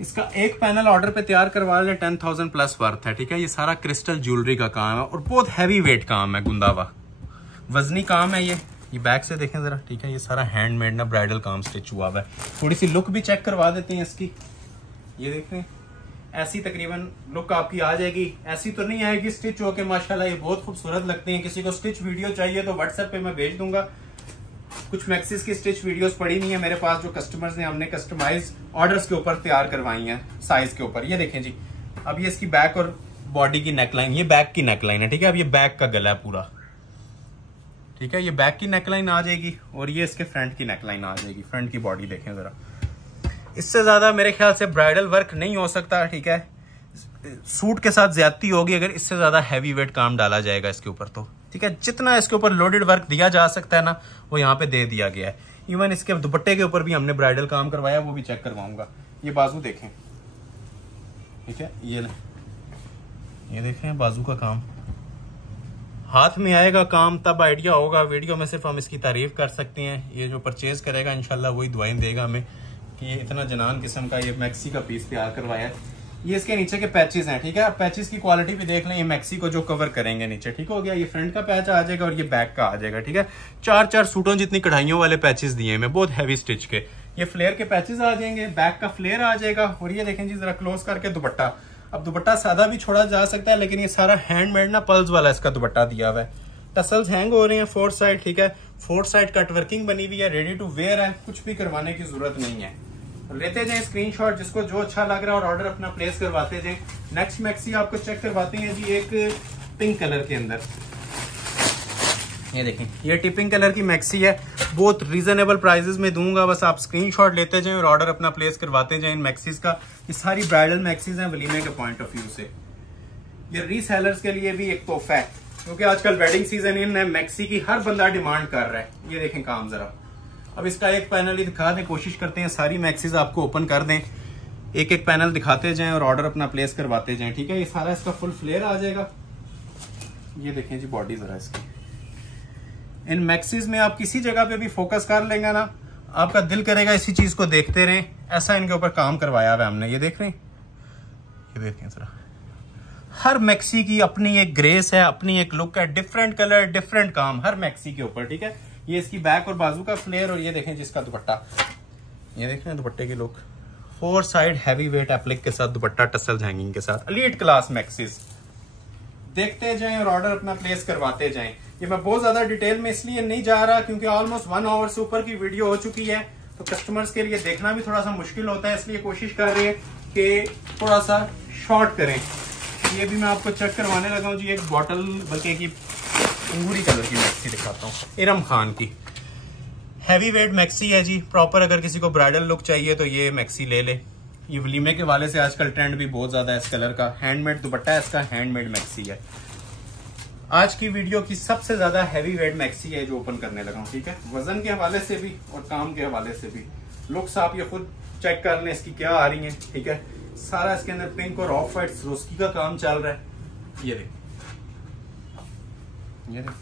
इसका एक पैनल ऑर्डर पे तैयार करवा ले 10,000 प्लस वर्थ है, ठीक है। ये सारा क्रिस्टल ज्वेलरी का काम है और बहुत हैवी वेट काम है, गुंदा हुआ वजनी काम है। ये बैक से देखें जरा, ठीक है। ये सारा हैंडमेड ना ब्राइडल काम स्टिच हुआ है। थोड़ी सी लुक भी चेक करवा देते हैं इसकी। ये देख रहे हैं, ऐसी तकरीबन लुक आपकी आ जाएगी। ऐसी तो नहीं आएगी स्टिच होके, माशाल्लाह ये बहुत खूबसूरत लगते हैं। किसी को स्टिच वीडियो चाहिए तो व्हाट्सएप पे मैं भेज दूंगा। कुछ मैक्सिस की स्टिच वीडियोस पड़ी नहीं है मेरे पास, जो कस्टमर्स ने हमने कस्टमाइज ऑर्डर्स के ऊपर तैयार करवाई हैं साइज के ऊपर। ये देखें जी, अब ये इसकी बैक और बॉडी की नेकलाइन, ये बैक की नेकलाइन है, ठीक है। अब ये बैक का गला है पूरा, ठीक है। ये बैक की नेकलाइन आ जाएगी और ये इसके फ्रंट की नेकलाइन आ जाएगी। फ्रंट की बॉडी देखें जरा, इससे ज्यादा मेरे ख्याल से ब्राइडल वर्क नहीं हो सकता, ठीक है। सूट के साथ ज्यादती होगी अगर इससे ज्यादा हैवी वेट काम डाला जाएगा इसके ऊपर तो, ठीक है। जितना इसके ऊपर लोडेड वर्क दिया जा सकता है ना, वो यहाँ पे दे दिया गया है। इवन इसके दुपट्टे के ऊपर भी हमने ब्राइडल काम करवाया, वो भी चेक करवाऊंगा। ये बाजू देखें, ठीक है। ये देखें बाजू का काम, हाथ में आएगा काम तब आइडिया होगा। वीडियो में सिर्फ हम इसकी तारीफ कर सकते हैं। ये जो परचेज करेगा इंशाल्लाह वही दुआएं देगा हमें कि ये इतना जनान किस्म का ये मैक्सी का पीस तैयार करवाया है। ये इसके नीचे के पैचेस हैं, ठीक है। आप पैचेस की क्वालिटी भी देख लें, ये मैक्सी को जो कवर करेंगे नीचे, ठीक हो गया। ये फ्रंट का पैच आ जाएगा और ये बैक का आ जाएगा, ठीक है। 4-4 सूटों जितनी कढ़ाइयों वाले पैचेस दिए हैं, बहुत हैवी स्टिच के। ये फ्लेयर के पैचेस आ जाएंगे, बैक का फ्लेयर आ जाएगा। और ये देखें जी जरा क्लोज करके दुपट्टा। अब दुपट्टा सादा भी छोड़ा जा सकता है, लेकिन ये सारा हैंडमेड ना पल्स वाला इसका दुपट्टा दिया हुआ है। टसल्स हैंग हो रहे हैं 4 साइड, ठीक है। 4 साइड कट वर्किंग बनी हुई है, रेडी टू वेयर है, कुछ भी करवाने की जरूरत नहीं है। लेते जाएं स्क्रीनशॉट, जिसको जो अच्छा लग रहा है, और ऑर्डर अपना प्लेस करवाते जाएं। नेक्स्ट मैक्सी आपको चेक करवाते हैं जी, एक पिंक कलर के अंदर। ये देखें, ये टिपिंग कलर की मैक्सी है, बहुत रीजनेबल प्राइसेस में दूंगा। बस आप स्क्रीनशॉट लेते जाएं और ऑर्डर अपना प्लेस करवाते जाएं इन मैक्सीज का। ये सारी ब्राइडल मैक्सीज हैं वलीमे के पॉइंट ऑफ व्यू से। ये रीसेलर्स के लिए भी एक तोहफा है, क्योंकि आजकल वेडिंग सीजन इन है, मैक्सी की हर बंदा डिमांड कर रहा है। ये देखें काम जरा। अब इसका एक पैनल ही दिखा दें, कोशिश करते हैं सारी मैक्सीज आपको ओपन कर दें। एक एक पैनल दिखाते जाएं और ऑर्डर अपना प्लेस करवाते जाएं, ठीक है। ये सारा इसका फुल फ्लेयर आ जाएगा। ये देखें जी बॉडी जरा इसकी। इन मैक्सीज में आप किसी जगह पे भी फोकस कर लेंगे ना, आपका दिल करेगा इसी चीज को देखते रहें। ऐसा इनके ऊपर काम करवाया हुआ है हमने। ये देख रहे हैं, ये देखें जरा। हर मैक्सी की अपनी एक ग्रेस है, अपनी एक लुक है, डिफरेंट कलर डिफरेंट काम हर मैक्सी के ऊपर, ठीक है। ये इसकी बैक और बाजू का फ्लेयर, और ये देखें जिसका दुपट्टा। ये देख रहे हैं दुपट्टे की look, 4 side heavy weight applique के साथ दुपट्टा, टसल्स हैंगिंग के साथ, एलीट क्लास मैक्सीज। देखते जाएं और ऑर्डर अपना प्लेस करवाते जाएं। ये मैं बहुत ज्यादा डिटेल में इसलिए नहीं जा रहा क्योंकि ऑलमोस्ट 1 आवर से ऊपर की वीडियो हो चुकी है, तो कस्टमर्स के लिए देखना भी थोड़ा सा मुश्किल होता है, इसलिए कोशिश कर रहे हैं कि थोड़ा सा शॉर्ट करें। ये भी मैं आपको चेक करवाने लगा हूँ जी, एक बॉटल, बल्कि की अंगूरी कलर की मैक्सी दिखाता हूँ, इरम खान की हैवी वेट मैक्सी है जी, प्रॉपर। अगर किसी को ब्राइडल लुक चाहिए तो ये मैक्सी ले ले। ये वलीमे के वाले से आजकल ट्रेंड भी बहुत ज्यादा है इस कलर का। हैंडमेड दुपट्टा है इसका, हैंडमेड मैक्सी है। आज की वीडियो की सबसे ज्यादा हैवी वेट मैक्सी है जो ओपन करने लगा हूँ, ठीक है। वजन के हवाले से भी और काम के हवाले से भी लुक्स आप ये खुद चेक कर लें इसकी क्या आ रही है, ठीक है। सारा इसके अंदर पिंक और ऑफ वाइट रोस्की का काम चल रहा है। ये देख, ये देख,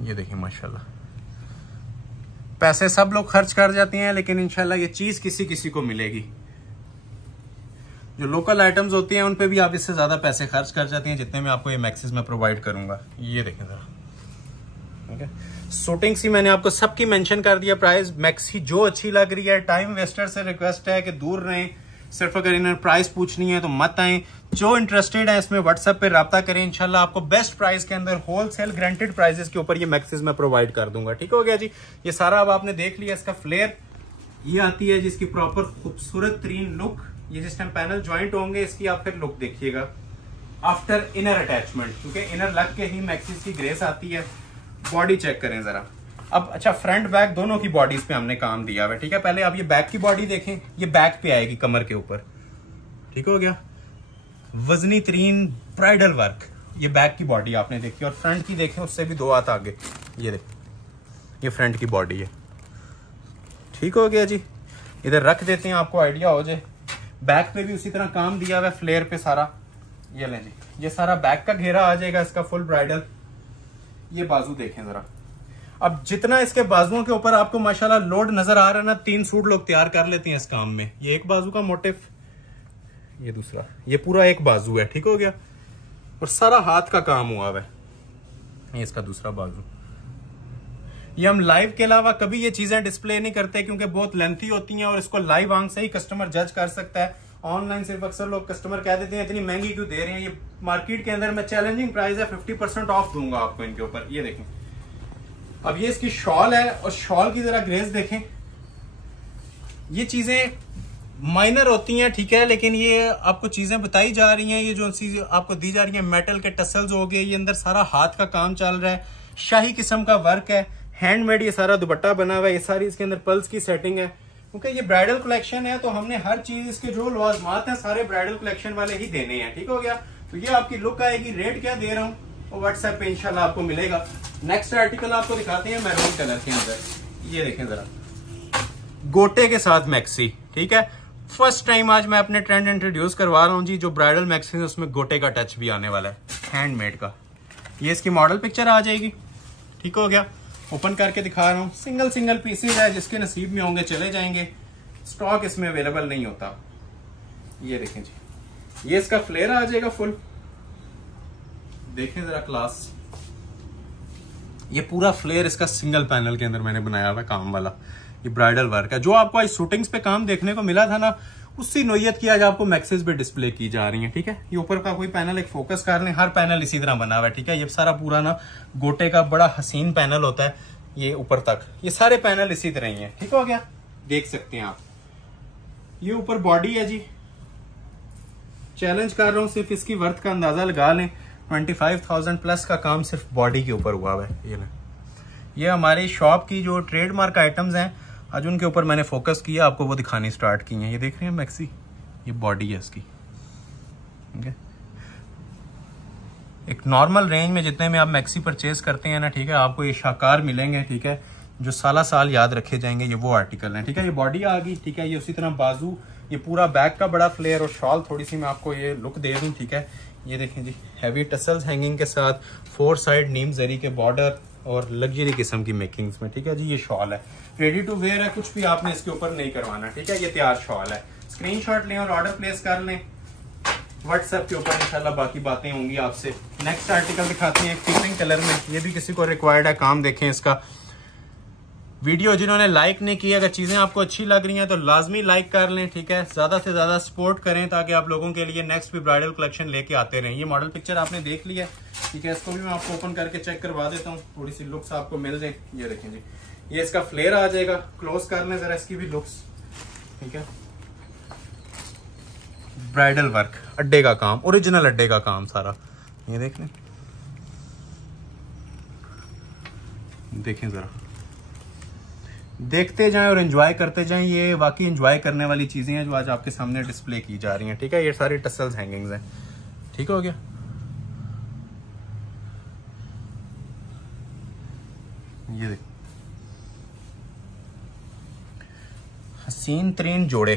ये देखिए माशाल्लाह। पैसे सब लोग खर्च कर जाते हैं, लेकिन इंशाल्लाह ये चीज किसी किसी को मिलेगी। जो लोकल आइटम्स होती हैं उन पे भी आप इससे ज्यादा पैसे खर्च कर जाते हैं जितने में आपको ये मैक्सिस में प्रोवाइड करूंगा। ये देखें जरा, ठीक है। शूटिंग सी मैंने आपको सबकी मेंशन कर दिया प्राइस। मैक्सी जो अच्छी लग रही है, टाइम वेस्टर से रिक्वेस्ट है कि दूर रहें। सिर्फ अगर इन्हें प्राइस पूछनी है तो मत आए। जो इंटरेस्टेड है इसमें व्हाट्सएप पे राब्ता करें। इंशाल्लाह आपको बेस्ट प्राइस के अंदर होलसेल ग्रांटेड प्राइसेस के ऊपर ये मैक्सिस में प्रोवाइड कर दूंगा। ठीक हो गया जी। ये सारा अब आपने देख लिया। इसका फ्लेयर ये आती है जिसकी प्रॉपर खूबसूरत तरीन लुक। ये जिस टाइम पैनल ज्वाइंट होंगे इसकी आप फिर लुक देखिएगा आफ्टर इनर अटैचमेंट, क्योंकि इनर लग के ही मैक्सिस की ग्रेस आती है। बॉडी चेक करें जरा। अब अच्छा, फ्रंट बैक दोनों की बॉडीज पे हमने काम दिया हुआ है, ठीक है। पहले आप ये बैक की बॉडी देखें, ये बैक पे आएगी कमर के ऊपर, ठीक हो गया। वजनी तरीन ब्राइडल वर्क, ये बैक की बॉडी आपने देखी। और फ्रंट की देखें उससे भी 2 हाथ आगे, ये देख, ये फ्रंट की बॉडी है, ठीक हो गया जी। इधर रख देते हैं आपको आइडिया हो जाए। बैक पे भी उसी तरह काम दिया हुआ है, फ्लेयर पे सारा। ये लें जी, ये सारा बैक का घेरा आ जाएगा इसका फुल ब्राइडल। ये बाजू देखें जरा। अब जितना इसके बाजुओं के ऊपर आपको माशाल्लाह लोड नजर आ रहा है ना, 3 सूट लोग तैयार कर लेते हैं इस काम में। ये एक बाजू का मोटिव, ये दूसरा, ये पूरा एक बाजू है, ठीक हो गया। और सारा हाथ का काम हुआ है। ये इसका दूसरा बाजू। ये हम लाइव के अलावा कभी ये चीजें डिस्प्ले नहीं करते क्योंकि बहुत लेंथी होती हैं और इसको लाइव आंख से ही कस्टमर जज कर सकता है। ऑनलाइन सिर्फ अक्सर लोग कस्टमर कह देते हैं इतनी महंगी क्यों दे रहे हैं। ये मार्केट के अंदर मैं चैलेंजिंग प्राइस है, 50% ऑफ दूंगा आपको इनके ऊपर। ये देखें। अब ये इसकी शॉल है और शॉल की जरा ग्रेस देखें। ये चीजें माइनर होती हैं, ठीक है, लेकिन ये आपको चीजें बताई जा रही हैं। ये जो चीज आपको दी जा रही है, मेटल के टसल्स हो गए, ये अंदर सारा हाथ का काम चल रहा है, शाही किस्म का वर्क है, हैंडमेड। ये सारा दुपट्टा बना हुआ है, ये सारी इसके अंदर पल्स की सेटिंग है। क्योंकि ये ब्राइडल कलेक्शन है तो हमने हर चीज इसके जो लवाजमात है सारे ब्राइडल कलेक्शन वाले ही देने हैं, ठीक हो गया। तो ये आपकी लुक आएगी। रेट क्या दे रहा हूँ वो व्हाट्सएप पे इंशाल्लाह आपको मिलेगा। नेक्स्ट आर्टिकल आपको दिखाते हैं मैरून कलर के अंदर। ये देखें जरा, गोटे के साथ मैक्सी, ठीक है। फर्स्ट टाइम आज मैं अपने ट्रेंड इंट्रोड्यूस करवा रहा हूँ जी। जो ब्राइडल मैक्सी है उसमें गोटे का टच भी आने वाला है, हैंडमेड का। ये इसकी मॉडल पिक्चर आ जाएगी, ठीक हो गया। ओपन करके दिखा रहा हूँ। सिंगल सिंगल पीसेज है, जिसके नसीब में होंगे चले जाएंगे। स्टॉक इसमें अवेलेबल नहीं होता। ये देखें जी, ये इसका फ्लेयर आ जाएगा फुल। देखें जरा क्लास। ये पूरा फ्लेयर इसका सिंगल पैनल के अंदर मैंने बनाया हुआ काम वाला। ये ब्राइडल वर्क है। जो आपको आज शूटिंग्स पे काम देखने को मिला था ना, उसी नोयत की आज आपको मैक्सिस पे डिस्प्ले की जा रही है, ठीक है। ये ऊपर का कोई पैनल एक फोकस कर लें, हर पैनल इसी तरह बना हुआ है, ठीक है। ये सारा पूरा ना गोटे का बड़ा हसीन पैनल होता है, ये ऊपर तक ये सारे पैनल इसी तरह ही है, ठीक हो गया। देख सकते हैं आप। ये ऊपर बॉडी है जी। चैलेंज कर रहा हूं, सिर्फ इसकी वर्थ का अंदाजा लगा लें। 25,000 प्लस का काम सिर्फ बॉडी के ऊपर हुआ है। ये हमारी शॉप की जो ट्रेडमार्क आइटम्स हैं, आज उनके ऊपर मैंने फोकस किया, आपको वो दिखानी स्टार्ट की हैं। ये देख रहे हैं मैक्सी, ये बॉडी है इसकी, ठीक है। एक नॉर्मल रेंज में जितने में आप मैक्सी परचेज करते हैं ना, ठीक है, आपको ये शाकार मिलेंगे, ठीक है, जो साला साल याद रखे जाएंगे। ये वो आर्टिकल हैं, ठीक है। ये बॉडी आ गई, ठीक है। ये उसी तरह बाजू, ये पूरा बैक का बड़ा फ्लेयर और शॉल थोड़ी सी मैं आपको ये लुक दे दूं, ठीक है। ये देखें जी, हैवी टसल्स हैंगिंग के साथ 4 साइड नीम जरी के बॉर्डर और लग्जरी किस्म की मेकिंग्स में, ठीक है जी। ये शॉल है, रेडी टू वेयर है, कुछ भी आपने इसके ऊपर नहीं करवाना, ठीक है। ये तैयार शॉल है। स्क्रीनशॉट लें और ऑर्डर प्लेस कर लें व्हाट्सएप के ऊपर, इंशाल्लाह बाकी बातें होंगी आपसे। नेक्स्ट आर्टिकल दिखाते हैं पिंक कलर में। ये भी किसी को रिक्वायर्ड है, काम देखें इसका। वीडियो जिन्होंने लाइक नहीं किया, अगर चीजें आपको अच्छी लग रही हैं तो लाजमी लाइक कर लें, ठीक है। ज्यादा से ज्यादा सपोर्ट करें ताकि आप लोगों के लिए नेक्स्ट भी ब्राइडल कलेक्शन लेके आते रहें। ये मॉडल पिक्चर आपने देख लिया, ठीक है। इसको भी मैं आपको ओपन करके चेक करवा देता हूँ, थोड़ी सी लुक्स आपको मिल जाए। ये देखें जी, ये इसका फ्लेयर आ जाएगा। क्लोज कर लें जरा इसकी भी लुक्स, ठीक है। ब्राइडल वर्क, अड्डे का काम, ओरिजिनल अड्डे का काम सारा। ये देख लें, देखें जरा, देखते जाएं और एंजॉय करते जाएं। ये वाकई एंजॉय करने वाली चीजें हैं जो आज आपके सामने डिस्प्ले की जा रही हैं, ठीक है। ये सारी टसल्स हैंगिंग्स हैं, ठीक हो गया। ये देख, हसीन तरीन जोड़े।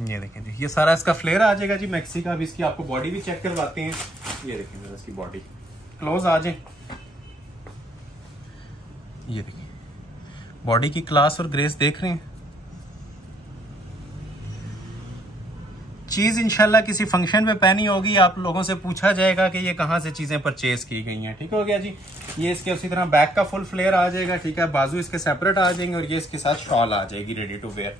ये देखें जी, ये सारा इसका फ्लेयर आ जाएगा जी मैक्सी का। अभी इसकी आपको बॉडी भी चेक करवाते हैं। ये देखें जरा इसकी बॉडी, क्लोज आ जाए। ये देखिए बॉडी की क्लास और ग्रेस देख रहे हैं। चीज इंशाल्लाह किसी फंक्शन में पहनी होगी, आप लोगों से पूछा जाएगा कि ये कहाँ से चीजें परचेज की गई हैं। ठीक हो गया जी। ये इसके उसी तरह बैक का फुल फ्लेयर आ जाएगा, ठीक है, बाजू इसके सेपरेट आ जाएंगे और ये इसके साथ शॉल आ जाएगी रेडी टू वेयर।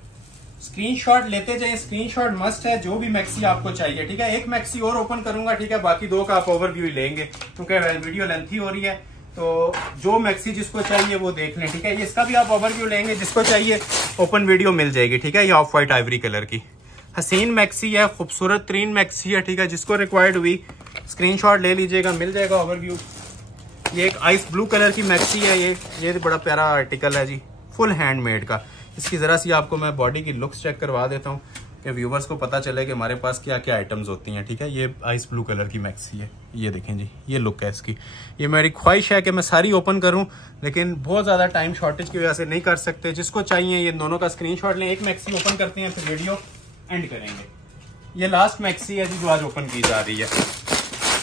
स्क्रीनशॉट लेते जाएं, स्क्रीनशॉट मस्ट है जो भी मैक्सी आपको चाहिए। ठीक है, एक मैक्सी और ओपन करूंगा, ठीक है, बाकी दो का आप ओवरव्यू लेंगे क्योंकि वीडियो लेंथी हो रही है। तो जो मैक्सी जिसको चाहिए वो देख लें। ठीक है, ये इसका भी आप ओवरव्यू लेंगे, जिसको चाहिए ओपन वीडियो मिल जाएगी। ठीक है, ये ऑफ वाइट आइवरी कलर की हसीन मैक्सी है, खूबसूरत तरीन मैक्सी है। ठीक है, जिसको रिक्वायर्ड हुई स्क्रीनशॉट ले लीजिएगा, मिल जाएगा ओवरव्यू। ये एक आइस ब्लू कलर की मैक्सी है। ये बड़ा प्यारा आर्टिकल है जी, फुल हैंडमेड का। इसकी जरा सी आपको मैं बॉडी की लुक्स चेक करवा देता हूँ कि व्यूवर्स को पता चले कि हमारे पास क्या क्या आइटम्स होती हैं। ठीक है, ये आइस ब्लू कलर की मैक्सी है। ये देखें जी, ये लुक है इसकी। ये मेरी ख्वाहिश है कि मैं सारी ओपन करूं, लेकिन बहुत ज्यादा टाइम शॉर्टेज की वजह से नहीं कर सकते। जिसको चाहिए ये दोनों का स्क्रीनशॉट लें। एक मैक्सी ओपन करते हैं फिर वीडियो एंड करेंगे। ये लास्ट मैक्सी है जी जो आज ओपन की जा रही है,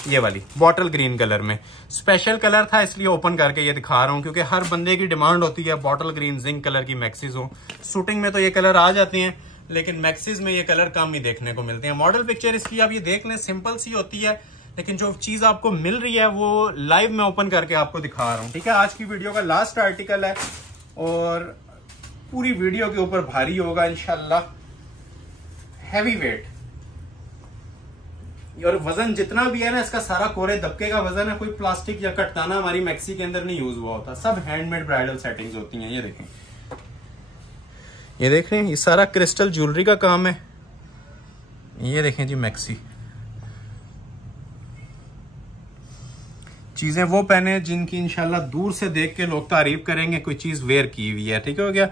ये वाली बॉटल ग्रीन कलर में। स्पेशल कलर था इसलिए ओपन करके ये दिखा रहा हूँ, क्योंकि हर बंदे की डिमांड होती है बॉटल ग्रीन जिंक कलर की मैक्सीज हो। शूटिंग में तो ये कलर आ जाते हैं, लेकिन मैक्सीज में ये कलर कम ही देखने को मिलते हैं। मॉडल पिक्चर इसकी आप ये देख लें, सिंपल सी होती है, लेकिन जो चीज आपको मिल रही है वो लाइव में ओपन करके आपको दिखा रहा हूँ। ठीक है, आज की वीडियो का लास्ट आर्टिकल है और पूरी वीडियो के ऊपर भारी होगा इंशाल्लाह, हैवी वेट। और वजन जितना भी है ना इसका सारा कोरे दबके का वजन है। कोई प्लास्टिक या कटदाना हमारी मैक्सी के अंदर नहीं यूज हुआ होता, सब हैंडमेड ब्राइडल सेटिंग्स होती हैं। ये देखें, ये देख रहे हैं, ये सारा क्रिस्टल ज्वेलरी का काम है। ये देखें जी मैक्सी, चीजें वो पहने जिनकी इंशाल्लाह दूर से देख के लोग तारीफ करेंगे कोई चीज वेयर की हुई है। ठीक हो गया।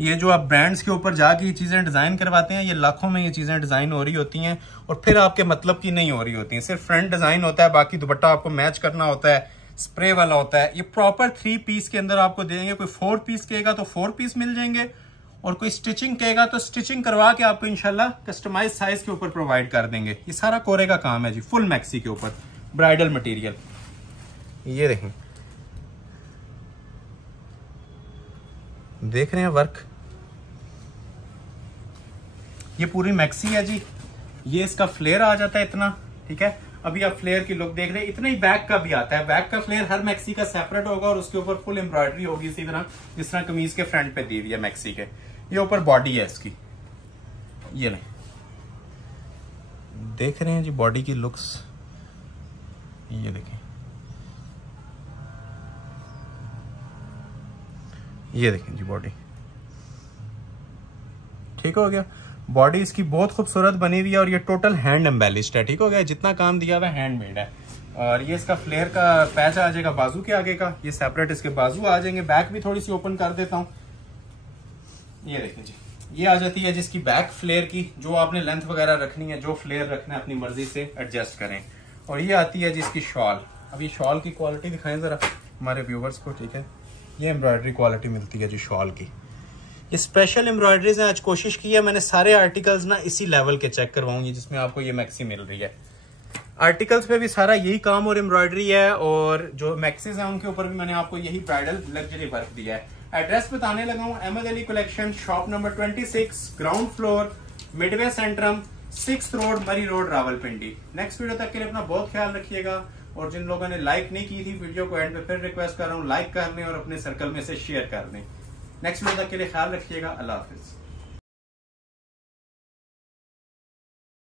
ये जो आप ब्रांड्स के ऊपर जाके ये चीजें डिजाइन करवाते हैं, ये लाखों में ये चीजें डिजाइन हो रही होती हैं और फिर आपके मतलब की नहीं हो रही होती हैं। सिर्फ फ्रंट डिजाइन होता है, बाकी दुपट्टा आपको मैच करना होता है, स्प्रे वाला होता है। ये प्रॉपर 3 पीस के अंदर आपको देंगे। कोई 4 पीस कहेगा तो 4 पीस मिल जाएंगे, और कोई स्टिचिंग कहेगा तो स्टिचिंग करवा के आपको इंशाल्लाह कस्टमाइज साइज के ऊपर प्रोवाइड कर देंगे। ये सारा कोरे का काम है जी, फुल मैक्सी के ऊपर ब्राइडल मटेरियल। ये देखें, देख रहे हैं वर्क, ये पूरी मैक्सी है जी। ये इसका फ्लेयर आ जाता है इतना। ठीक है, अभी आप फ्लेयर की लुक देख रहे हैं, इतना ही बैक का भी आता है। बैक का फ्लेयर हर मैक्सी का सेपरेट होगा और उसके ऊपर फुल एम्ब्रॉयडरी होगी, इसी तरह जिस तरह कमीज के फ्रंट पे दी हुई है मैक्सी के। ये ऊपर बॉडी है इसकी, ये नहीं देख रहे हैं जी बॉडी की लुक्स। ये देखें, ये देखें जी बॉडी। ठीक हो गया, बॉडी इसकी बहुत खूबसूरत बनी हुई है और ये टोटल हैंड एम्बेलिश्ड है। ठीक हो गया, जितना काम दिया हुआ है हैंडमेड है। और ये इसका फ्लेयर का पैच आ जाएगा बाजू के आगे का, ये सेपरेट इसके बाजू आ जाएंगे। बैक भी थोड़ी सी ओपन कर देता हूँ। ये देखें जी, ये आ जाती है जिसकी बैक फ्लेयर की, जो आपने लेंथ वगैरह रखनी है, जो फ्लेयर रखना है अपनी मर्जी से एडजस्ट करें। और ये आती है जिसकी शॉल। अब ये शॉल की क्वालिटी दिखाएं जरा हमारे व्यूवर्स को। ठीक है, ये एम्ब्रॉयडरी क्वालिटी मिलती है जी शॉल की। ये स्पेशल एम्ब्रॉयडरीज हैं। आज कोशिश की है मैंने सारे आर्टिकल्स ना इसी लेवल के चेक करवाऊंगी जिसमें आपको ये मैक्सी मिल रही है। आर्टिकल्स पे भी सारा यही काम और एम्ब्रॉयडरी है, और जो मैक्सीज हैं उनके ऊपर भी मैंने आपको यही ब्राइडल लग्जरी वर्क दिया है। एड्रेस बताने लगा हूँ, Ahmed Ali collection, shop number 26, ground floor, Midway Centrum, 6th road, Murree road, Rawalpindi. Next video तक के लिए अपना बहुत ख्याल रखिएगा। और जिन लोगों ने लाइक नहीं की थी वीडियो को, एंड पे फिर रिक्वेस्ट कर रहा हूँ लाइक कर लें और अपने सर्कल में से शेयर कर दें। नेक्स्ट वीडियो तक के लिए ख्याल रखिएगा। अल्लाह हाफिज।